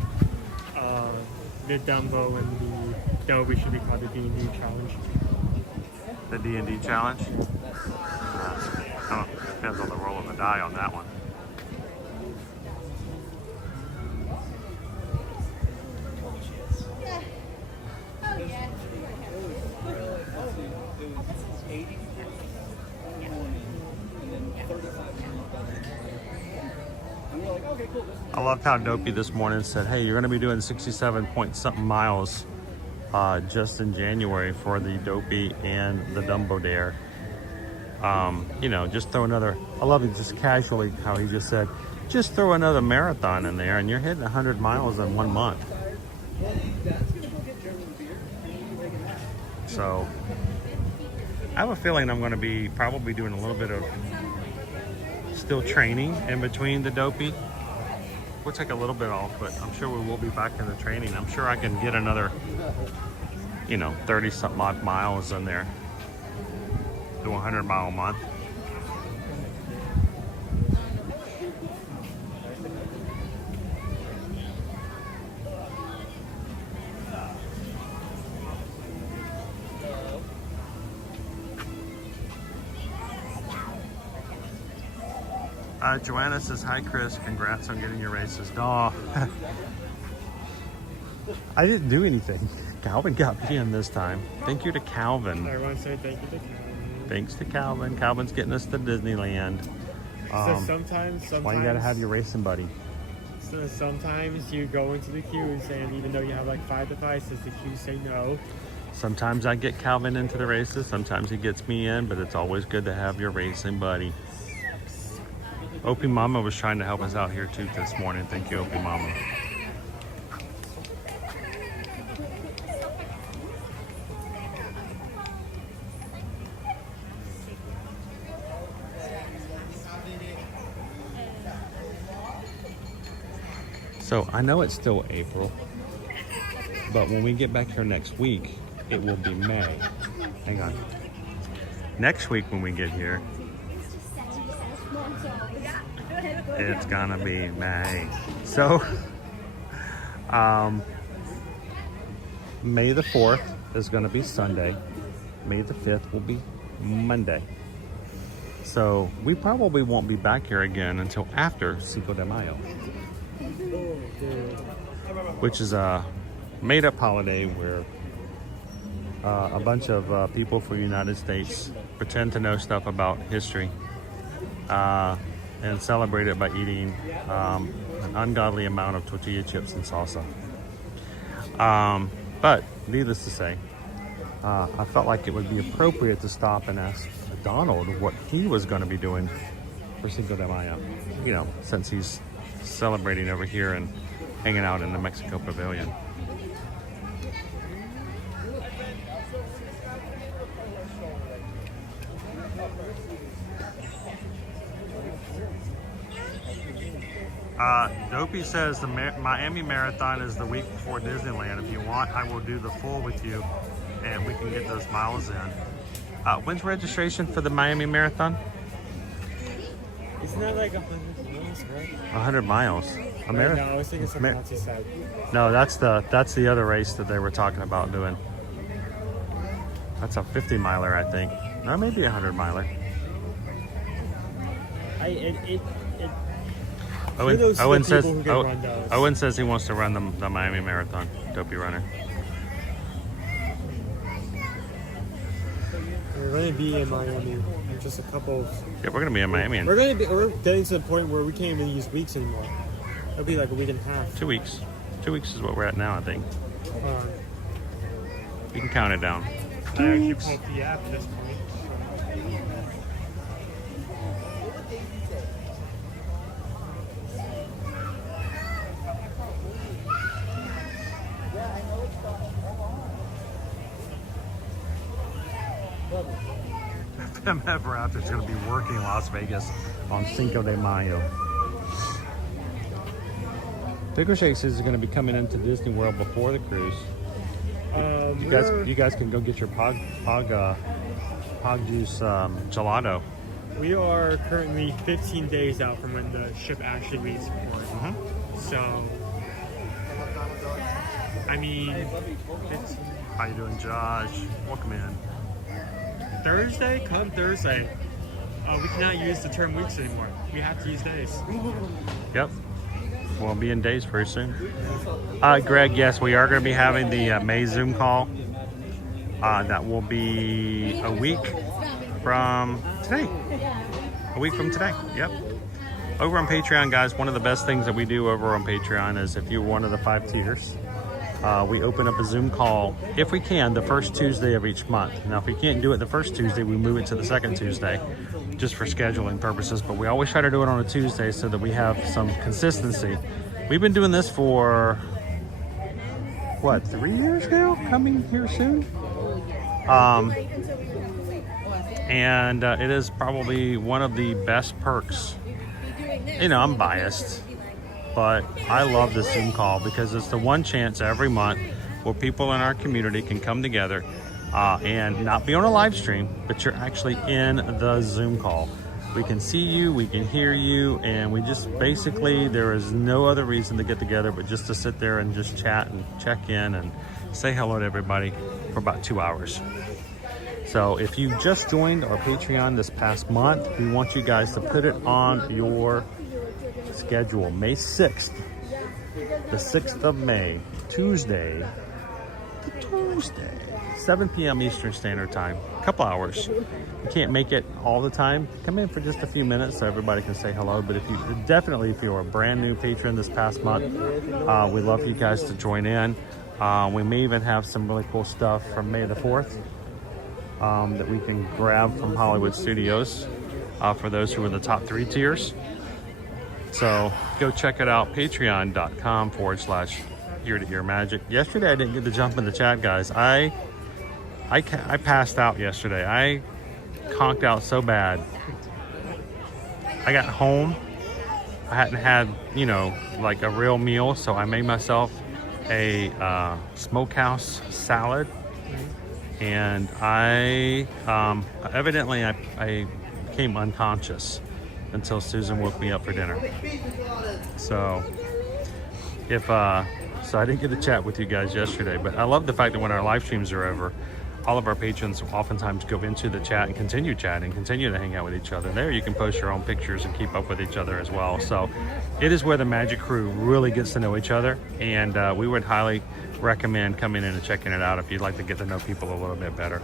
Dumbo and the Dobie should be called the D&D challenge. The D&D challenge? Depends on the roll of the die on that one. I loved how Dopey this morning said, hey, you're going to be doing 67 point something miles just in January for the Dopey and the Dumbo Dare. You know, just throw another, I love it just casually how he just said, just throw another marathon in there and you're hitting 100 miles in 1 month. So I have a feeling I'm going to be probably doing a little bit of still training in between the Dopey. We'll take a little bit off, but I'm sure we will be back in the training. I'm sure I can get another, you know, 30 something odd miles in there the 100-mile month. Joanna says, hi Chris, congrats on getting your races. No, I didn't do anything. Calvin got me in this time. Thank you to Calvin. I want to say thank you to Calvin. Thanks to Calvin. Calvin's getting us to Disneyland. So sometimes why you gotta have your racing buddy. So sometimes you go into the queues and even though you have like 5 devices, the queues say no. Sometimes I get Calvin into the races, sometimes he gets me in, but it's always good to have your racing buddy. Opie Mama was trying to help us out here too this morning. Thank you, Opie Mama. So I know it's still April, but when we get back here next week, it will be May. Hang on. Next week when we get here, it's gonna be May. So, May the 4th is gonna be Sunday. May the 5th will be Monday. So we probably won't be back here again until after Cinco de Mayo, which is a made-up holiday where a bunch of people from the United States pretend to know stuff about history and celebrate it by eating an ungodly amount of tortilla chips and salsa. But needless to say, I felt like it would be appropriate to stop and ask Donald what he was going to be doing for Cinco de Mayo, you know, since he's celebrating over here and hanging out in the Mexico Pavilion. Dopey says the Miami Marathon is the week before Disneyland. If you want, I will do the full with you and we can get those miles in. When's registration for the Miami Marathon? Isn't that like 100 miles, right? 100 miles. A marathon? No, I was thinking something else you said. No, that's the other race that they were talking about doing. That's a 50 miler, I think. No, maybe a 100 miler. Owen says he wants to run the Miami Marathon. Dopey runner. We're going to be in Miami in just a couple of... Yeah, we're going to be in Miami. We're getting to the point where we can't even use weeks anymore. It'll be like a week and a half. 2 weeks. 2 weeks is what we're at now, I think. You can count it down. I actually pulled the app at this point. MF Raptor is going to be working in Las Vegas on Cinco de Mayo. Pickle Shake says he's going to be coming into Disney World before the cruise. You guys can go get your Pog Juice gelato. We are currently 15 days out from when the ship actually leaves port. So, I mean, 15. How you doing, Josh? Welcome in. Come Thursday, we cannot use the term weeks anymore. We have to use days. Yep. We'll be in days very soon. Greg, yes, we are going to be having the May Zoom call. That will be a week from today. A week from today, yep. Over on Patreon, guys, one of the best things that we do over on Patreon is if you're one of the 5 tiers, we open up a Zoom call, if we can, the first Tuesday of each month. Now, if we can't do it the first Tuesday, we move it to the second Tuesday, just for scheduling purposes. But we always try to do it on a Tuesday so that we have some consistency. We've been doing this for, what, 3 years now? Coming here soon? And it is probably one of the best perks. You know, I'm biased, but I love the Zoom call because it's the one chance every month where people in our community can come together, and not be on a live stream, but you're actually in the Zoom call. We can see you, we can hear you, and we just basically, there is no other reason to get together but just to sit there and just chat and check in and say hello to everybody for about 2 hours. So if you just joined our Patreon this past month, we want you guys to put it on your schedule. May 6th, the 6th of May, Tuesday, 7 p.m. Eastern Standard Time, a couple hours. You can't make it all the time. Come in for just a few minutes so everybody can say hello. But if you're a brand new patron this past month, we'd love for you guys to join in. We may even have some really cool stuff from May the 4th that we can grab from Hollywood Studios for those who are in the top 3 tiers. So go check it out, patreon.com/ear-to-ear magic. Yesterday I didn't get to jump in the chat, guys. I passed out yesterday. I conked out so bad. I got home. I hadn't had, like a real meal, so I made myself a smokehouse salad. And I became unconscious until Susan woke me up for dinner. So so I didn't get to chat with you guys yesterday, but I love the fact that when our live streams are over, all of our patrons oftentimes go into the chat and continue chatting, continue to hang out with each other. There you can post your own pictures and keep up with each other as well. So it is where the Magic Crew really gets to know each other, and we would highly recommend coming in and checking it out if you'd like to get to know people a little bit better.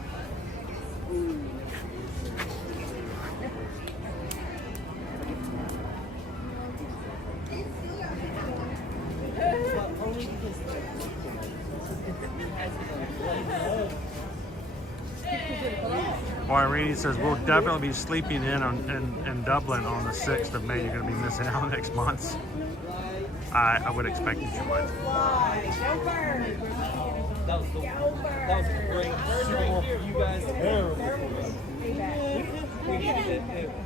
Irene says, we'll definitely be sleeping in Dublin on the 6th of May. You're going to be missing out next month. I would expect you to would. That was a great Super Bowl for you guys.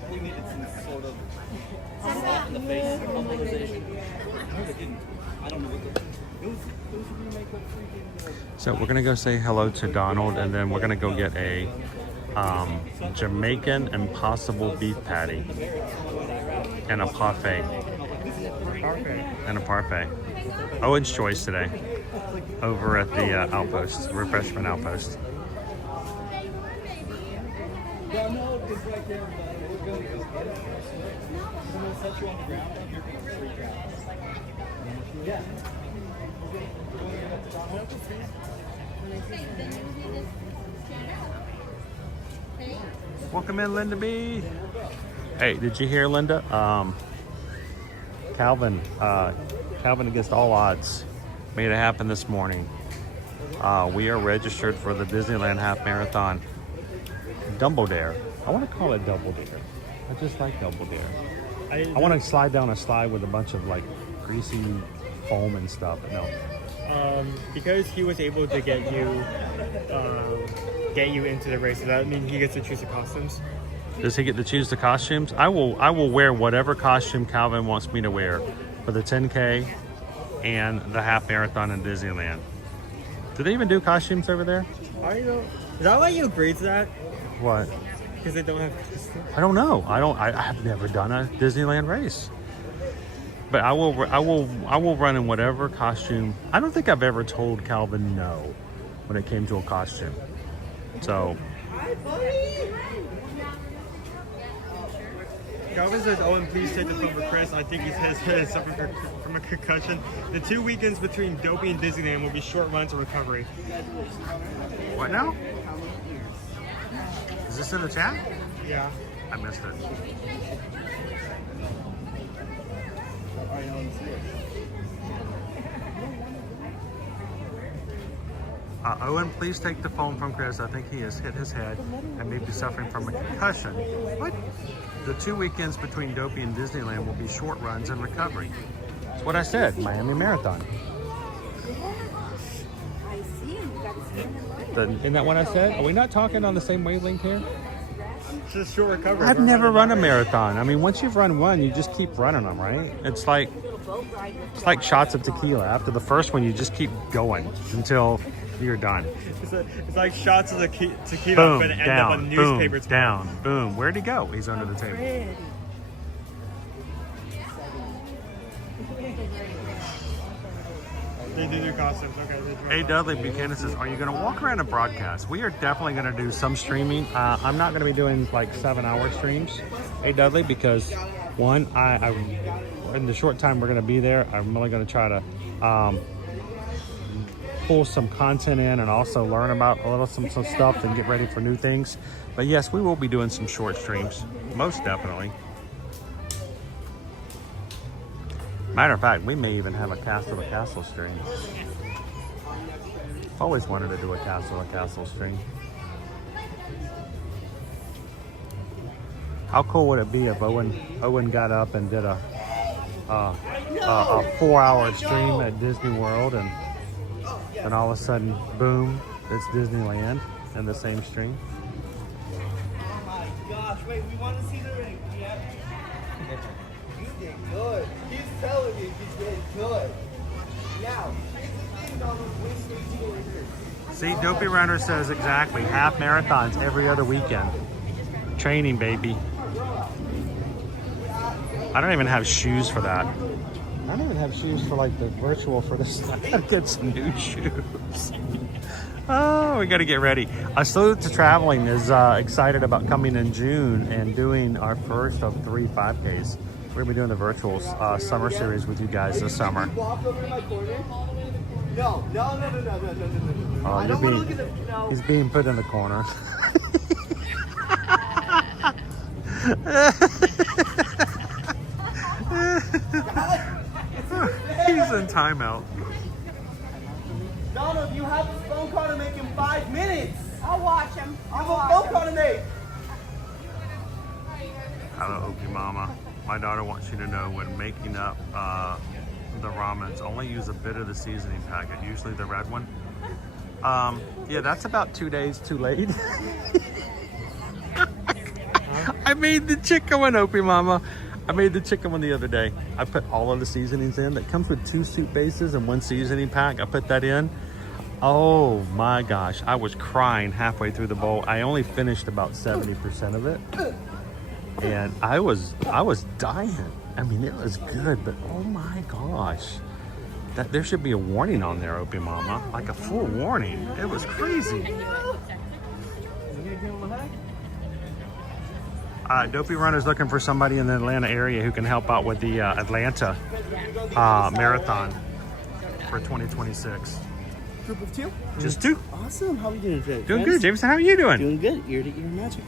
We needed some sort of slap in the face conversation. No, they didn't. I don't know what it was a remake of freaking. So we're going to go say hello to Donald, and then we're going to go get a Jamaican Impossible beef patty and a parfait. And a parfait. Owen's choice today over at the outpost, refreshment outpost. Welcome in, Linda B. Hey, did you hear, Linda? Calvin against all odds made it happen this morning. We are registered for the Disneyland Half Marathon. Double Dare. I want to call it Double Dare. I just like Double Dare. I want to slide down a slide with a bunch of like greasy foam and stuff. But no. Because he was able to get you into the race, does that mean he gets to choose the costumes? Does he get to choose the costumes? I will wear whatever costume Calvin wants me to wear for the 10K and the half marathon in Disneyland. Do they even do costumes over there? I don't know. Is that why you agreed to that? What? Because they don't have costumes. I don't know. I have never done a Disneyland race. But I will run in whatever costume. I don't think I've ever told Calvin no when it came to a costume. So Calvin says, Owen, please take the film for Chris. I think he says he's suffering from a concussion. The 2 weekends between Dopey and Disneyland will be short runs of recovery. What now? Is this in the chat? Yeah. I missed it. Owen, please take the phone from Chris. I think he has hit his head and may be suffering from a concussion. What? The 2 weekends between Dopey and Disneyland will be short runs and recovery. That's what I said, Miami Marathon. Isn't that what I said? Are we not talking on the same wavelength here? It's just short recovery. I've never run a marathon. I mean, once you've run one, you just keep running them, right? It's like shots of tequila. After the first one, you just keep going until You're done. It's like shots of the tequila Boom, going to end up on down, boom, newspapers. down, boom. Where'd he go? He's under the table. They do their costumes. Okay. Hey, Dudley Buchanan says, are you going to walk around and broadcast? We are definitely going to do some streaming. I'm not going to be doing like 7-hour streams, hey, Dudley, because one, I in the short time we're going to be there, I'm really going to try to pull some content in and also learn about a little some stuff and get ready for new things. But yes, we will be doing some short streams, most definitely. Matter of fact, we may even have a Castle to Castle stream. I've always wanted to do a Castle to Castle stream. How cool would it be if Owen got up and did a 4-hour stream at Disney World, and then all of a sudden, boom, it's Disneyland in the same stream. Oh my gosh, wait, we want to see the ring. Yeah. You did good. He's telling you you did good. Now, here's the thing, Donald. Which way you over here? See, Dopey Runner says exactly. Half marathons every other weekend. Training, baby. I don't even have shoes for that. I don't even have shoes for like the virtual for this. I gotta get some new shoes. Oh, we gotta get ready. Salute to Traveling is excited about coming in June and doing our first of 3 5Ks. We're gonna be doing the virtual summer series with you guys this summer. Walk over my corner? No. Oh, I don't want to look at the. No. He's being put in the corner. He's in timeout. Donald, you have this phone call to make in 5 minutes. I'll watch him. I have a phone call to make. Hello, Opie Mama. My daughter wants you to know when making up the ramens, only use a bit of the seasoning packet, usually the red one. Yeah, that's about 2 days too late. I made the chicken one, Opie Mama. I made the chicken one the other day. I put all of the seasonings in. That comes with 2 soup bases and 1 seasoning pack. I put that in. Oh my gosh, I was crying halfway through the bowl. I only finished about 70% of it. And I was dying. I mean, it was good, but oh my gosh. There should be a warning on there, Opie Mama. Like a full warning. It was crazy. Dopey Runner's looking for somebody in the Atlanta area who can help out with the Atlanta Marathon for 2026. Group of 2? Just 2. Awesome. How are you doing today? Doing good, Jameson. How are you doing? Doing good. Ear to ear magic.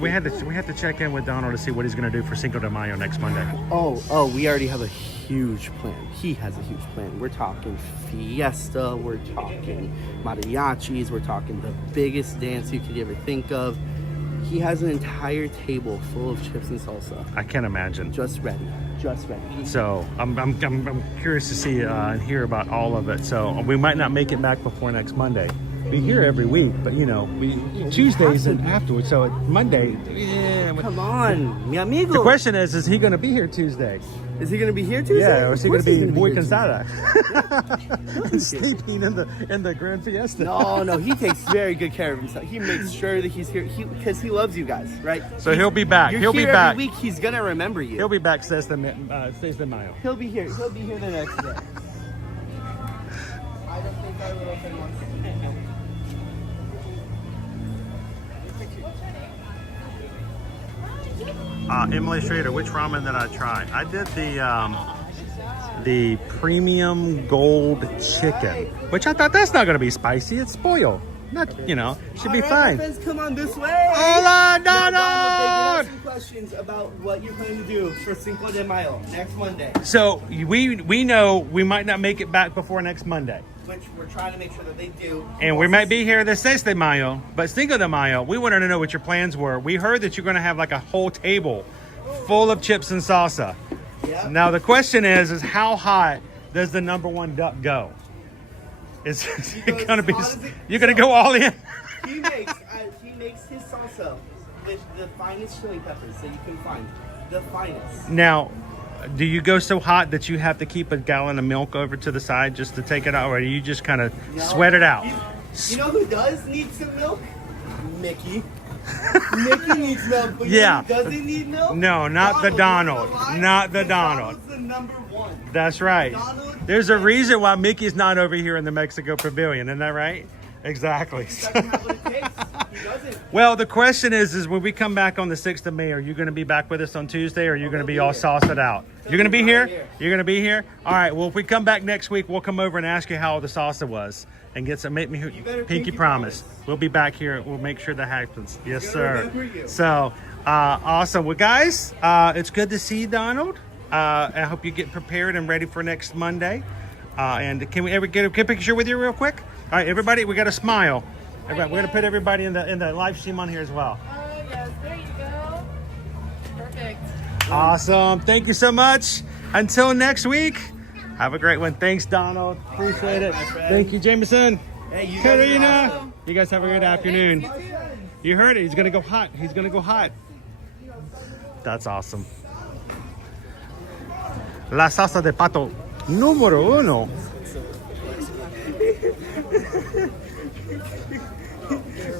We had to check in with Donald to see what he's going to do for Cinco de Mayo next Monday. Oh, we already have a huge plan. He has a huge plan. We're talking fiesta. We're talking mariachis. We're talking the biggest dance you could ever think of. He has an entire table full of chips and salsa. I can't imagine. Just ready. So I'm curious to see and hear about all of it. So we might not make it back before next Monday. Be here every week, but you know, Tuesdays and afterwards. So Monday, yeah. Come on, mi amigo. The question is he going to be here Tuesday? Is he going to be here Tuesday? Yeah, or is he going to be muy cansada and sleeping in the Grand Fiesta? No, he takes very good care of himself. He makes sure that he's here because he loves you guys, right? So he'll be back. You're He'll here be back. every week. He's gonna remember you. He'll be back 6 de Mayo. He'll be here. He'll be here the next day. I don't think our little thing wants to. Emily Schrader, which ramen did I try? I did the premium gold chicken, which I thought that's not going to be spicy. It's spoiled. Not, should be fine. My friends, come on this way. Hola, Donald! Now, some questions about what you're planning to do for Cinco de Mayo next Monday. So we know we might not make it back before next Monday. Which we're trying to make sure that they do. And we might be here the 6 de Mayo, but Cinco de Mayo, we wanted to know what your plans were. We heard that you're going to have like a whole table full of chips and salsa. Yep. Now the question is how hot does the #1 duck go? Is it going to be? You're going to go all in? He makes his salsa with the finest chili peppers that you can find. The finest. Now, do you go so hot that you have to keep a gallon of milk over to the side just to take it out, or do you just kind of sweat it out? You know who does need some milk? Mickey. Mickey needs milk, but you know Yeah. who doesn't need milk? No, not the Donald. Not the Donald. Donald's the number one. That's right. Donald- There's a reason why Mickey's not over here in the Mexico Pavilion. Isn't that right? Exactly. Well, the question is when we come back on the 6th of May, are you going to be back with us on Tuesday, or are you going to be all sauced out? You're going to be here? You're going to be here? All right. Well, if we come back next week, we'll come over and ask you how the salsa was and get some, make me pinky promise. We'll be back here. We'll make sure that happens. Yes, sir. So, awesome. Well, guys, it's good to see you, Donald. I hope you get prepared and ready for next Monday. And can we ever get a picture with you real quick? All right, everybody, we got to smile. Everybody, we're going to put everybody in the live stream on here as well. Oh, yes. There you go. Perfect. Awesome. Thank you so much. Until next week, have a great one. Thanks, Donald. Appreciate it. Thank you, Jameson. Hey, you guys Karina. are awesome. You guys have a good afternoon. You heard it. He's going to go hot. He's going to go hot. That's awesome. La salsa de pato número uno.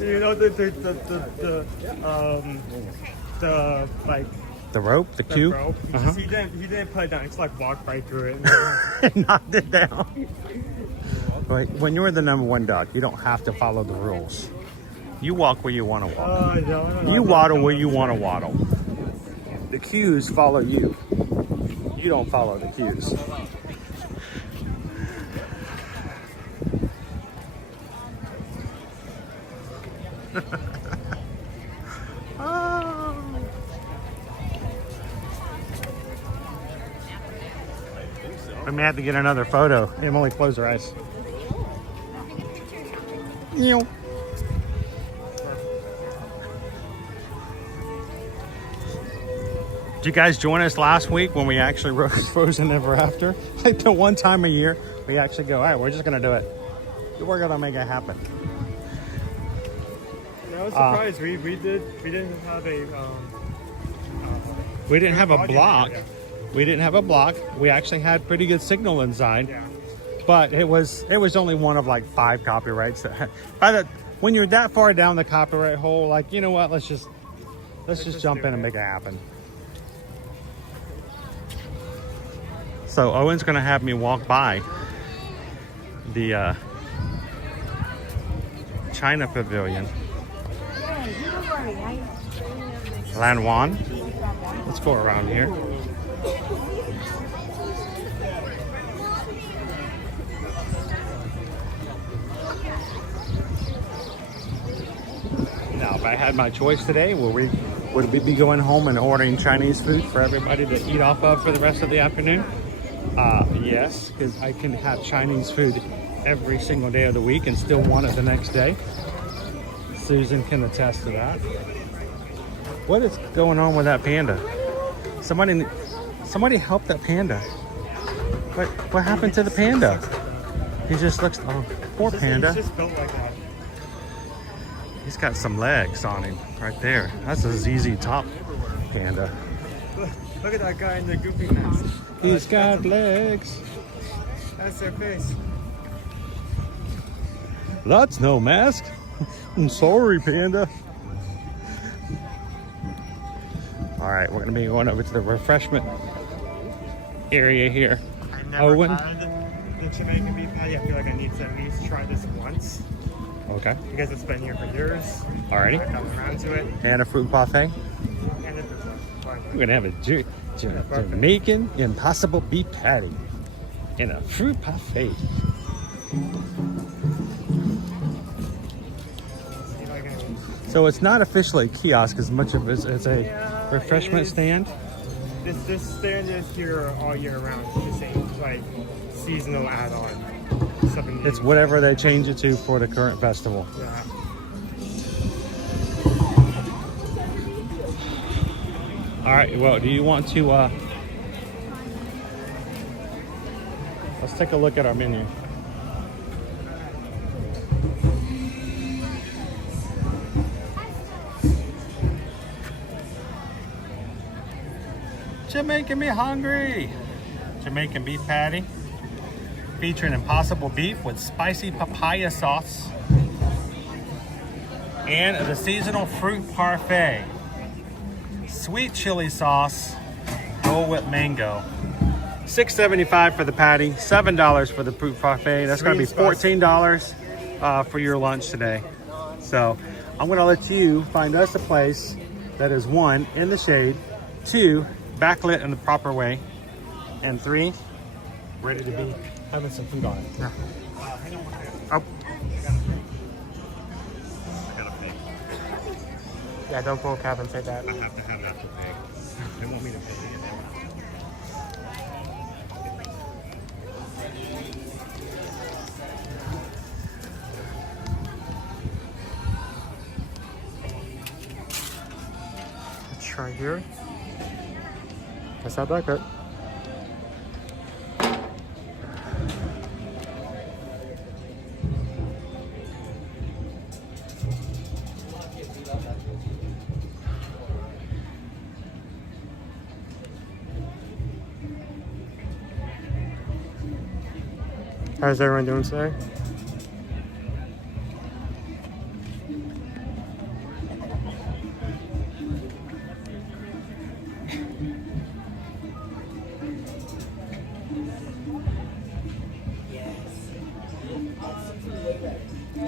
You know like The rope, the cue. rope. Uh-huh. He didn't put it down. He just like walked right through it. Knocked it down. Right. When you're the number one duck, you don't have to follow the rules. You walk where you want to walk. You waddle where you want to waddle. The cues follow you. You don't follow the cues. I may have to get another photo. Emily, close her eyes. Meow. Did you guys join us last week when we actually wrote Frozen Ever After? Like the one time a year, we actually go, all right, we're just going to do it. We're going to make it happen. I was surprised. We didn't have a We didn't have a audio block. area. We didn't have a block. We actually had pretty good signal inside. Yeah. But it was only one of like 5 copyrights. When you're that far down the copyright hole, like, you know what, let's just jump in and make it happen. So Owen's gonna have me walk by the China Pavilion. Lan Wan. Let's go around here. Now, if I had my choice today, would we be going home and ordering Chinese food for everybody to eat off of for the rest of the afternoon? Yes, because I can have Chinese food every single day of the week and still want it the next day. Susan can attest to that. What is going on with that panda? Somebody help that panda. What happened to the panda? He just looks, oh, poor panda. He's just built like that. He's got some legs on him right there. That's a ZZ Top panda. Look at that guy in the goofy mask. He's got legs. That's their face. That's no mask. I'm sorry, panda. All right, we're gonna be going over to the refreshment area here. I never had the Jamaican beef patty. I feel like I need to at least try this once. Okay. Because it's been here for years. Alrighty. I've come around to it. And a fruit parfait. And it's fine. We're gonna have a Jamaican Impossible Beef Patty and a fruit parfait. So it's not officially a kiosk as much of as it's a refreshment stand. This stand is here all year round. It's a like seasonal add-on. It's whatever they change it to for the current festival. Yeah. All right, well, do you want to, let's take a look at our menu. Jamaican me hungry. Jamaican beef patty featuring impossible beef with spicy papaya sauce And the seasonal fruit parfait. Sweet chili sauce, Dole Whip mango. $6.75 for the patty, $7 for the fruit parfait. That's going to be $14 for your lunch today. So I'm going to let you find us a place that is 1, in the shade, 2, backlit in the proper way, and 3, ready to be having some food on it. Yeah. Oh. Yeah, don't pull cap and say that. I have to have that to pay. They want me to pay. Let's try here. That's not that good. How's everyone doing today?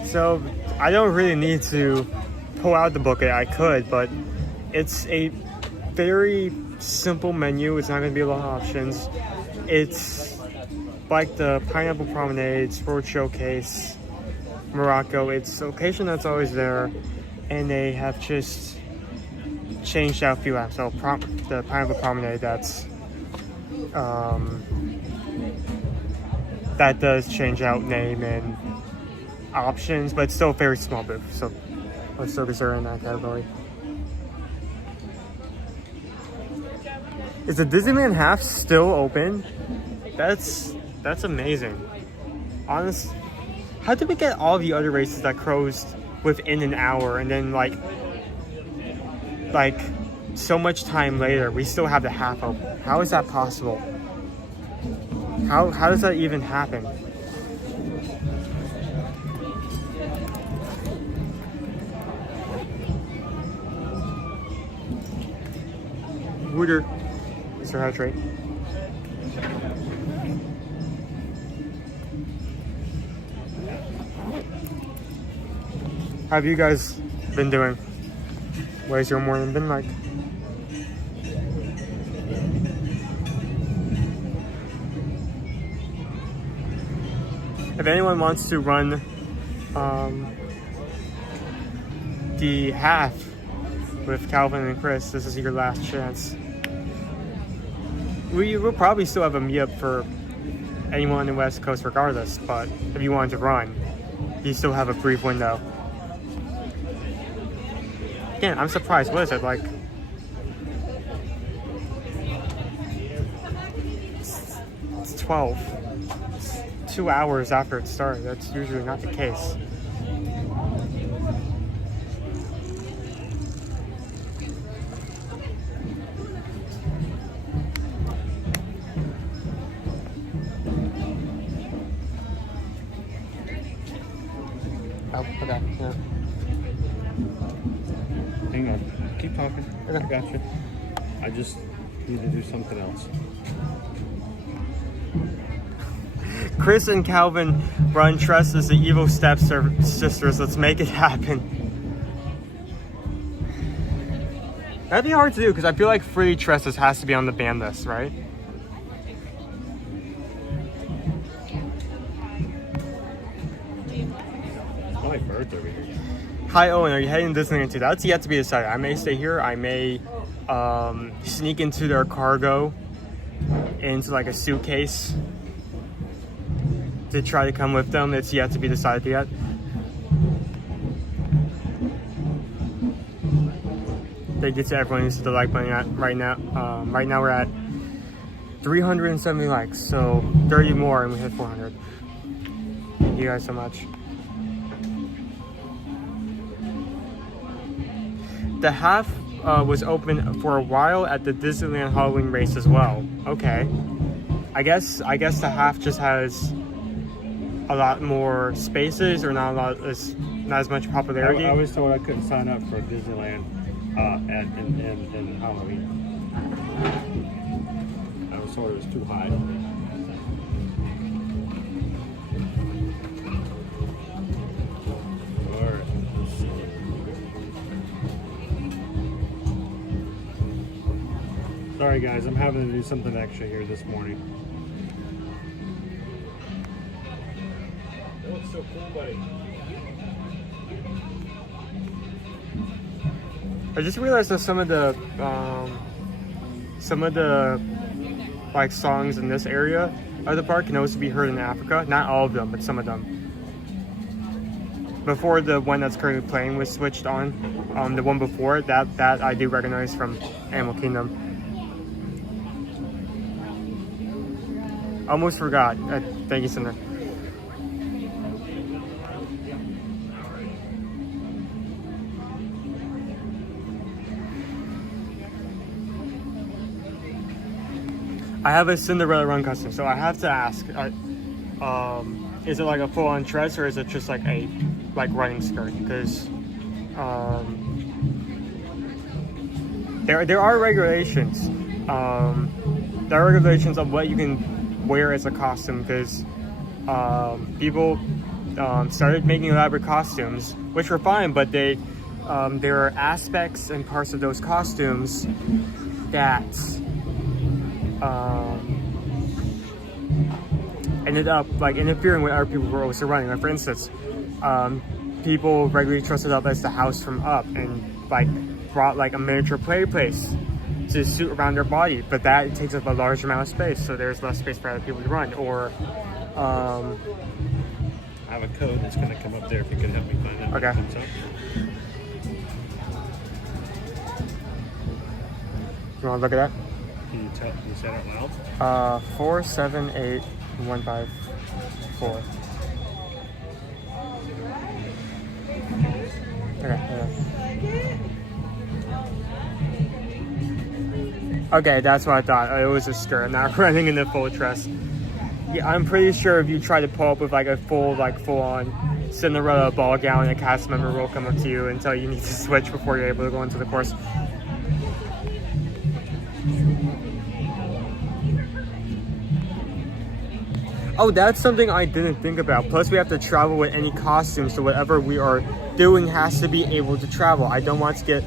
So I don't really need to pull out the bucket. I could, but it's a very simple menu. It's not going to be a lot of options. It's like the Pineapple Promenade, Sport Showcase, Morocco. It's a location that's always there, and they have just changed out a few apps. So the Pineapple Promenade, that does change out name and options, but it's still a very small booth, so let's still consider in that category. Is the Disneyland Half still open? That's amazing. Honest, how did we get all the other races that closed within an hour, and then like so much time later we still have the half open? How is that possible? How does that even happen? Wooder, Mr. Hydrate. How have you guys been doing? What has your morning been like? If anyone wants to run the half with Calvin and Chris, this is your last chance. We will probably still have a meetup for anyone on the West Coast regardless, but if you wanted to run, you still have a brief window. Again, I'm surprised. What is it, like? It's 12. It's 2 hours after it started. That's usually not the case. Oh, okay, yeah. Hang on. Keep talking. I got you. I just need to do something else. Chris and Calvin run Trust as the evil stepsisters. Let's make it happen. That'd be hard to do because I feel like Free Tresses has to be on the ban list, right? My birds over here. Hi Owen, are you heading to Disneyland too? That's yet to be decided. I may stay here. I may sneak into their cargo, into like a suitcase to try to come with them. It's yet to be decided yet. Thank you to everyone who's hit the like button right now. Right now we're at 370 likes, so 30 more and we hit 400. Thank you guys so much. The half was open for a while at the Disneyland Halloween race as well. Okay, I guess the half just has a lot more spaces, or not a lot. It's not as much popularity. I was told I couldn't sign up for Disneyland in Halloween. I was told it was too high. Alright, let's see. Sorry guys, I'm having to do something extra here this morning. That looks so cool, buddy. I just realized that some of the like songs in this area of the park can also be heard in Africa. Not all of them, but some of them. Before the one that's currently playing was switched on, the one before that I do recognize from Animal Kingdom. Almost forgot. Thank you, Cinder. I have a Cinderella run custom, so I have to ask, is it like a full-on dress or is it just like a running skirt? Because there are regulations. There are regulations of what you can wear as a costume, because people started making elaborate costumes, which were fine, but there are aspects and parts of those costumes that ended up like interfering with other people who were also running. Like, for instance, people regularly dressed up as the house from Up and like brought like a miniature play place to suit around their body, but that takes up a large amount of space, so there's less space for other people to run. Or I have a code that's going to come up there if you can help me find it. Okay. You want to look at that? Can you say it out loud? 478154. Okay, that's what I thought. It was a skirt, not running in the full dress. Yeah, I'm pretty sure if you try to pull up with like a full-on Cinderella ball gown, a cast member will come up to you and tell you need to switch before you're able to go into the course. Oh, that's something I didn't think about. Plus, we have to travel with any costumes, so whatever we are doing has to be able to travel. I don't want to get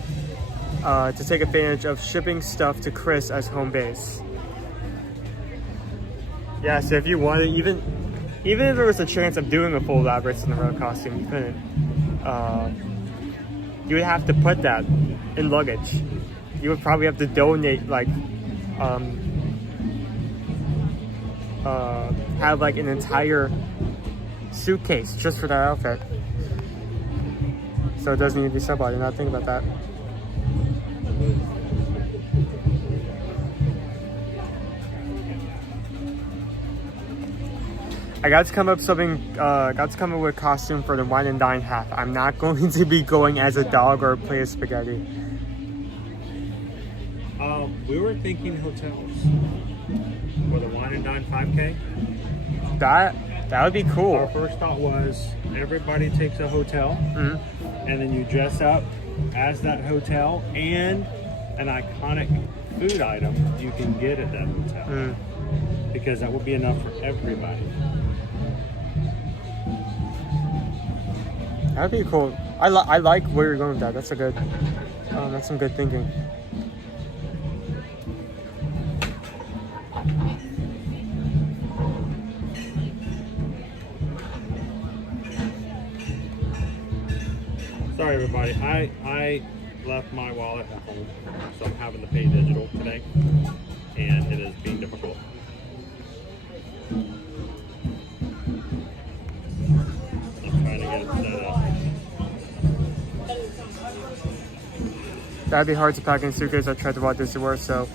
to take advantage of shipping stuff to Chris as home base. Yeah, so if you wanted, even if there was a chance of doing a full elaborate Cinderella costume, you couldn't. You would have to put that in luggage. You would probably have to donate like have like an entire suitcase just for that outfit. So it doesn't need to be simple. I did not think about that. I got to come up with a costume for the Wine and Dine half. I'm not going to be going as a dog or a plate of spaghetti. We were thinking hotels for the Wine and Dine 5K. That would be cool. Our first thought was everybody takes a hotel, and then you dress up as that hotel and an iconic food item you can get at that hotel, because that would be enough for everybody. That'd be cool. I like where you're going with that. That's a good. That's some good thinking. Sorry everybody, I left my wallet at home, so I'm having to pay digital today, and it is being difficult. I'm trying to get it set up. That'd be hard to pack in a suitcase. I tried to Walt Disney World, so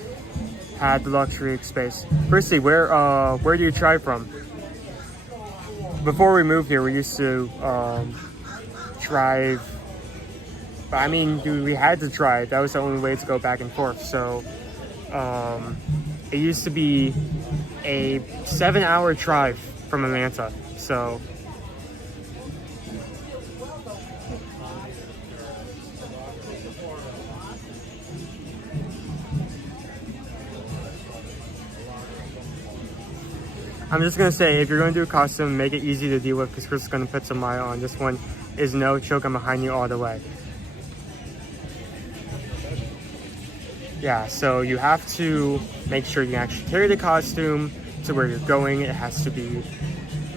had the luxury of space. Christy, where do you drive from? Before we moved here, we used to drive. I mean, we had to drive. That was the only way to go back and forth. So it used to be a 7-hour drive from Atlanta. So I'm just gonna say, if you're gonna do a costume, make it easy to deal with because Chris is gonna put some mile on. This one is no joke. I'm behind you all the way. Yeah, so you have to make sure you actually carry the costume to where you're going. It has to be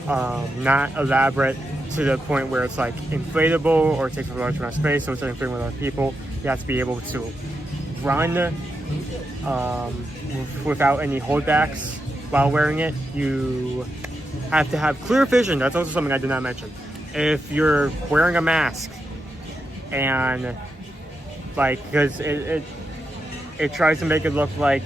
not elaborate to the point where it's like inflatable or takes a large amount of space, so it's interfering with other people. You have to be able to run without any holdbacks while wearing it. You have to have clear vision. That's also something I did not mention. If you're wearing a mask and like, because it tries to make it look like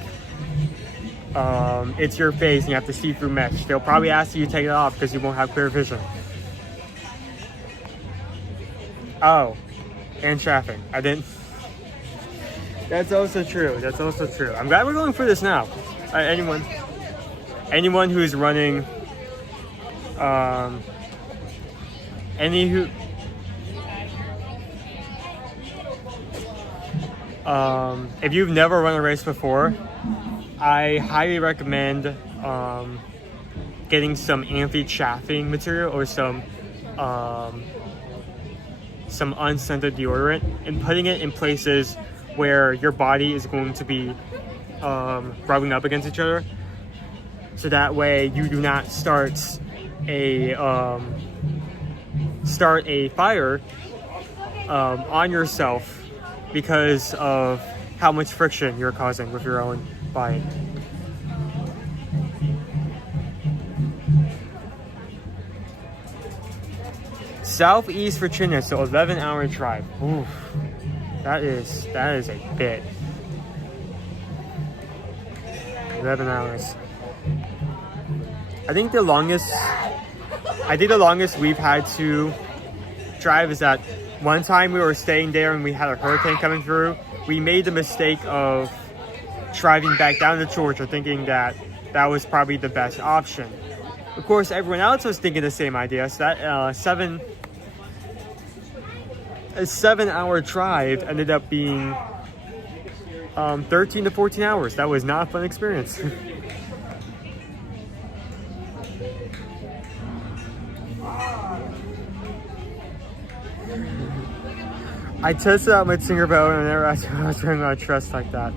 it's your face and you have to see through mesh, they'll probably ask you to take it off because you won't have clear vision. Oh, and traffic. I didn't. That's also true. That's also true. I'm glad we're going for this now. Anyone who's running, if you've never run a race before, I highly recommend getting some anti-chaffing material or some unscented deodorant and putting it in places where your body is going to be rubbing up against each other, so that way you do not start a fire on yourself because of how much friction you're causing with your own body. Southeast Virginia, so 11-hour drive. Oof. That is a bit. 11 hours. I think the longest we've had to drive is that one time we were staying there and we had a hurricane coming through. We made the mistake of driving back down to Georgia thinking that that was probably the best option. Of course, everyone else was thinking the same idea, so that a 7-hour drive ended up being 13 to 14 hours. That was not a fun experience. I tested out my Singer Bell and I never actually was running on a trust like that.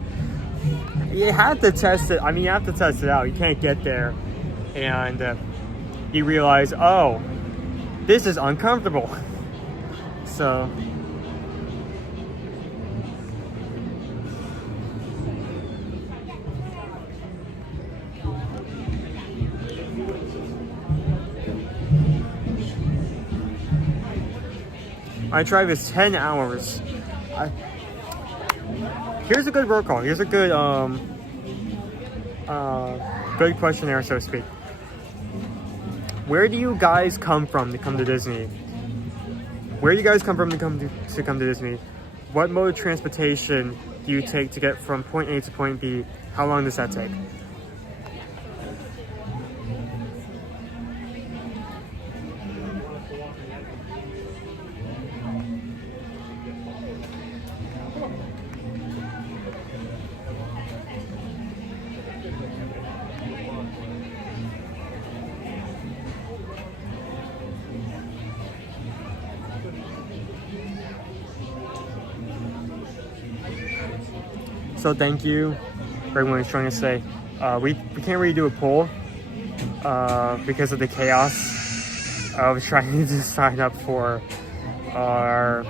You have to test it. I mean, you have to test it out. You can't get there and you realize, oh, this is uncomfortable. So my drive is 10 hours. Here's a good roll call. Here's a good good questionnaire, so to speak. Where do you guys come from to come to Disney? Where do you guys come from to come to Disney? What mode of transportation do you take to get from point A to point B? How long does that take? So thank you for everyone who's trying to say. We can't really do a poll because of the chaos of trying to sign up for our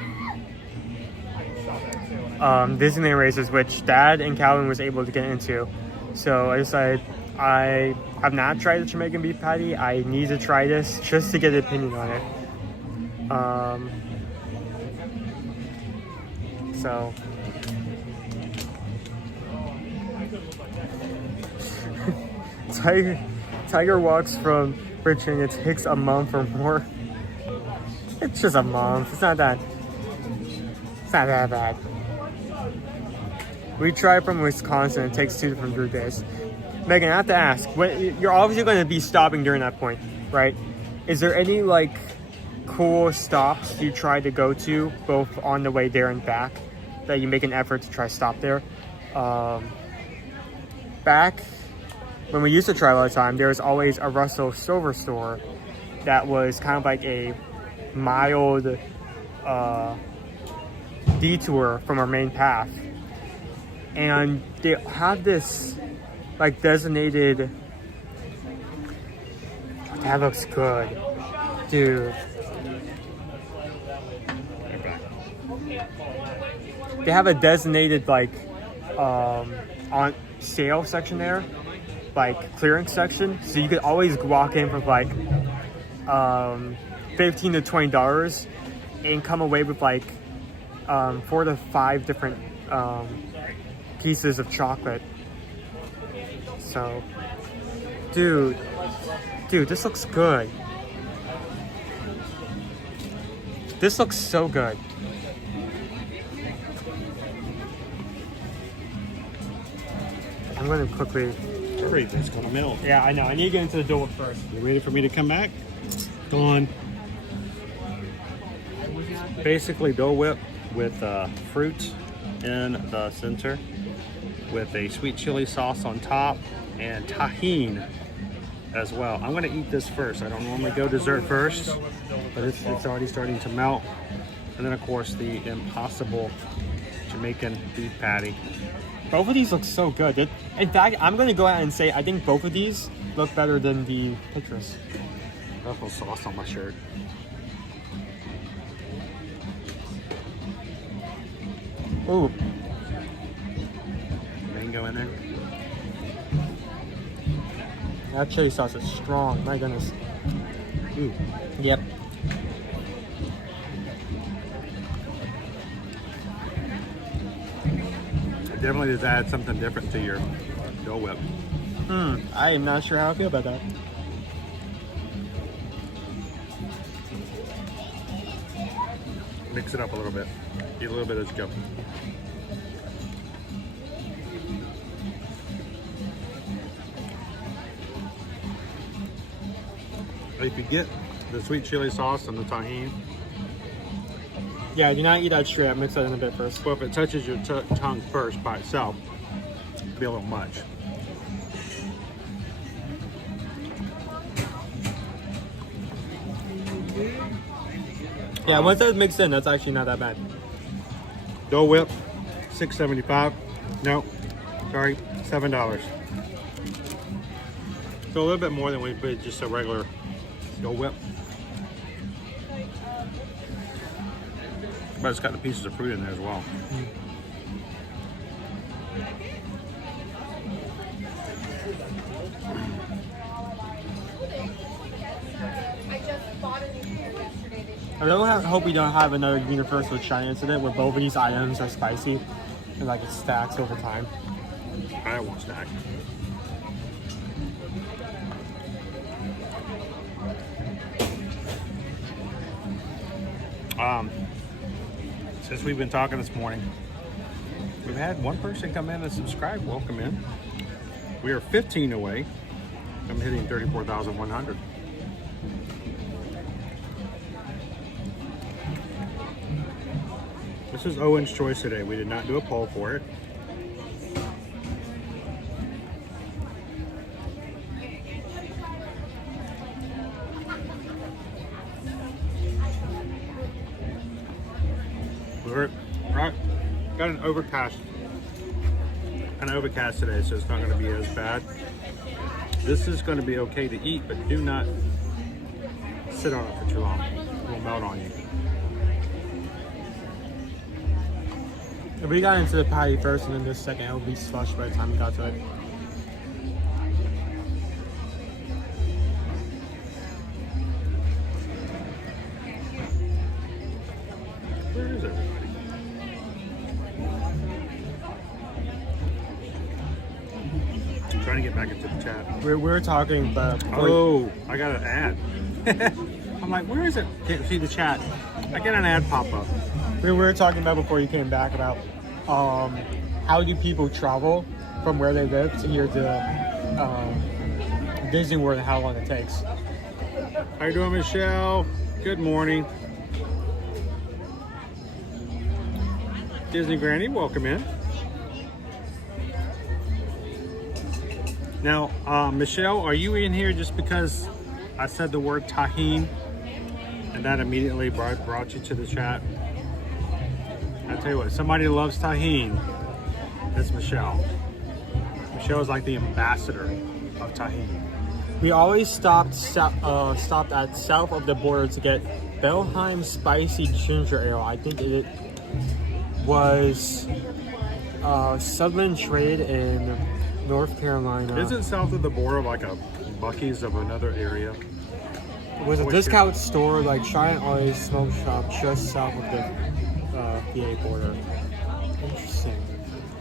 Disneyland races, which Dad and Calvin was able to get into. So I decided I have not tried the Jamaican beef patty. I need to try this just to get an opinion on it. So Tiger walks from Virginia takes a month or more. It's just a month. It's not that bad. We tried from Wisconsin. It takes 2 to 3 days. Megan, I have to ask. You're obviously going to be stopping during that point, right? Is there any like cool stops you try to go to both on the way there and back that you make an effort to try to stop there? Back when we used to travel all the time, there was always a Russell Silver store that was kind of like a mild detour from our main path. And they have this like designated, that looks good, dude. They have a designated like on sale section there, like clearance section, so you could always walk in for like $15 to $20 and come away with like 4 to 5 different pieces of chocolate. So dude, this looks good. This looks so good. I'm going to quickly... Everything's going to melt. Yeah, I know. I need to get into the Dole Whip first. You ready for me to come back? Gone. Basically Dole Whip with fruit in the center with a sweet chili sauce on top and tahini as well. I'm going to eat this first. I don't normally go dessert first, but it's already starting to melt. And then of course the impossible Jamaican beef patty. Both of these look so good. In fact, I'm going to go out and say I think both of these look better than the pictures. Ruffle sauce on my shirt. Ooh. Mango in there. That chili sauce is strong. My goodness. Ooh. Yep. Definitely just add something different to your Dole Whip. I am not sure how I feel about that. Mix it up a little bit. Eat a little bit as you go. If you get the sweet chili sauce and the tahini, yeah, do not eat that straight. Mix that in a bit first. well, if it touches your tongue first by itself, it'll be a little much. Yeah, once that's mixed in, that's actually not that bad. Dole Whip, $6.75. No, sorry, $7. So a little bit more than we paid just a regular Dole Whip. But it's got the pieces of fruit in there as well. I hope we don't have another Universal China incident where both of these items are spicy and like it stacks over time. I won't stack. Since we've been talking this morning, we've had one person come in and subscribe. Welcome in. We are 15 away from hitting 34,100. This is Owen's choice today. We did not do a poll for it. We're got an overcast today, so it's not going to be as bad. This is going to be okay to eat, but do not sit on it for too long. It will melt on you. If we got into the patty first and then this second, it would be slush by the time we got to it. Where is everybody? I'm trying to get back into the chat. We were talking, but oh, I got an ad. I'm like, where is it? Can't see the chat. I get an ad pop up. We were talking about before you came back about how do people travel from where they live to here to Disney World and how long it takes. How you doing, Michelle? Good morning. Disney Granny, welcome in. Now, Michelle, are you in here just because I said the word tahine and that immediately brought you to the chat? I tell you what, somebody loves tahine. It's Michelle. Michelle is like the ambassador of tahine. We always stopped at south of the border to get Belheim Spicy Ginger Ale. I think it was Southern Trade in North Carolina. Isn't south of the border like a Buc-ee's of another area? It was a discount store like Giant Ice Smoke Shop just south of the PA border. Interesting.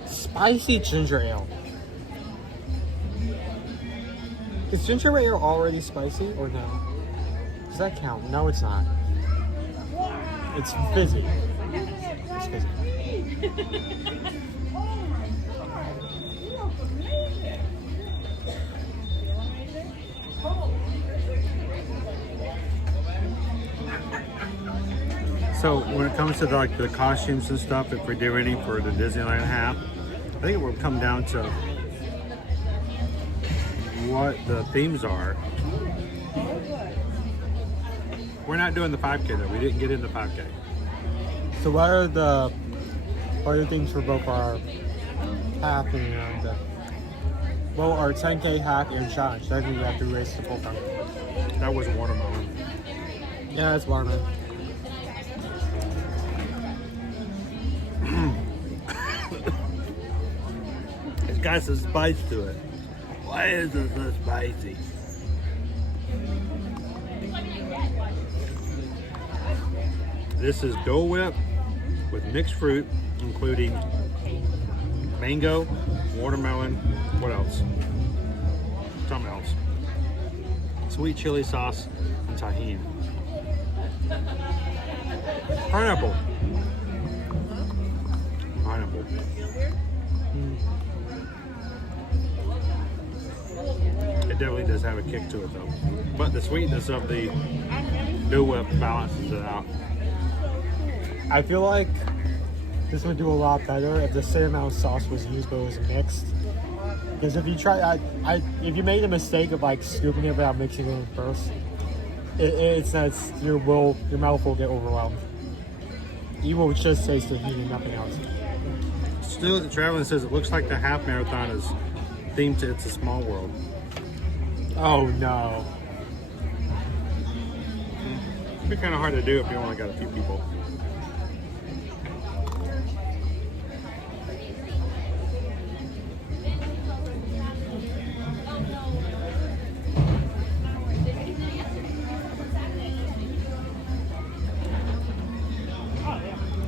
Spicy Ginger Ale. Is ginger ale already spicy or no? Does that count? No, it's not. It's fizzy. It's fizzy. So when it comes to the costumes and stuff, if we do any for the Disneyland Half, I think it will come down to what the themes are. We're not doing the 5K though. We didn't get in the 5K. So what are the things for both our half and our 10K half and challenge? Then we have to race the full time. That was watermelon. Yeah, it's watermelon. It's got some spice to it. Why is it so spicy? This is Dole Whip with mixed fruit, including mango, watermelon, what else? Something else. Sweet chili sauce and tahini. Pineapple. Pineapple. It definitely does have a kick to it though. But the sweetness of the Dole Whip balances it out. I feel like this would do a lot better if the same amount of sauce was used but it was mixed. Because if you try, if you made a mistake of like scooping it without mixing it in first, your mouth will get overwhelmed. You will just taste the heat and nothing else. Still, the traveling says it looks like the half marathon is themed to It's a Small World. Oh no. It'd be kind of hard to do if you only got a few people.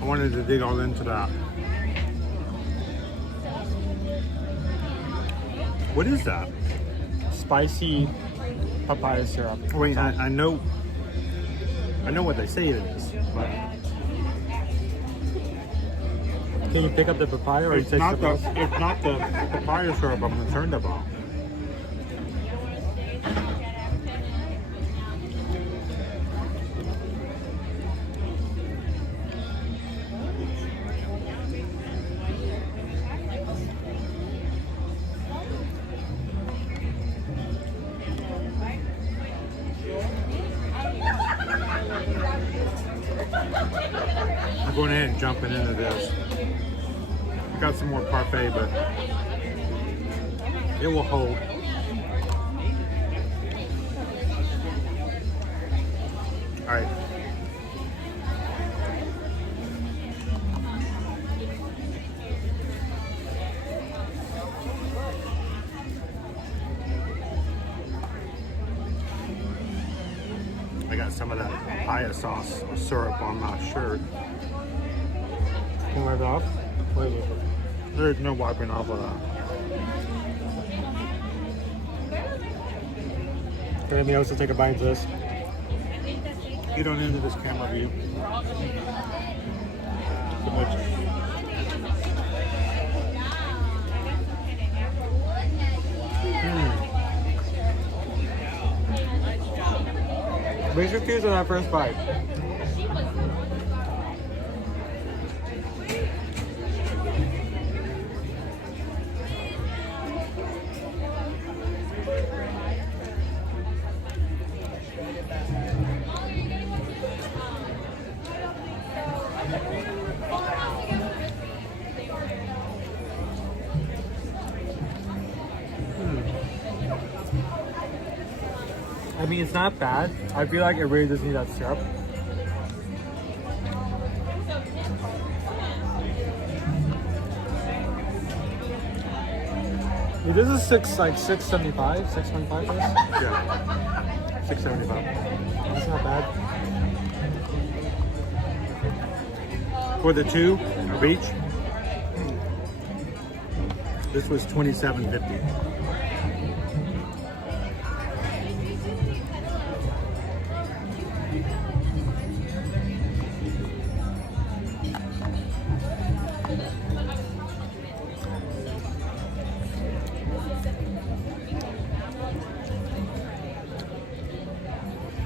I wanted to dig all into that. What is that? Spicy papaya syrup. Wait, I know what they say it is, but can you pick up the papaya or it's not the papaya syrup I'm concerned about. I'm going ahead and jumping into this. I got some more parfait, but it will hold. All right. I got some of that papaya sauce syrup on my shirt. Can I wipe it off? What is it? There's no wiping off of that. Let me also take a bite of this. Get on into this camera view. So much. Where's your fuse on that first bite? I mean, it's not bad. I feel like it really does need that syrup. This is $6.75, $6.25. Yeah, $6.75. That's not bad. For the two of each, this was $27.50.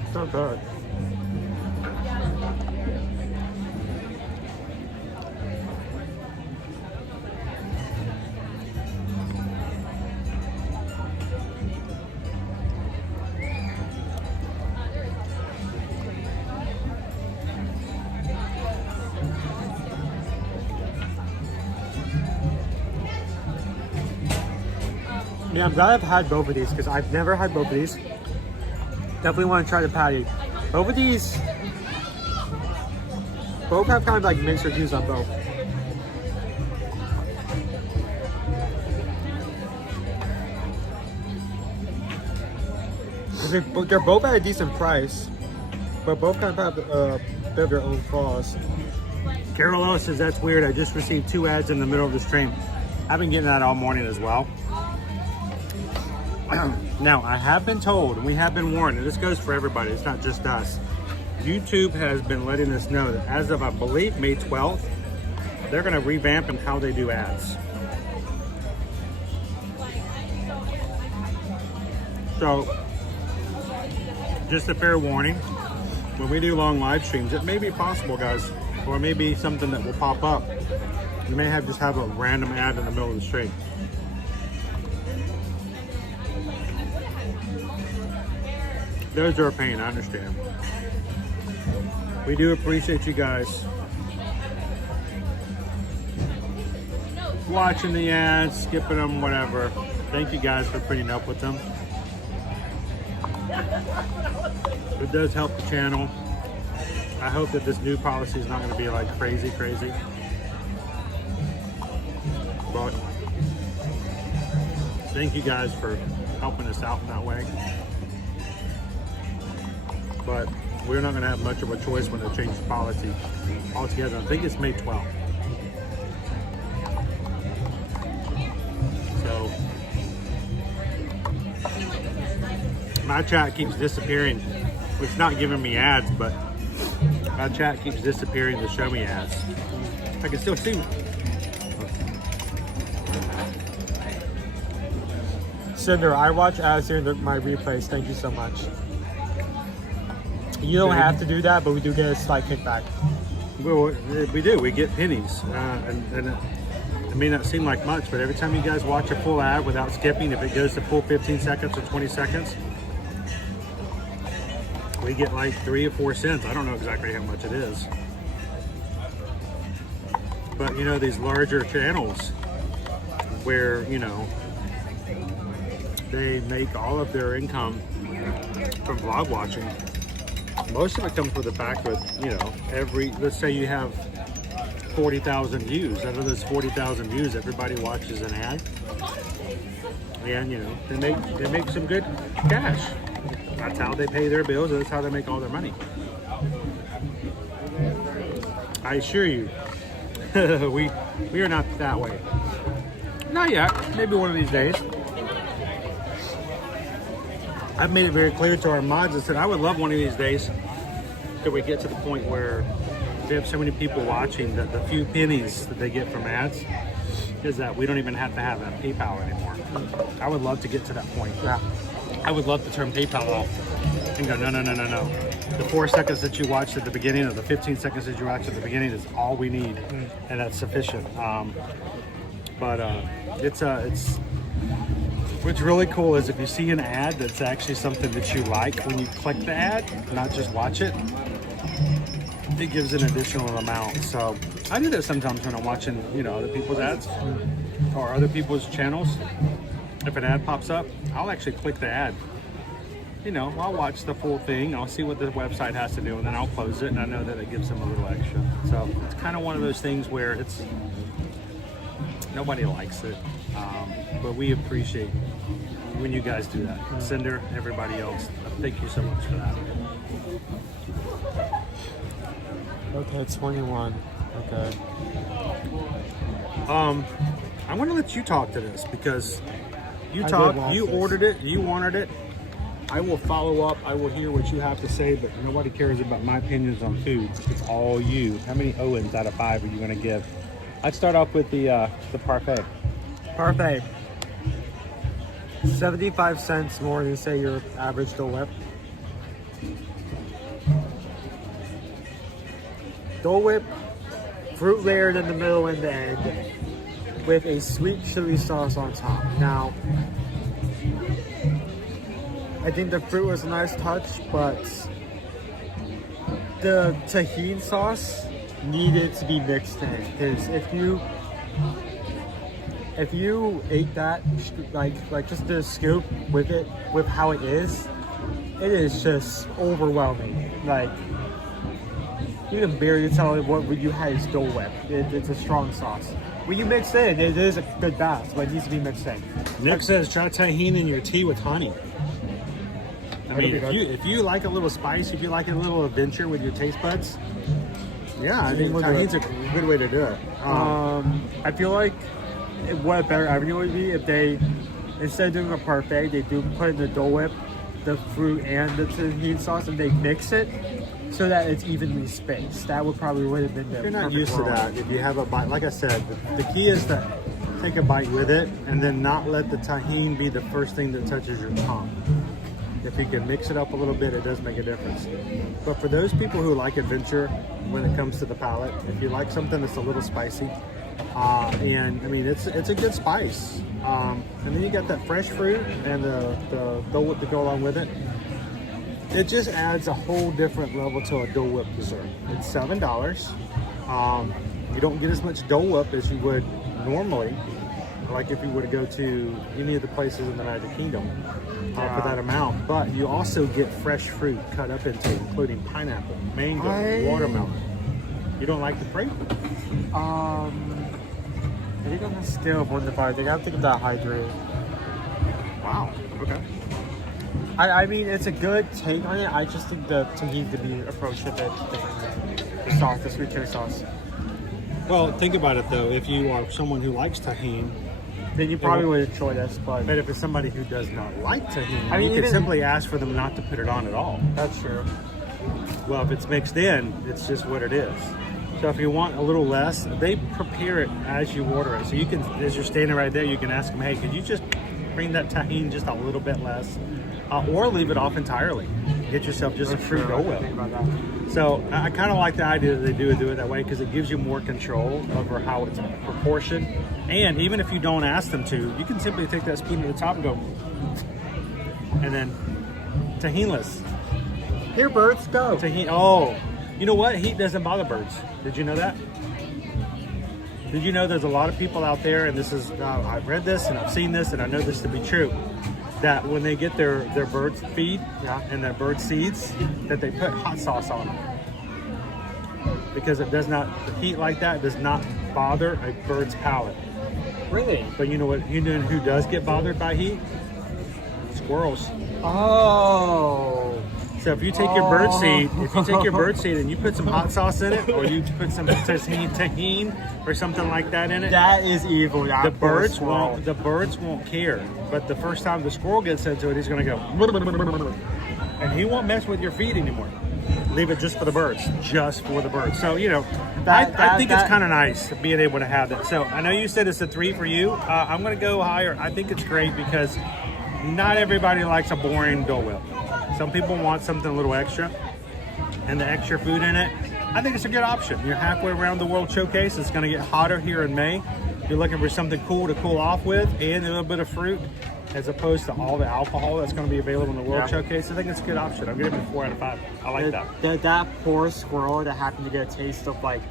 It's not bad. Yeah, I'm glad I've had both of these because I've never had both of these. Definitely want to try the patty. Both of these, both have kind of like mixed reviews on both. They're both at a decent price, but both kind of have their own flaws. Carol Ellis says, that's weird. I just received 2 ads in the middle of the stream. I've been getting that all morning as well. Now, I have been told, and we have been warned, and this goes for everybody, it's not just us. YouTube has been letting us know that as of, I believe, May 12th, they're going to revamp in how they do ads. So, just a fair warning, when we do long live streams, it may be possible, guys, or it may be something that will pop up. You may just have a random ad in the middle of the stream. Those are a pain, I understand. We do appreciate you guys watching the ads, skipping them, whatever. Thank you guys for putting up with them. It does help the channel. I hope that this new policy is not going to be like crazy. But thank you guys for helping us out in that way. But we're not going to have much of a choice when they change the policy altogether. I think it's May 12th. So my chat keeps disappearing. It's not giving me ads, but my chat keeps disappearing to show me ads. I can still see. Cinder, I watch ads during my replays. Thank you so much. You don't have to do that, but we do get a slight kickback. Well, we do. We get pennies. And it may not seem like much, but every time you guys watch a full ad without skipping, if it goes to full 15 seconds or 20 seconds, we get like 3 or 4 cents. I don't know exactly how much it is. But, you know, these larger channels where, you know, they make all of their income from vlog watching. Most of it comes with the fact that, you know, let's say you have 40,000 views. Out of those 40,000 views, everybody watches an ad. And, you know, they make some good cash. That's how they pay their bills, and that's how they make all their money. I assure you, we are not that way. Not yet. Maybe one of these days. I've made it very clear to our mods. I said I would love one of these days that we get to the point where we have so many people watching that the few pennies that they get from ads is that we don't even have to have that PayPal anymore. I would love to get to that point. Yeah. I would love to turn PayPal off and go, no. The 4 seconds that you watched at the beginning or the 15 seconds that you watched at the beginning is all we need, and that's sufficient. What's really cool is if you see an ad that's actually something that you like, when you click the ad, not just watch it, it gives an additional amount. So I do that sometimes when I'm watching, you know, other people's ads or other people's channels. If an ad pops up, I'll actually click the ad you know, I'll watch the full thing. I'll see what the website has to do, and then I'll close it, and I know that it gives them a little extra. So it's kind of one of those things where it's nobody likes it, but we appreciate when you guys do that. Cinder, everybody else, thank you so much for that. Okay, 21. Okay. I'm going to let you talk to this because you I did talked, want you this. ordered it, you wanted it. I will follow up. I will hear what you have to say, but nobody cares about my opinions on food. It's all you. How many Owens out of 5 are you going to give? I'd start off with the parfait. Parfait. 75 cents more than, say, your average Dole Whip. Dole Whip, fruit layered in the middle and the end, with a sweet chili sauce on top. Now, I think the fruit was a nice touch, but the tahini sauce needed to be mixed in, because if you ate that like just the scoop with it, with how it is just overwhelming. Like, you can barely tell what you had is Dole Whip. It's a strong sauce. When you mix it, it is a good balance, but it needs to be mixed in. Nick says try tahini in your tea with honey. I mean, if you like a little spice, if you like a little adventure with your taste buds, yeah, I think tahini's a good way to do it. I feel like what a better avenue would be if they, instead of doing a parfait, they do put in the Dole Whip, the fruit and the tahini sauce, and they mix it so that it's evenly spaced. That would probably would have been the If you're not perfect used to world. that, if you have a bite, like I said, the key is to take a bite with it and then not let the tahini be the first thing that touches your tongue. If you can mix it up a little bit, it does make a difference. But for those people who like adventure when it comes to the palate, if you like something that's a little spicy, and I mean, it's a good spice. And then you got that fresh fruit and the Dole Whip to go along with it. It just adds a whole different level to a Dole Whip dessert. It's $7. You don't get as much Dole Whip as you would normally, like if you were to go to any of the places in the Magic Kingdom for that amount. But you also get fresh fruit cut up into it, including pineapple, mango, watermelon. You don't like the fruit? I think on a scale of 1 to 5, I think I have to give that hydrated. Wow. Okay. I mean, it's a good take on it. I just think the tahini to be approached a bit differently. The sauce, the sweet chili sauce. Well, think about it though. If you are someone who likes tahini, then you probably would enjoy this. But if it's somebody who does not like tahini, I mean, you could even- simply ask for them not to put it on at all. That's true. Well, if it's mixed in, it's just what it is. So if you want a little less, they prepare it as you order it. So you can, as you're standing right there, you can ask them, hey, could you just bring that tahini just a little bit less? Or leave it off entirely. Get yourself just a fruit Dole Whip. So I kind of like the idea that they do it that way because it gives you more control over how it's proportioned. And even if you don't ask them to, you can simply take that spoon to the top and go, and then tahini-less. Here, birds, go. Tahini. Oh, you know what? Heat doesn't bother birds. Did you know that? Did you know there's a lot of people out there, and this is, I've read this and I've seen this and I know this to be true, that when they get their bird feed and their bird seeds, that they put hot sauce on them. Because it does not, the heat like that does not bother a bird's palate. Really? But you know what? You know who does get bothered by heat? Squirrels. Oh. So if you take your bird seed, and you put some hot sauce in it, or you put some tahini or something like that in it, that is evil. The birds won't care. But the first time the squirrel gets into it, he's going to go, and he won't mess with your feed anymore. Leave it just for the birds, So you know, I think it's kind of nice being able to have that. So I know you said it's a 3 for you. I'm going to go higher. I think it's great because not everybody likes a boring Dole Whip. Some people want something a little extra, and the extra food in it, I think it's a good option. You're halfway around the World Showcase. It's going to get hotter here in May. You're looking for something cool to cool off with and a little bit of fruit as opposed to all the alcohol that's going to be available in the World Showcase. I think it's a good option. I'm giving it a 4 out of 5. I like that. That poor squirrel that happened to get a taste of like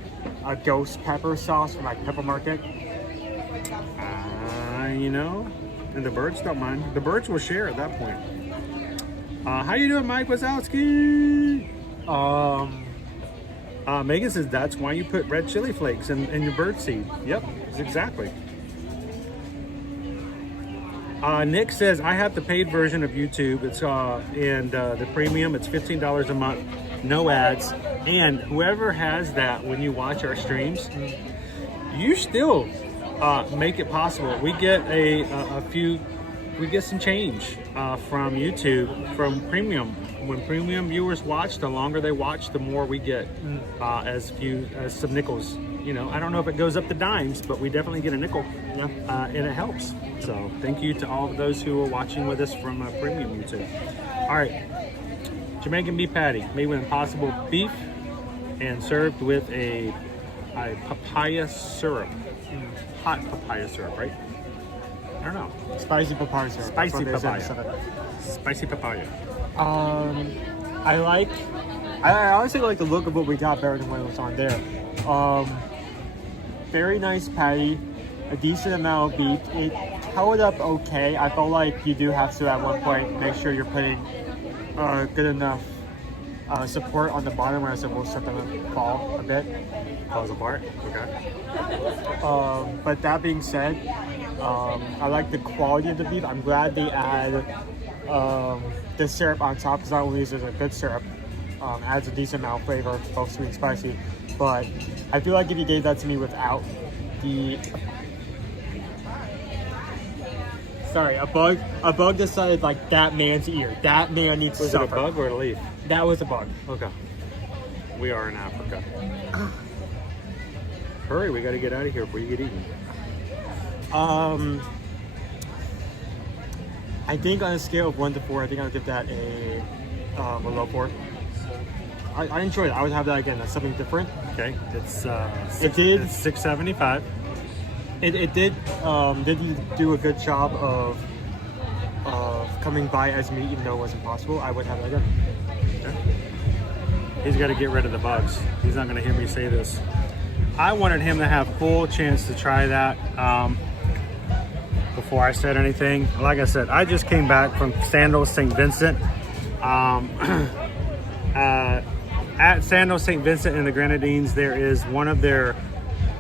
a ghost pepper sauce from like Pepper Market. You know, and the birds don't mind. The birds will share at that point. How you doing, Mike Wazowski? Megan says that's why you put red chili flakes in your bird seed. Yep, exactly. Nick says I have the paid version of YouTube. It's and the premium. It's $15 a month, no ads. And whoever has that, when you watch our streams, you still make it possible. We get we get some change from YouTube from premium. When premium viewers watch, the longer they watch, the more we get as some nickels. You know, I don't know if it goes up to dimes, but we definitely get a nickel, and it helps. So thank you to all of those who are watching with us from premium YouTube. All right, Jamaican beef patty made with impossible beef and served with a papaya syrup, hot papaya syrup, right? I don't know. Spicy papaya syrup. Spicy papaya. Spicy papaya. I honestly like the look of what we got better than what was on there. Very nice patty, a decent amount of beef. It held up okay. I felt like you do have to at one point make sure you're putting good enough support on the bottom, or else it will start to fall a bit. Falls apart. Okay. But that being said, I like the quality of the beef. I'm glad they add the syrup on top, because not only is it a good syrup, adds a decent amount of flavor, both sweet and spicy. But I feel like if you gave that to me without the... Sorry, a bug decided like that man's ear. That man needs to suffer. Was it a bug or a leaf? That was a bug. Okay. We are in Africa. Hurry, we got to get out of here before you get eaten. I think on a scale of 1 to 4, I think I'll give that a low 4. I enjoyed it. I would have that again. That's something different. Okay, it's it did it's $6.75. It did do a good job of coming by as meat, even though it wasn't possible. I would have that again. Okay. He's got to get rid of the bugs. He's not going to hear me say this. I wanted him to have full chance to try that before I said anything. Like I said, I just came back from Sandals St. Vincent. At Sandals St. Vincent in the Grenadines, there is one of their,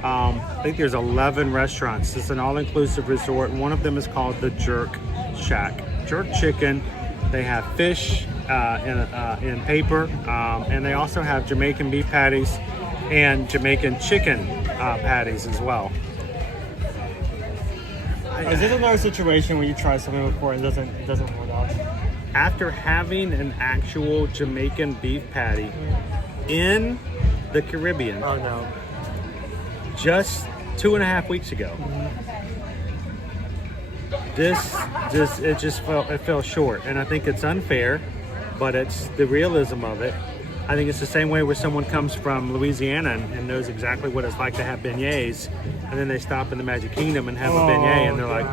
I think there's 11 restaurants. It's an all-inclusive resort. One of them is called the Jerk Shack. Jerk chicken. They have fish in paper, and they also have Jamaican beef patties and Jamaican chicken patties as well. Is this another situation where you try something before and it doesn't work out? After having an actual Jamaican beef patty in the Caribbean, oh no, just 2.5 weeks ago, it fell short, and I think it's unfair, but it's the realism of it. I think it's the same way where someone comes from Louisiana and knows exactly what it's like to have beignets, and then they stop in the Magic Kingdom and have a beignet, and they're like,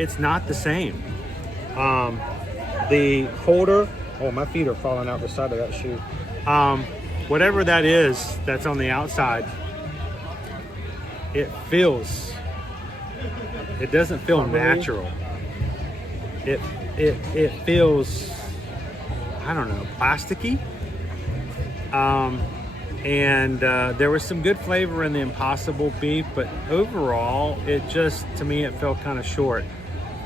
it's not the same. The holder, oh, my feet are falling out the side of that shoe. Whatever that is that's on the outside, it doesn't feel natural. It feels, I don't know, plasticky. And there was some good flavor in the impossible beef, but overall, to me, it felt kind of short.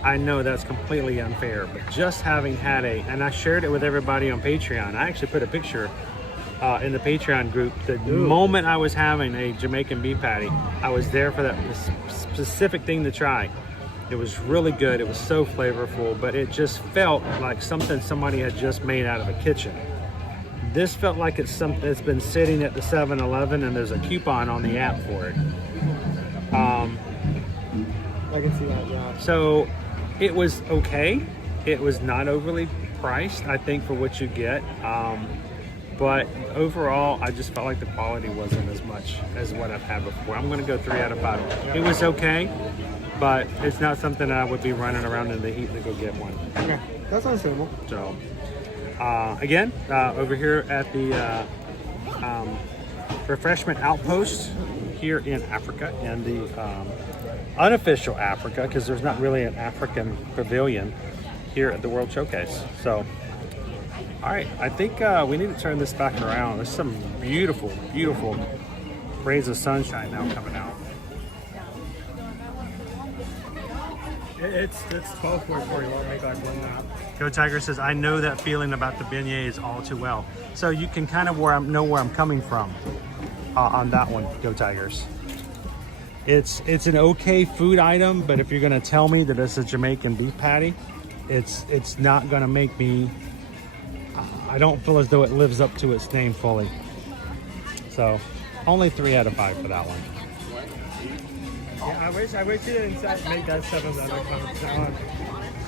I know that's completely unfair, but just having had and I shared it with everybody on Patreon. I actually put a picture in the Patreon group. The moment I was having a Jamaican beef patty, I was there for that specific thing to try. It was really good. It was so flavorful, but it just felt like something somebody had just made out of a kitchen. This felt like it's something that's been sitting at the 7-Eleven and there's a coupon on the app for it. I can see that, yeah. So it was okay. It was not overly priced, I think, for what you get. But overall, I just felt like the quality wasn't as much as what I've had before. I'm going to go 3 out of 5. It was okay, but it's not something I would be running around in the heat to go get one. Okay, that's understandable. So, again, over here at the refreshment outpost here in Africa, in the unofficial Africa, because there's not really an African pavilion. here at the World Showcase. So, all right, I think we need to turn this back around. There's some beautiful, beautiful rays of sunshine now coming out. It's 12:44. You want to make like one nap? Go Tiger says, I know that feeling about the beignets all too well. So you can kind of know where I'm coming from on that one, Go Tigers. It's an okay food item, but if you're gonna tell me that it's a Jamaican beef patty, it's not gonna make me, I don't feel as though it lives up to its name fully. So only 3 out of 5 for that one. Yeah, I wish you didn't make that 7-Eleven comment.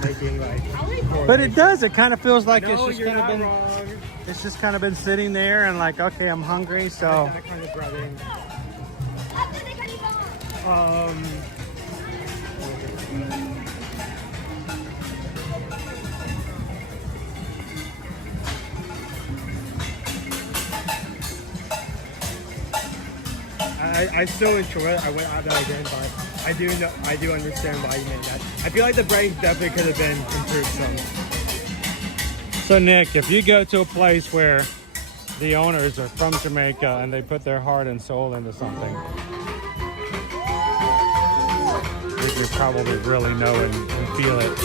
Making like. But it does. It kind of feels like No, it's just you're kind of not been. wrong. It's just kind of been sitting there and like, okay, I'm hungry, so. That kind of breading. I still enjoy it. I went out there again, but I do understand why you made that. I feel like the breading definitely could have been improved some. So Nick, if you go to a place where the owners are from Jamaica and they put their heart and soul into something, I think you probably really know and feel it.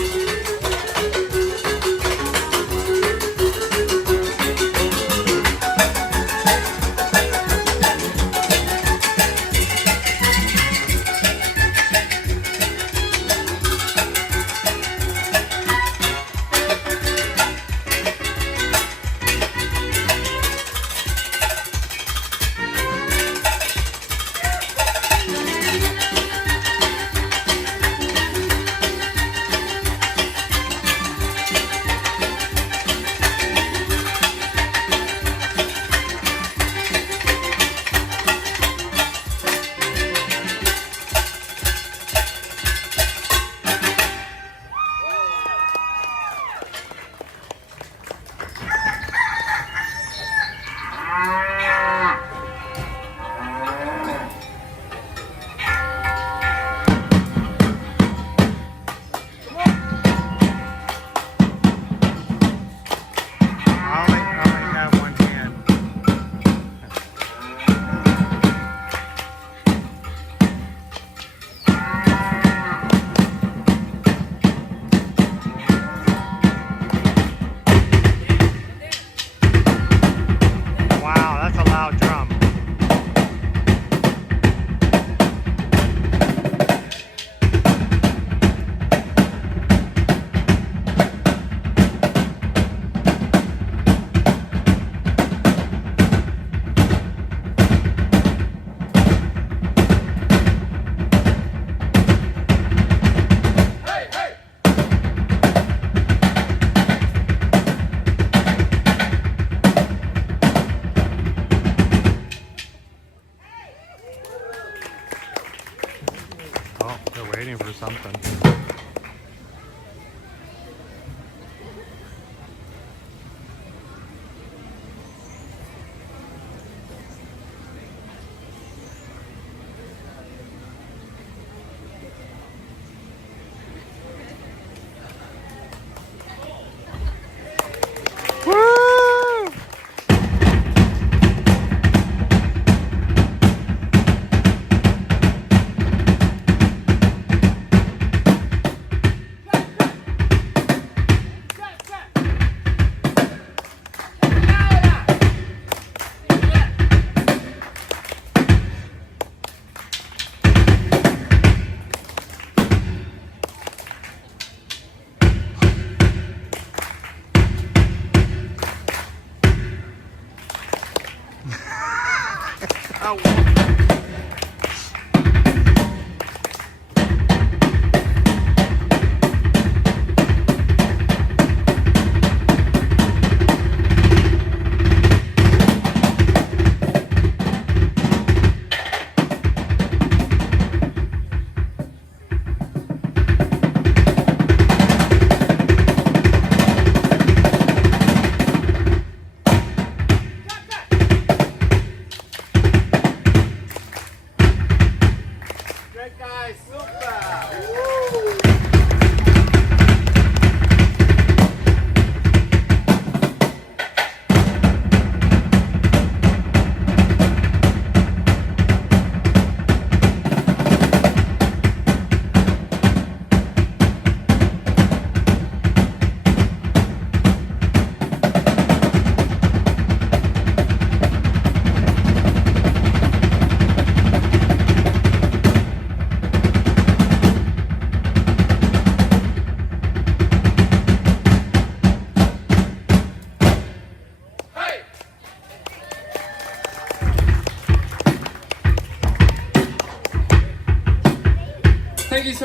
For something.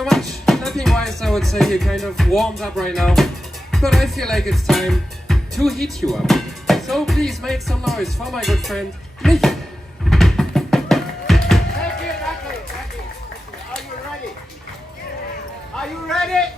much. Nothing wise, I would say you're kind of warmed up right now. But I feel like it's time to heat you up. So please make some noise for my good friend, Michi. Thank you. Are you ready? Are you ready?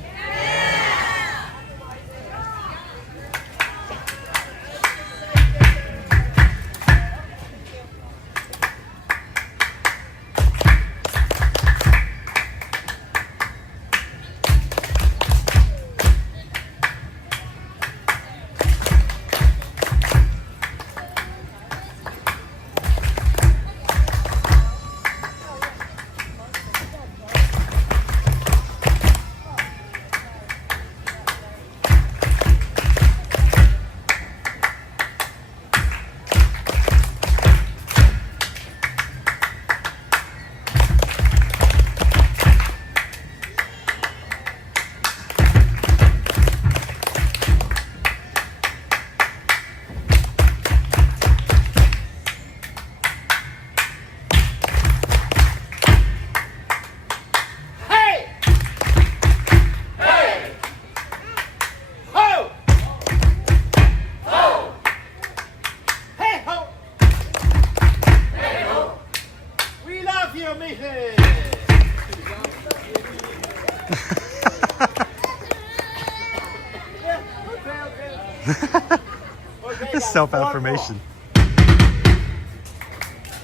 It's self-affirmation.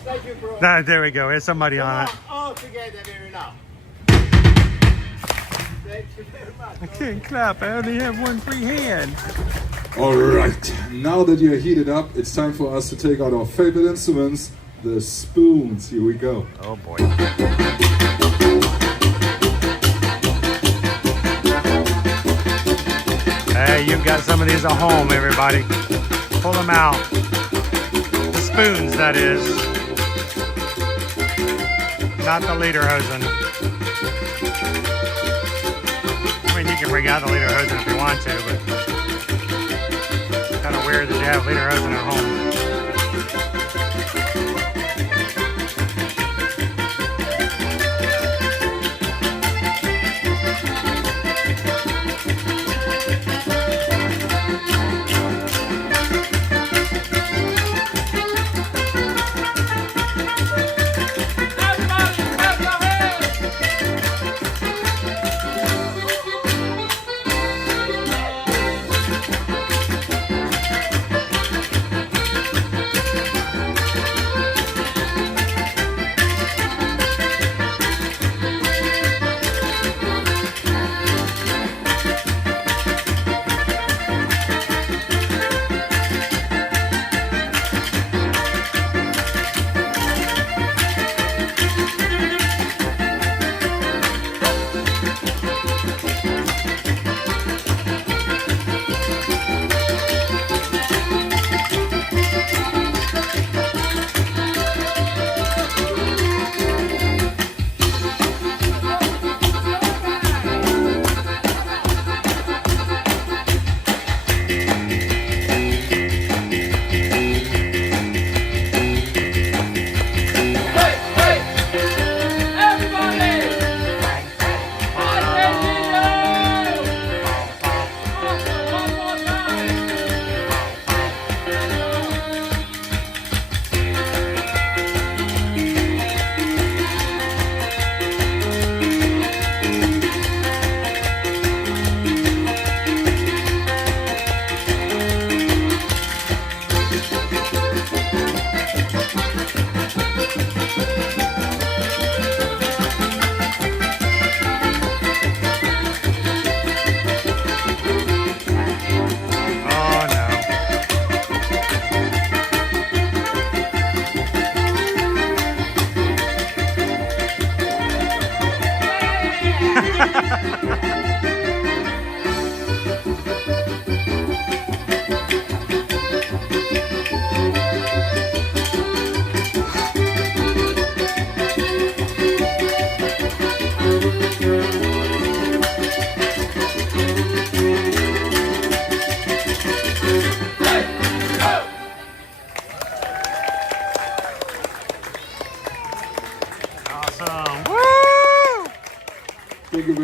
Thank you, bro. Nah, there we go. There's somebody on it. All together here now. Thank you very much. I can't clap. I only have one free hand. All right, now that you're heated up, it's time for us to take out our favorite instruments, the spoons. Here we go. Oh boy. Hey, you've got some of these at home, everybody. Pull them out. The spoons, that is. Not the lederhosen. I mean, you can bring out the lederhosen if you want to, but it's kind of weird that you have lederhosen at home.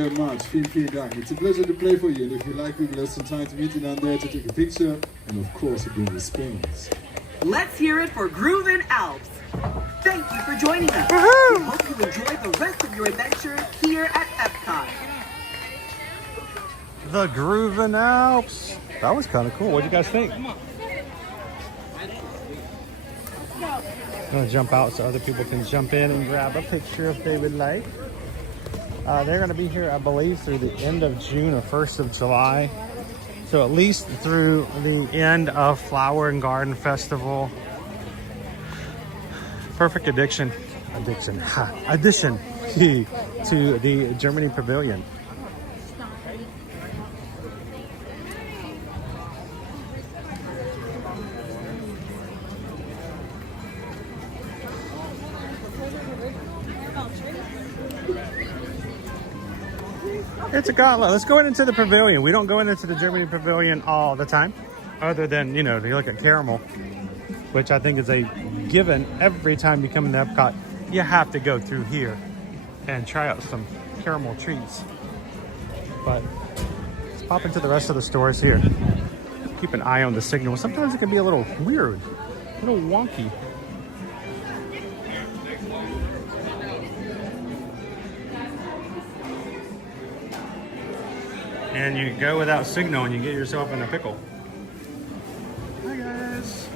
very much. Vielen Dank. It's a pleasure to play for you. And if you like, we will have some time to meet you down there to take a picture. And of course, to bring the spoons. Let's hear it for Groovin' Alps. Thank you for joining us. We hope you enjoy the rest of your adventure here at EPCOT. The Groovin' Alps. That was kind of cool. What do you guys think? I'm gonna jump out so other people can jump in and grab a picture if they would like. They're gonna be here, I believe, through the end of June or 1st of July. So at least through the end of Flower and Garden Festival. Perfect addition to the Germany Pavilion. It's a gauntlet. Let's go into the pavilion. We don't go into the Germany Pavilion all the time, other than, you know, if you look at Caramel, which I think is a given every time you come into Epcot. You have to go through here and try out some caramel treats. But let's pop into the rest of the stores here. Keep an eye on the signal. Sometimes it can be a little weird, a little wonky. And you go without signal and you get yourself in a pickle. Hi guys.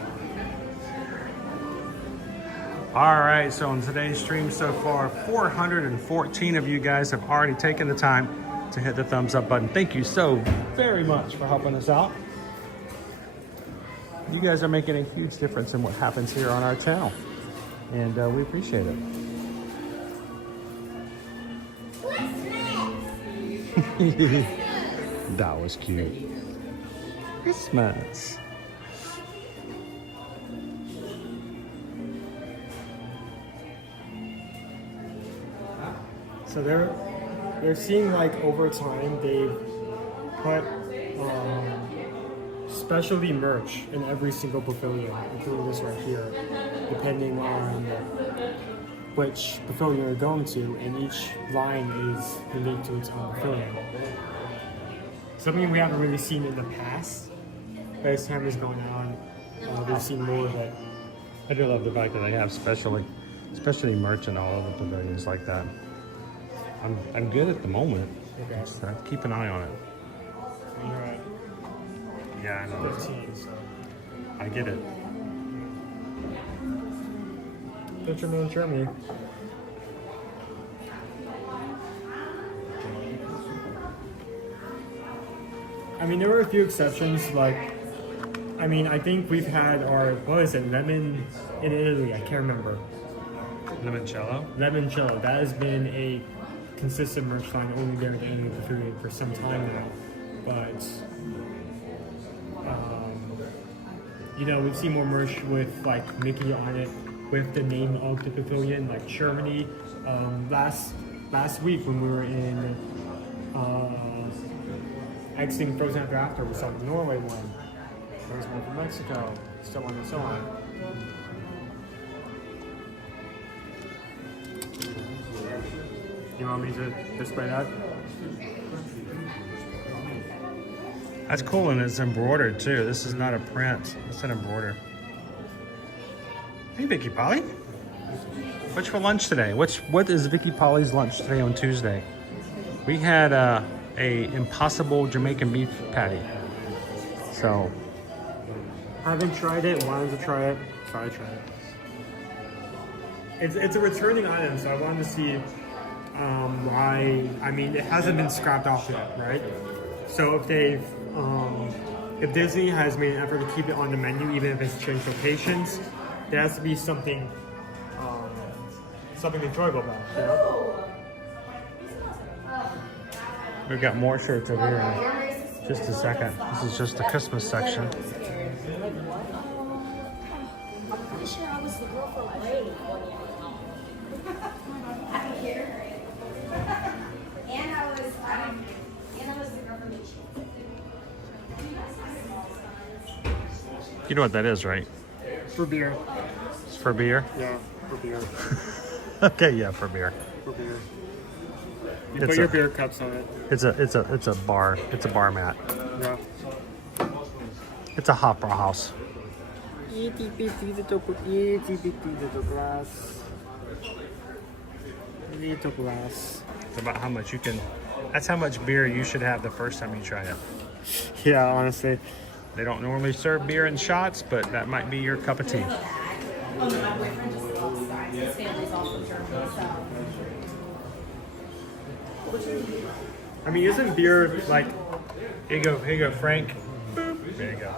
All right, so on today's stream so far, 414 of you guys have already taken the time to hit the thumbs up button. Thank you so very much for helping us out. You guys are making a huge difference in what happens here on our channel. And we appreciate it. That was cute. Christmas. So they're seeing like over time they've put specialty merch in every single pavilion, including this right here, depending on which pavilion you're going to, and each line is unique to its own pavilion. Something we haven't really seen in the past, but as time is going on, we've seen more of it. I do love the fact that they have specialty merch in all of the pavilions like that. I'm good at the moment. Okay. Just have to keep an eye on it. You're right. Yeah, I know. 15, so. I get it. Fisherman Germany. I mean, there were a few exceptions, like, I mean, I think we've had our, what is it, lemon in Italy, I can't remember. Limoncello? Limoncello, that has been a consistent merch line only there at the end of the pavilion for some time now. But, you know, we've seen more merch with, like, Mickey on it, with the name of the pavilion, like Germany. Last week when we were in exiting Frozen After After, we saw the Norway one. There was one from Mexico, so on and so on. You want me to display that? That's cool, and it's embroidered too. This is not a print, it's an embroider. Hey Vicky Polly. What's for lunch today? What is Vicky Polly's lunch today on Tuesday? We had a impossible Jamaican beef patty. So I haven't tried it, wanted to try it, so I tried it. It's a returning item, so I wanted to see why. I mean, it hasn't been scrapped off yet, right? So if they've if Disney has made an effort to keep it on the menu, even if it's changed locations, there has to be something enjoyable about it, you know? we've got more shirts over here in just a second. This is just the Christmas section. I'm pretty sure I was the girl from Wayne. And I was the girl from Beach. You know what that is, right? For beer. It's for beer? Yeah, for beer. Okay, yeah, for beer. For beer. You put your beer cups on it. It's a bar mat. Yeah. It's a hot bar house. Itty bitty little glass. Little glass. It's about how much you can. That's how much beer you should have the first time you try it. Yeah, honestly. They don't normally serve beer in shots, but that might be your cup of tea. Oh, no, my boyfriend just lost his side. His family's all from Germany, so. I mean, isn't beer like... Here you go, Frank. Boop. There you go.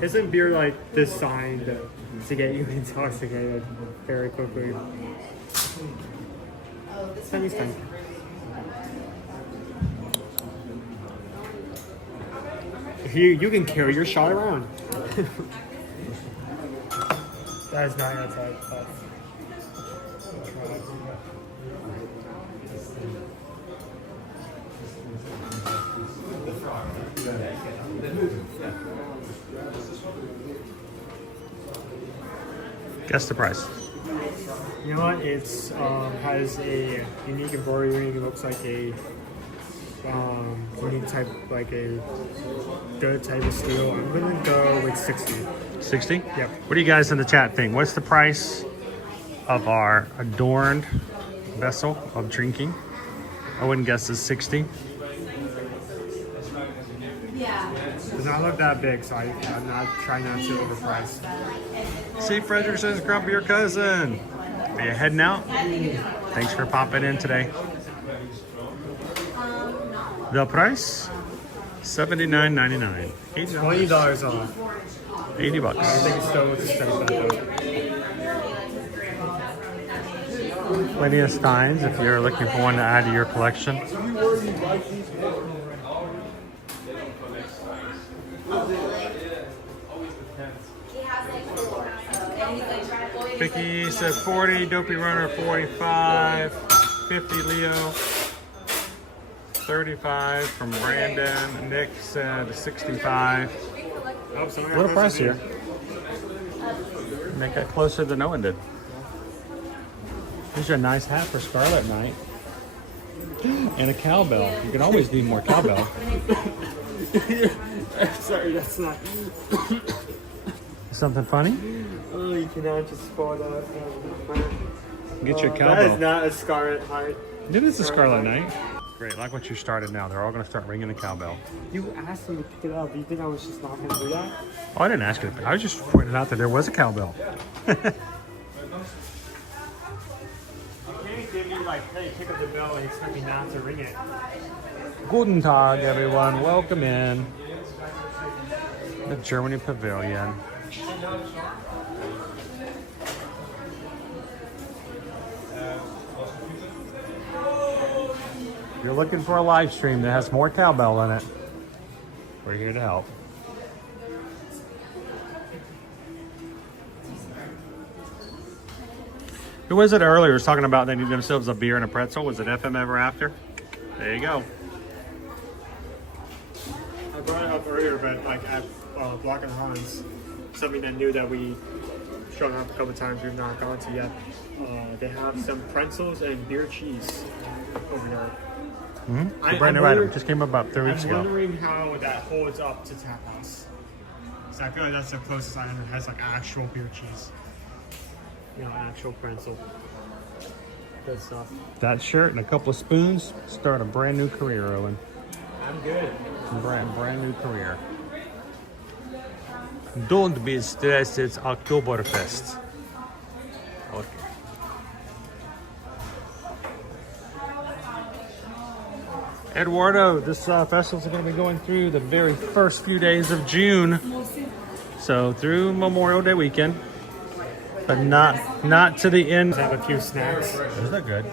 Isn't beer like designed to get you intoxicated very quickly? Sunny's fine. You can carry your shot around. That is not your type. Guess the price. You know what? It's has a unique embroidery. It looks like a unique type, like a good type of steel. I'm gonna go with 60. 60? Yep. What do you guys in the chat think? What's the price of our adorned vessel of drinking? I wouldn't guess it's 60. Yeah. Does not look that big, so I'm not trying not to overprice. See, Frederick says, grump your cousin. Are you heading out? Thanks for popping in today. The price? $79.99. $20 off. $80. I think it's still with the Plenty of Steins if you're looking for one to add to your collection. Vicky said 40, Dopey Runner 45, 50 Leo, 35 from Brandon. Nick said 65. What a price here. Make that closer than Owen did. Here's a nice hat for Scarlet Night. And a cowbell. You can always need more cowbell. Sorry, that's not. Something funny? Oh, you cannot just spoil that. Get your That cowbell. is not a Scarlet Night. It is a Scarlet Night. Great, like what you started now. They're all going to start ringing the cowbell. You asked me to pick it up. Do you think I was just not going to do that? Oh, I didn't ask you. I was just pointing out that there was a cowbell. You can't give me like, hey, pick up the bell and expect me not to ring it. Guten Tag, everyone. Welcome in. The Germany Pavilion. If you're looking for a live stream that has more cowbell in it, we're here to help. Who was it earlier? Was talking about they need themselves a beer and a pretzel. Was it FM Ever After? There you go. I brought it up earlier, but like at Block and Hans, something that new that we showed up a couple times we've not gone to yet. They have some pretzels and beer cheese over there. Mm-hmm. Brand new item. Just came up about 3 weeks ago. I'm wondering how that holds up to Tap House. So I feel like that's the closest item that has like actual beer cheese. You know, actual pretzel. Good stuff. That shirt and a couple of spoons start a brand new career, Owen. I'm good. Brand new career. Don't be stressed, it's Oktoberfest. Okay. Eduardo, this festival is going to be going through the very first few days of June. So through Memorial Day weekend. But not to the end. Have a few snacks. Isn't that good?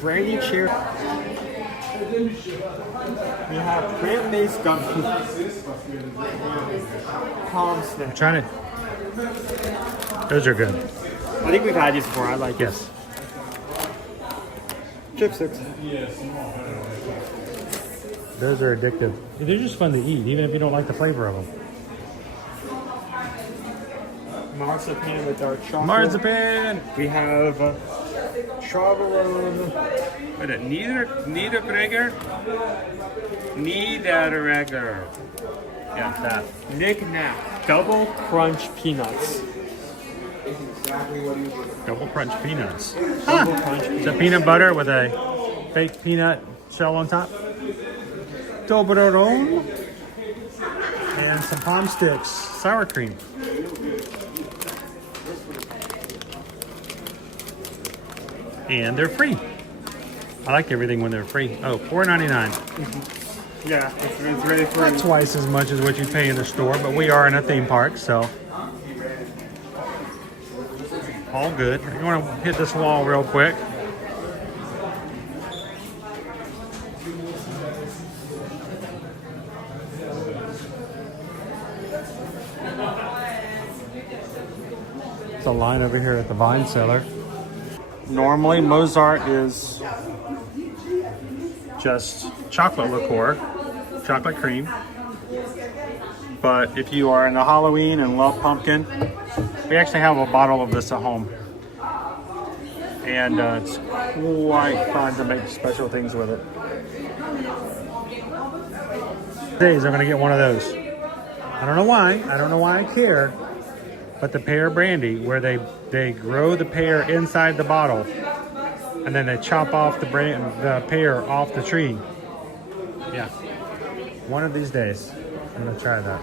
Brandy cheer. We have plant-based gummies. Palm snacks. I'm trying to. Those are good. I think we've had these before. I like yes. Chipsticks. Those are addictive. They're just fun to eat, even if you don't like the flavor of them. Marzipan with our chocolate. Marzipan! We have Travelone. What is it? Niederegger? Niederegger. Yeah, that. Nick Nap. Double Crunch Peanuts. Double crunch peanuts. Double Crunch It's Peanuts. a peanut butter with a fake peanut shell on top. Toblerone. And some palm sticks. Sour cream. And they're free. I like everything when they're free. Oh, $4.99. Yeah, it's ready for Not twice as much as what you pay in the store, but we are in a theme park, so all good. You want to hit this wall real quick. It's a line over here at the Vine Cellar. Normally, Mozart is just chocolate liqueur, chocolate cream. But if you are into Halloween and love pumpkin, we actually have a bottle of this at home. And it's quite fun to make special things with it. Days I'm gonna get one of those. I don't know why. I don't know why I care. But the pear brandy, where they grow the pear inside the bottle, and then they chop off the pear off the tree. Yeah. One of these days, I'm gonna try that.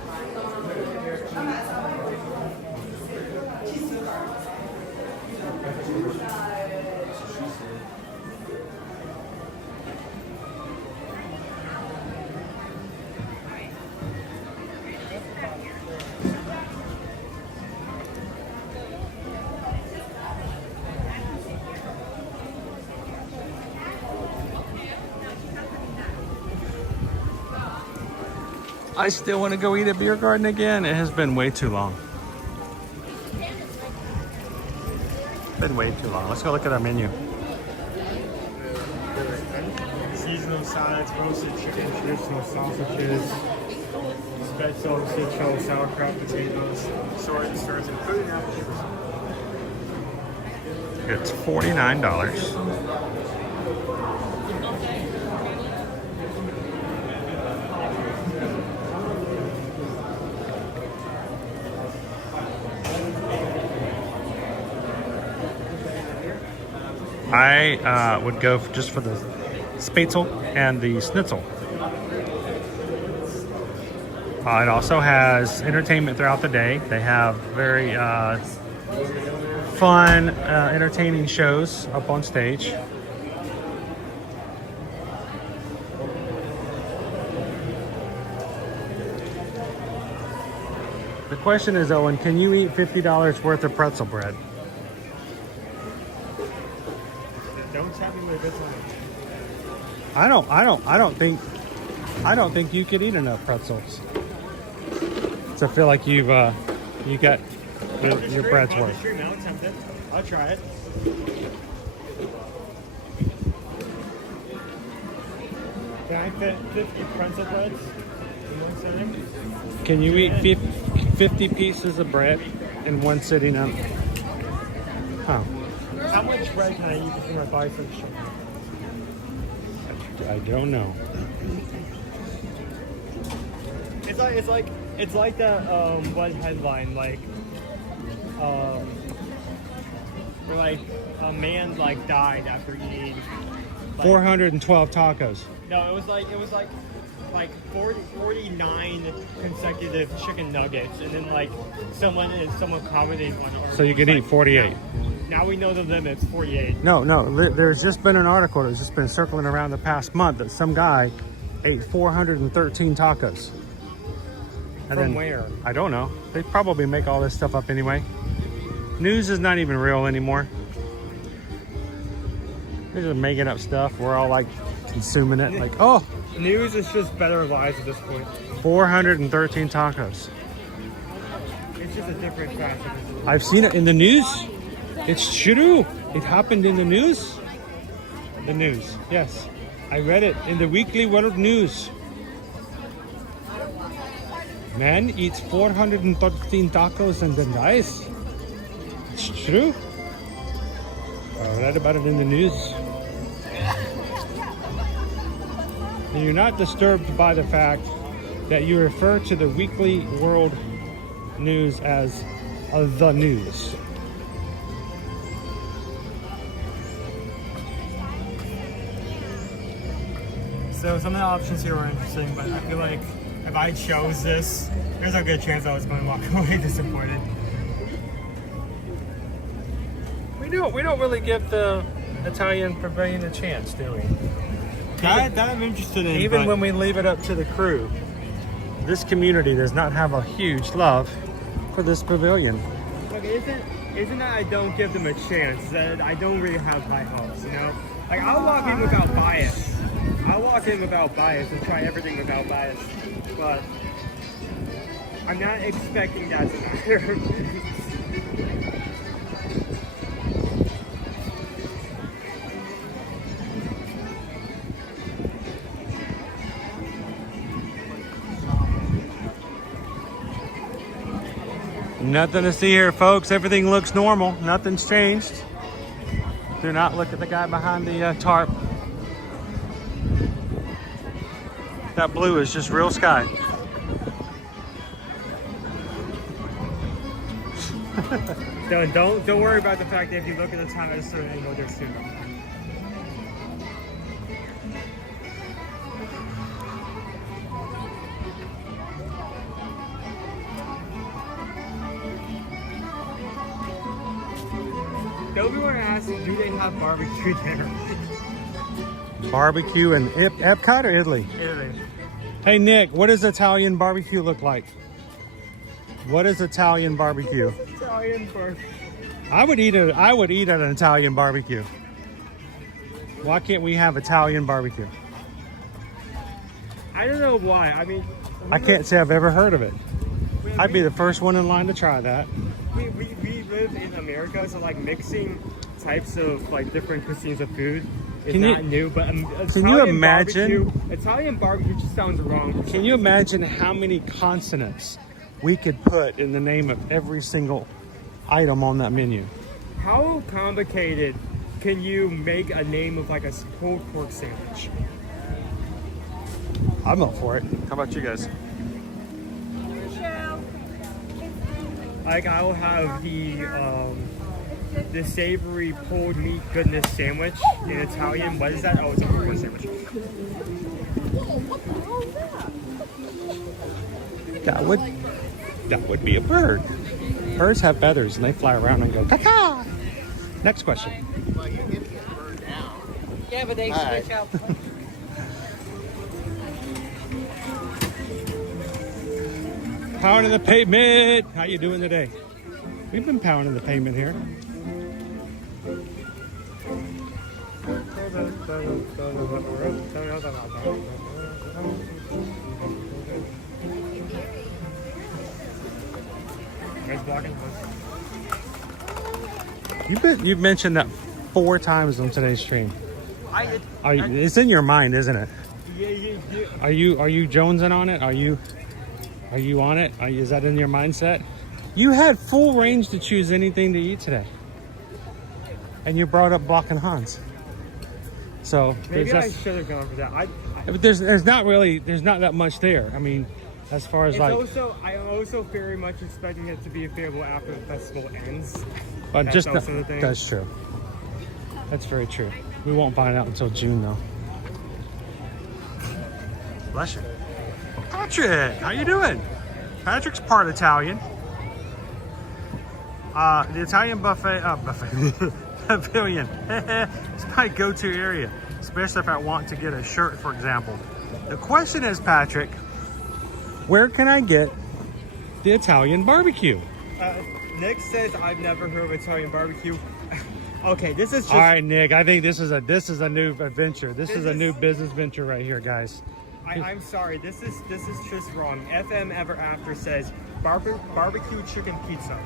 I still want to go eat at Beer Garden again. It has been way too long. Been way too long. Let's go look at our menu. Seasonal salads, roasted chicken, traditional sausages, special citral, sauerkraut, potatoes, assorted desserts, including apple juice. It's $49. I would go just for the Spätzle and the Schnitzel. It also has entertainment throughout the day. They have very fun, entertaining shows up on stage. The question is, Owen, can you eat $50 worth of pretzel bread? Don't tell me what a good time. I don't think you could eat enough pretzels to feel like you got your bread's worth. Now I'm tempted. I'll try it. Can I fit 50 pretzel breads in one sitting? Can you eat 50 pieces of bread in one sitting up? Huh. How much bread can I eat before my body starts showing? I don't know. It's like that one headline where like a man like died after eating 412 tacos. No, it was like 49 consecutive chicken nuggets, and then like someone commented on it. So you can eat 48. Now we know the limit's 48. No. There's just been an article that's just been circling around the past month that some guy ate 413 tacos. And From where? I don't know. They probably make all this stuff up anyway. News is not even real anymore. They're just making up stuff. We're all like consuming it. Like, oh, News is just better lies at this point. 413 tacos. It's just a different fashion. I've seen it in the news. It's true. It happened in the news. The news, yes. I read it in the Weekly World News. Man eats 413 tacos and then dies. It's true. Read about it in the news. And you're not disturbed by the fact that you refer to the weekly world news as the news. So some of the options here were interesting, but I feel like if I chose this, there's a good chance I was going to walk away disappointed. We don't really give the Italian pavilion a chance, do we? That I'm interested in. Even but when we leave it up to the crew, this community does not have a huge love for this pavilion. Look, isn't that I don't give them a chance? That I don't really have high hopes, you know? Like I'll walk in without bias. I'll walk in without bias and try everything without bias, but I'm not expecting that to matter. Nothing to see here, folks. Everything looks normal. Nothing's changed. Do not look at the guy behind the tarp. That blue is just real sky. Don't worry about the fact that if you look at the time at a certain angle, there's snow. Nobody want to ask, do they have barbecue there? Barbecue in EPCOT or Italy? Italy. Hey Nick, what does Italian barbecue look like? What is Italian barbecue? Italian barbecue. I would eat an Italian barbecue. Why can't we have Italian barbecue? I don't know why. I mean, I can't say I've ever heard of it. I'd be the first one in line to try that. We live in America, so like mixing types of like different cuisines of food is not new. But can you imagine? Italian barbecue just sounds wrong. Can you imagine how many consonants we could put in the name of every single item on that menu? How complicated can you make a name of like a pulled pork sandwich? I'm up for it. How about you guys? Like I'll have the savory pulled meat goodness sandwich in Italian. What is that? Oh, it's a pork sandwich. That would be a bird. Birds have feathers and they fly around and go caw. Next question. Yeah, but they switch out. Pounding the pavement. How you doing today? We've been pounding the pavement here. You've mentioned that 4 times on today's stream. It's in your mind, isn't it? Are you jonesing on it? Are you on it? Is that in your mindset? You had full range to choose anything to eat today, and you brought up Block and Hans. So maybe I should have gone for that. But there's not that much there. I mean, as far as I'm also very much expecting it to be available after the festival ends. But That's just also the thing. That's true. That's very true. We won't find out until June though. Bless you. Patrick, how you doing? Patrick's part Italian. The Italian pavilion. It's my go-to area, especially if I want to get a shirt, for example. The question is, Patrick, where can I get the Italian barbecue? Nick says I've never heard of Italian barbecue. Okay, this is just... All right, Nick. I think this is a new adventure. This is a new business venture right here, guys. I'm sorry. This is just wrong. FM Ever After says barbecue chicken pizza.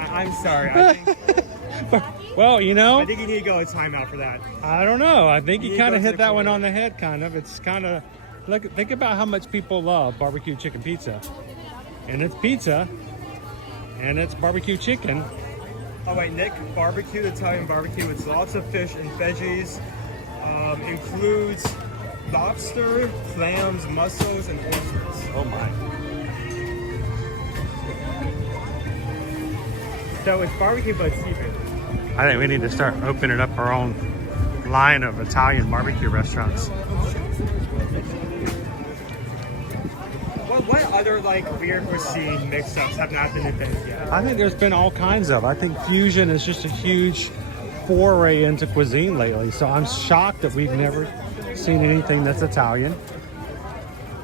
I'm sorry. I think, well, you know, I think you need to go a timeout for that. I don't know. I think you kind of hit that one corner. on the head. Kind of. It's kind of think about how much people love barbecue chicken pizza, and it's pizza, and it's barbecue chicken. Oh wait, Nick, barbecued Italian barbecue with lots of fish and veggies. Includes lobster, clams, mussels, and oysters. Oh my. So it's barbecue but seafood. I think we need to start opening up our own line of Italian barbecue restaurants. What other like weird cuisine mix-ups have not been invented yet? I think there's been all kinds of. I think fusion is just a huge foray into cuisine lately. So I'm shocked that we've never seen anything that's Italian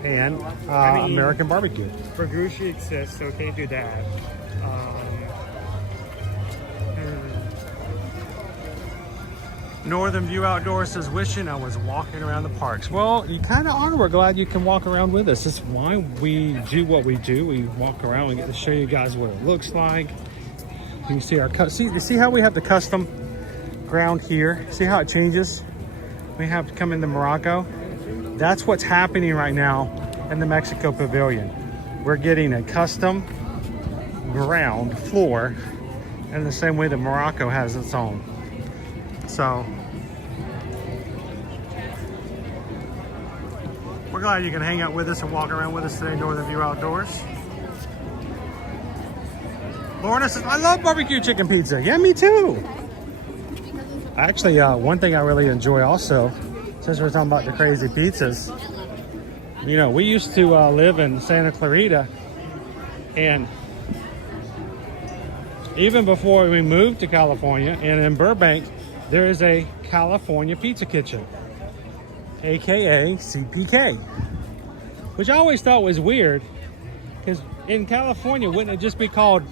and I mean, American barbecue. Ragushi exists, so can't do that. Northern View Outdoors says, wishing I was walking around the parks. Well, you kind of are. We're glad you can walk around with us. That's why we do what we do. We walk around. We get to show you guys what it looks like. You can see our see how we have the custom ground here. See how it changes? We have to come into Morocco. That's what's happening right now in the Mexico Pavilion. We're getting a custom ground floor in the same way that Morocco has its own. So we're glad you can hang out with us and walk around with us today, Northern View Outdoors. Lorna says, I love barbecue chicken pizza. Yeah, me too. Actually, one thing I really enjoy also, since we're talking about the crazy pizzas, you know, we used to live in Santa Clarita, and even before we moved to California and in Burbank, there is a California Pizza Kitchen, aka CPK, which I always thought was weird, because in California, wouldn't it just be called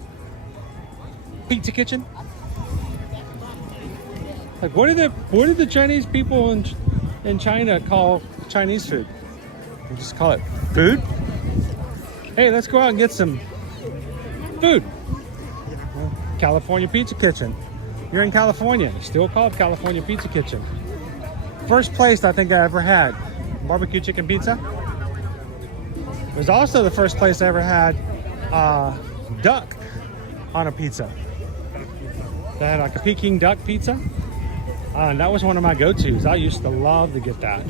Pizza Kitchen? Like, what do the Chinese people in China call Chinese food? They just call it food. Hey, let's go out and get some food. California Pizza Kitchen. You're in California, it's still called California Pizza Kitchen. First place I think I ever had barbecue chicken pizza. It was also the first place I ever had duck on a pizza. They had like a Peking duck pizza. And that was one of my go-tos. I used to love to get that.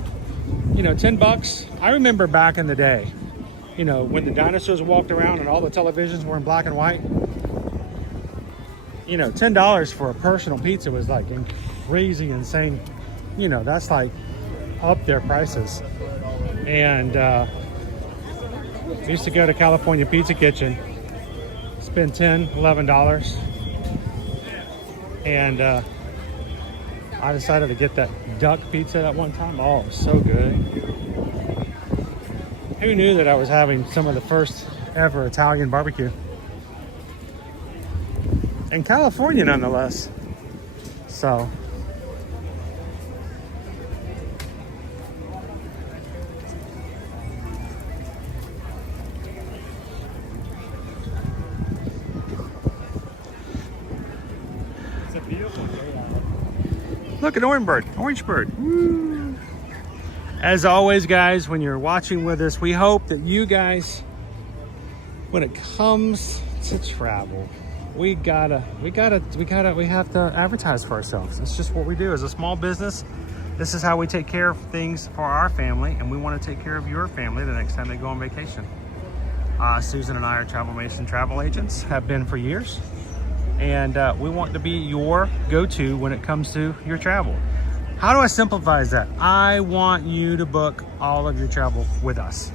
You know, 10 bucks. I remember back in the day, you know, when the dinosaurs walked around and all the televisions were in black and white. You know, $10 for a personal pizza was like crazy, insane. You know, that's like up their prices. And we used to go to California Pizza Kitchen, spend $10, $11. And I decided to get that duck pizza that one time. Oh, it was so good. Who knew that I was having some of the first ever Italian barbecue? In California, nonetheless. So it's a beautiful day out. look at orange bird. Woo. As always, guys, when you're watching with us, we hope that you guys, when it comes to travel, we have to advertise for ourselves. It's just what we do as a small business. This is how we take care of things for our family, and we want to take care of your family the next time they go on vacation. Susan and I are Travel Mason travel agents, have been for years, and we want to be your go-to when it comes to your travel. How do I simplify that? I want you to book all of your travel with us.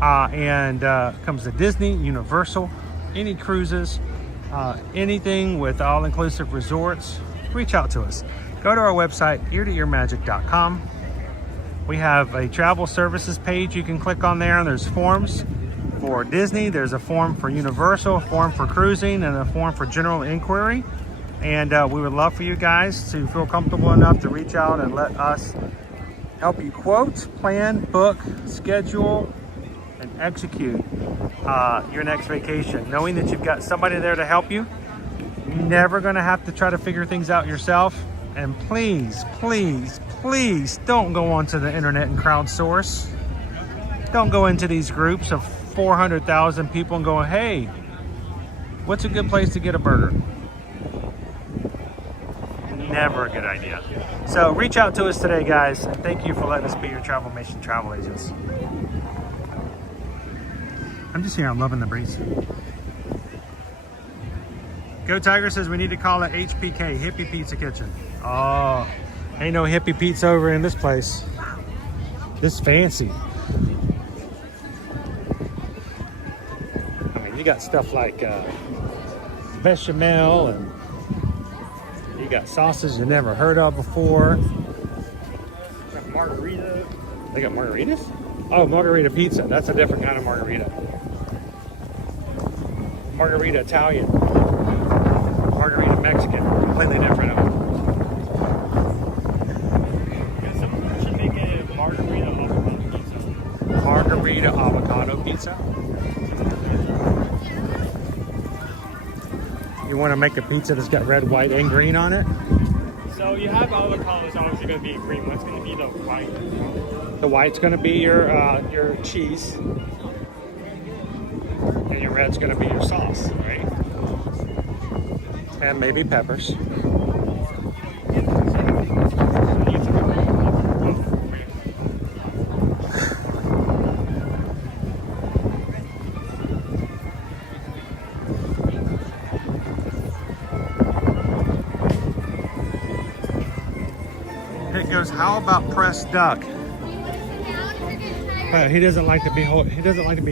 And comes to Disney, Universal, any cruises, anything with all-inclusive resorts, reach out to us. Go to our website, eartoearmagic.com. We have a travel services page you can click on there, and there's forms for Disney, there's a form for Universal, a form for cruising, and a form for general inquiry. And we would love for you guys to feel comfortable enough to reach out and let us help you quote, plan, book, schedule, and execute your next vacation, knowing that you've got somebody there to help you. You're never going to have to try to figure things out yourself. And please, please, please don't go onto the internet and crowdsource. Don't go into these groups of 400,000 people and go, hey, what's a good place to get a burger? never a good idea. So reach out to us today, guys, and thank you for letting us be your Travelmation travel agents. I'm just here, I'm loving the breeze. Go Tiger says we need to call it HPK, Hippie Pizza Kitchen. Oh, ain't no hippie pizza over in this place. This fancy. I mean, you got stuff like bechamel, and you got sauces you never heard of before. Got margarita. They got margaritas? Oh, margarita pizza. That's a different kind of margarita. Margarita Italian. Margarita Mexican. Completely different. Should make a margarita avocado pizza. Margarita avocado pizza. You want to make a pizza that's got red, white, and green on it? So you have avocado, it's obviously going to be green. What's going to be the white? The white's going to be your cheese, and your red's going to be your sauce, right? And maybe peppers. It goes, how about pressed duck? But he doesn't like to be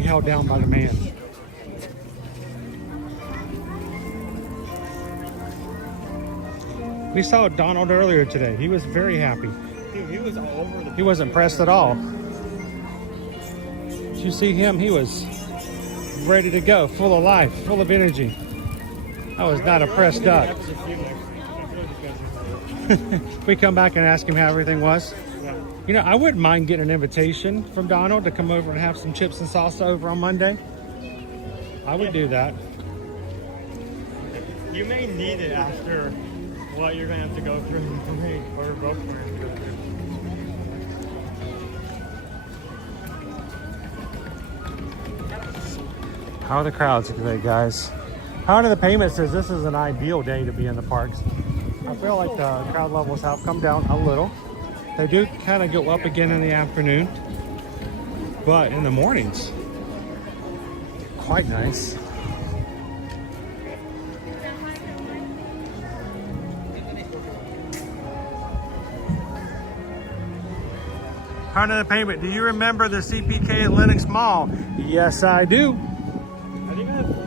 held down by the man. We saw Donald earlier today. He was very happy. Dude, he was all over the. He wasn't pressed at all. Did you see him? He was ready to go, full of life, full of energy. That was not a pressed duck. We come back and ask him how everything was. You know, I wouldn't mind getting an invitation from Donald to come over and have some chips and salsa over on Monday. I would do that. You may need it after what you're going to have to go through. Or both going to have to go through. How are the crowds today, guys? How do the payment says this is an ideal day to be in the parks. I feel like the crowd levels have come down a little. They do kind of go up again in the afternoon, but in the mornings, quite nice. Part of the payment. Do you remember the CPK at Lenox Mall? Yes, I do.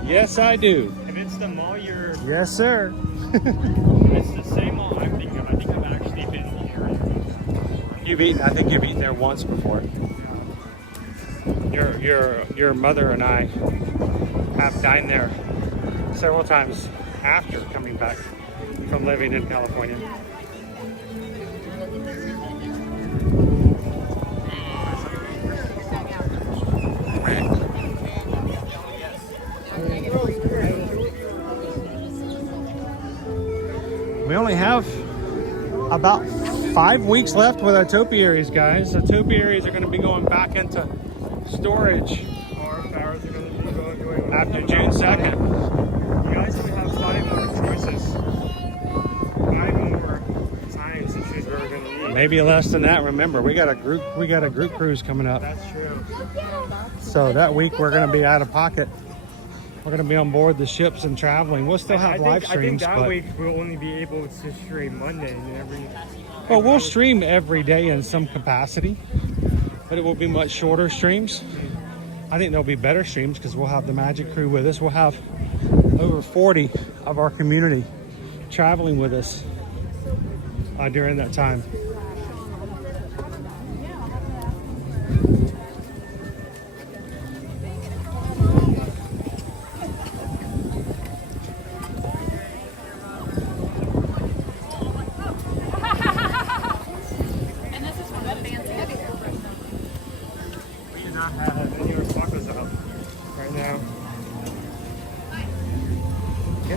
Yes, I do. If it's the mall you're... Yes, sir. It's the same mall I'm thinking of. I think I've actually been here. I think you've eaten there once before. Your mother and I have dined there several times after coming back from living in California. We only have about 5 weeks left with our topiaries, guys. The topiaries are going to be going back into storage after June 2nd. You guys only have 5 more choices. 5 more times to choose where we're going to eat. Maybe less than that. Remember, we got a group cruise coming up. That's true. So that week we're going to be out of pocket. We're going to be on board the ships and traveling. We'll still have live streams. I think that week we'll only be able to stream Monday and every. Well, we'll stream every day in some capacity, but it will be much shorter streams. I think there'll be better streams because we'll have the Magic Crew with us. We'll have over 40 of our community traveling with us during that time.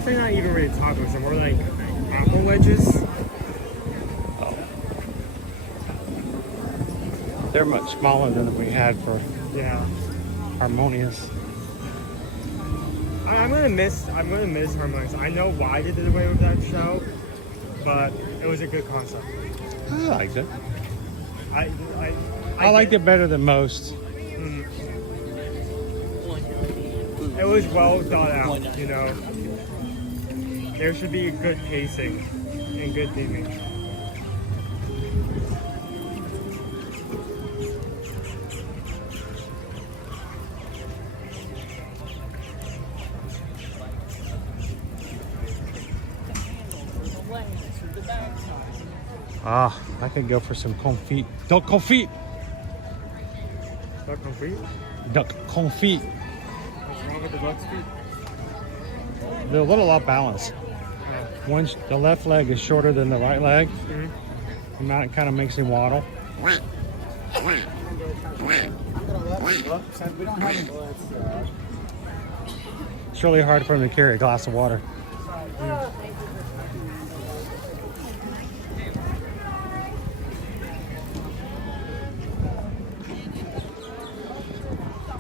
They're not even really tacos, they're more like apple wedges. Oh. They're much smaller than we had for Harmonious. I'm gonna miss Harmonious. I know why they did away with that show, but it was a good concept. I liked it. I liked it better than most. It was well thought out, you know. There should be good pacing and good theming. Ah, I could go for some confit. Duck confit. Duck confit? Duck confit. What's wrong with the duck's feet? They're a little off balance. The left leg is shorter than the right leg. And that kind of makes him waddle. It's really hard for him to carry a glass of water.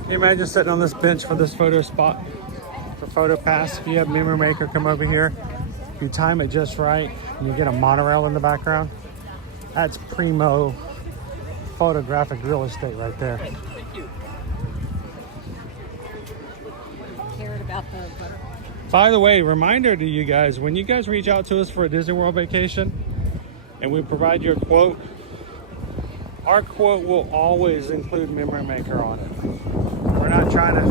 Can you imagine sitting on this bench for this photo spot for photo pass? If you have Memory Maker come over here, if you time it just right and you get a monorail in the background, that's primo photographic real estate right there. Cared about the butter. By the way, reminder to you guys, when you guys reach out to us for a Disney World vacation and we provide you a quote, our quote will always include Memory Maker on it. We're not trying to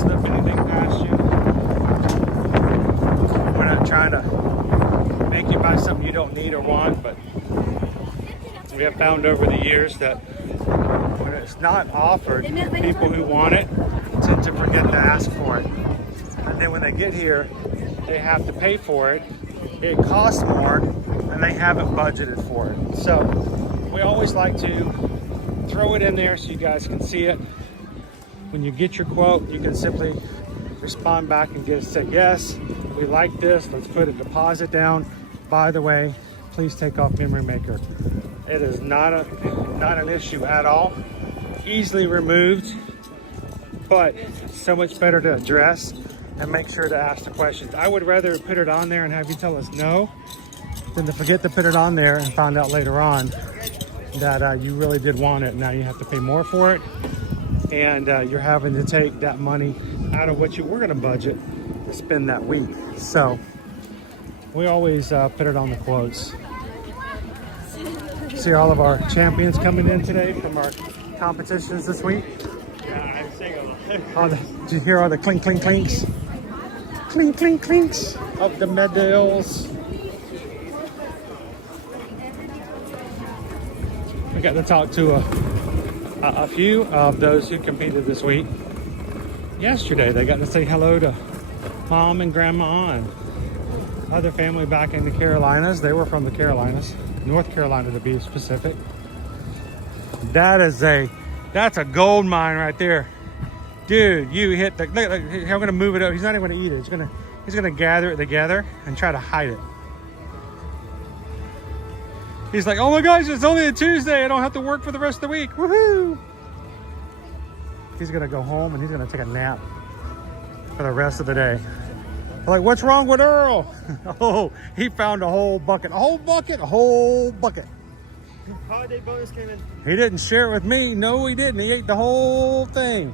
slip anything past you. We're not trying to make you buy something you don't need or want, but we have found over the years that when it's not offered, people who want it tend to forget to ask for it. And then when they get here, they have to pay for it. It costs more, and they haven't budgeted for it. So we always like to throw it in there so you guys can see it. When you get your quote, you can simply respond back and say, yes, we like this, let's put a deposit down. By the way, please take off Memory Maker. It is not an issue at all. Easily removed, but so much better to address and make sure to ask the questions. I would rather put it on there and have you tell us no than to forget to put it on there and find out later on that you really did want it. Now you have to pay more for it, and you're having to take that money out of what you were going to budget to spend that week. So we always put it on the quotes. See all of our champions coming in today from our competitions this week. Yeah, I'm saying a lot. Did you hear all the clink, clink, clinks? Clink, clink, clinks of the medals. We got to talk to a few of those who competed this week. Yesterday, they got to say hello to Mom and Grandma and other family back in the Carolinas. They were from the Carolinas, North Carolina to be specific. That's a gold mine right there. Dude, you hit the, look, I'm gonna move it up. He's not even gonna eat it. He's gonna gather it together and try to hide it. He's like, oh my gosh, it's only a Tuesday. I don't have to work for the rest of the week. Woohoo! He's gonna go home and he's gonna take a nap for the rest of the day. I'm like, what's wrong with Earl? Oh, he found a whole bucket, a whole bucket, a whole bucket. Holiday bonus came in. He didn't share it with me. No, he didn't. He ate the whole thing.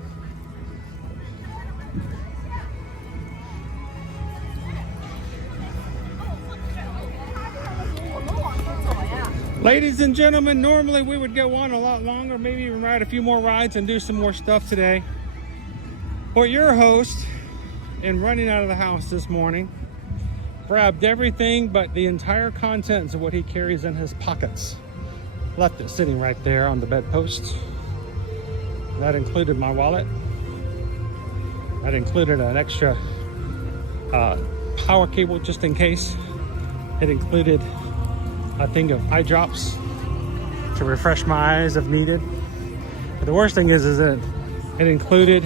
Ladies and gentlemen, normally we would go on a lot longer, maybe even ride a few more rides and do some more stuff today. But your host, in running out of the house this morning, grabbed everything but the entire contents of what he carries in his pockets. Left it sitting right there on the bedpost. That included my wallet. That included an extra power cable just in case. It included a thing of eye drops to refresh my eyes if needed. But the worst thing is that it included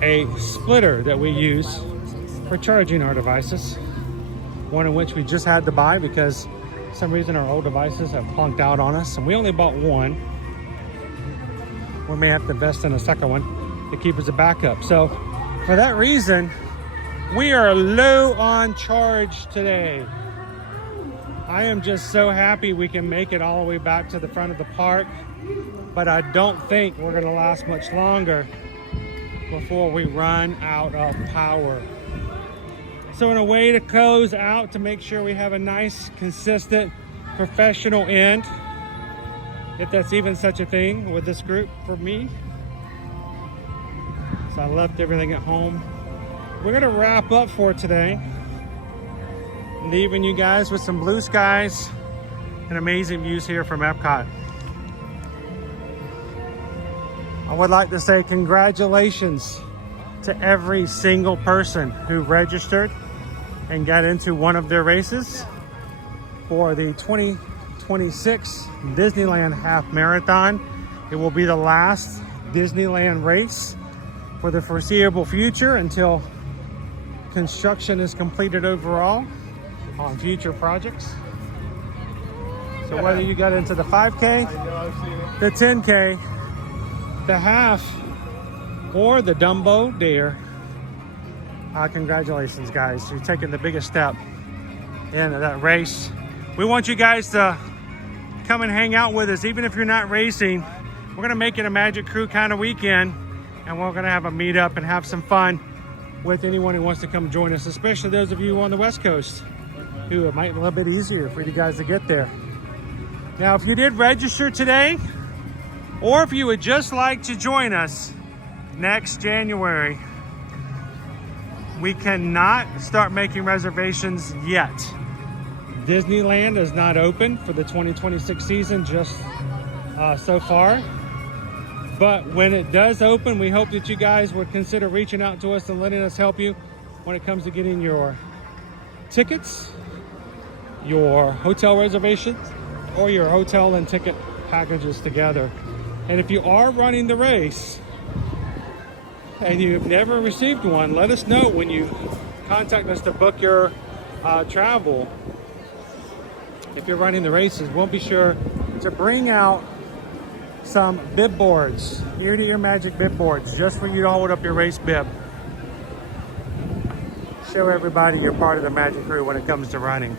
a splitter that we use for charging our devices. One in which we just had to buy because for some reason our old devices have plunked out on us, and we only bought one. We may have to invest in a second one to keep as a backup. So for that reason, we are low on charge today. I am just so happy we can make it all the way back to the front of the park, but I don't think we're gonna last much longer before we run out of power. So in a way to close out, to make sure we have a nice, consistent, professional end, if that's even such a thing with this group for me. So I left everything at home. We're gonna wrap up for today, leaving you guys with some blue skies and amazing views here from EPCOT. I would like to say congratulations to every single person who registered and got into one of their races for the 2026 Disneyland Half Marathon. It will be the last Disneyland race for the foreseeable future until construction is completed overall on future projects. So whether you got into the 5K, the 10K, the half, or the Dumbo Dare, congratulations guys. You're taking the biggest step in that race. We want you guys to come and hang out with us. Even if you're not racing, we're gonna make it a Magic Crew kind of weekend, and we're gonna have a meetup and have some fun with anyone who wants to come join us, especially those of you on the West Coast who it might be a little bit easier for you guys to get there. Now, if you did register today, or if you would just like to join us next January, we cannot start making reservations yet. Disneyland is not open for the 2026 season just so far. But when it does open, we hope that you guys would consider reaching out to us and letting us help you when it comes to getting your tickets, your hotel reservations, or your hotel and ticket packages together. And if you are running the race and you've never received one, let us know when you contact us to book your travel. If you're running the races, we'll be sure to bring out some bib boards, ear-to-ear magic bib boards, just for you to hold up your race bib. Show everybody you're part of the Magic Crew when it comes to running.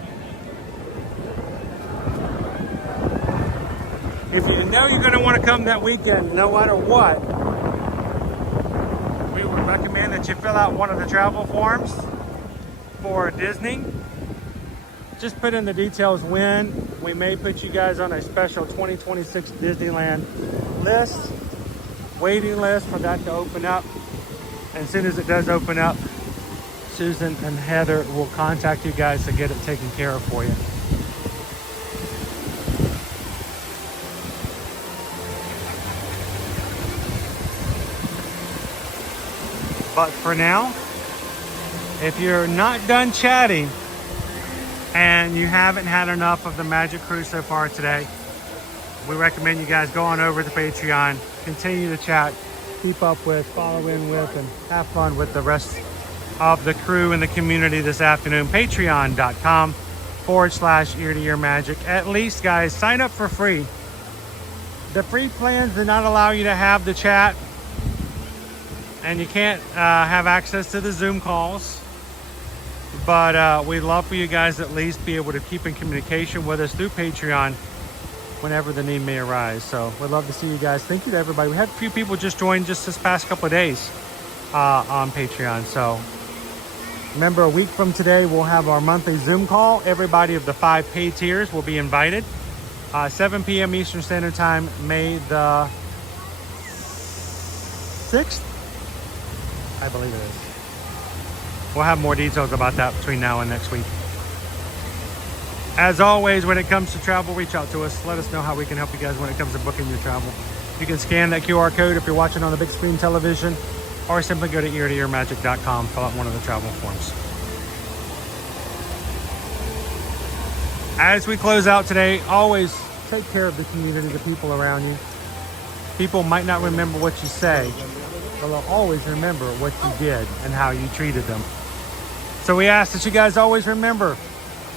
If you know you're going to want to come that weekend, no matter what, we would recommend that you fill out one of the travel forms for Disney. Just put in the details when. We may put you guys on a special 2026 Disneyland list, waiting list for that to open up. And as soon as it does open up, Susan and Heather will contact you guys to get it taken care of for you. But for now, if you're not done chatting and you haven't had enough of the Magic Crew so far today, we recommend you guys go on over to Patreon, continue to chat, keep up with, follow in with, and have fun with the rest of the crew and the community this afternoon. Patreon.com/ear-to-ear magic. At least, guys, sign up for free. The free plans do not allow you to have the chat, and you can't have access to the Zoom calls. But we'd love for you guys to at least be able to keep in communication with us through Patreon whenever the need may arise. So we'd love to see you guys. Thank you to everybody. We had a few people just join just this past couple of days on Patreon. So remember, a week from today, we'll have our monthly Zoom call. Everybody of the 5 pay tiers will be invited. 7 p.m. Eastern Standard Time, May the 6th, I believe it is. We'll have more details about that between now and next week. As always, when it comes to travel, reach out to us. Let us know how we can help you guys when it comes to booking your travel. You can scan that QR code if you're watching on the big screen television, or simply go to ear-to-earmagic.com, fill out one of the travel forms. As we close out today, always take care of the community, the people around you. People might not remember what you say, but they'll always remember what you did and how you treated them. So we ask that you guys always remember,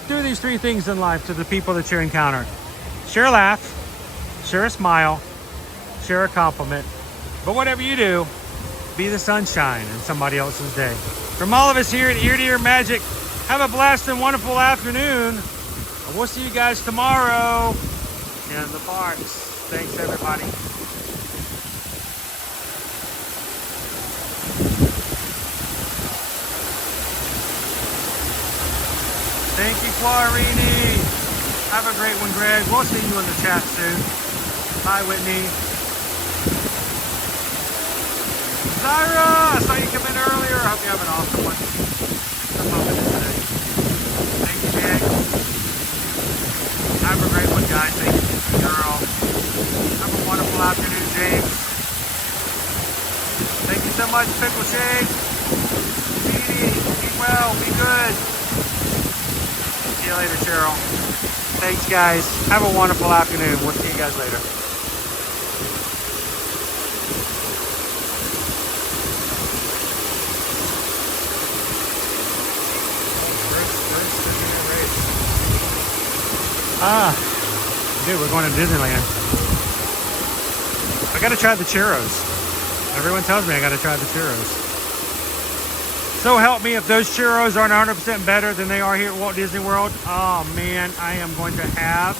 do these 3 things in life to the people that you encounter. Share a laugh, share a smile, share a compliment. But whatever you do, be the sunshine in somebody else's day. From all of us here at Ear to Ear Magic, have a blessed and wonderful afternoon. And we'll see you guys tomorrow in the parks. Thanks, everybody. Thank you, Quarini. Have a great one, Greg. We'll see you in the chat soon. Bye, Whitney. Zyra, I saw you come in earlier. I hope you have an awesome one. I'm hoping it today. Thank you, Meg. Have a great one, guys. Thank you, girl. Have a wonderful afternoon, James. Thank you so much, Pickle Shake. Edie, be well, be good. See you later, Cheryl. Thanks, guys. Have a wonderful afternoon. We'll see you guys later. Dude, we're going to Disneyland. I gotta try the churros. Everyone tells me I gotta try the churros. So help me if those churros aren't 100% better than they are here at Walt Disney World. Oh man, I am going to have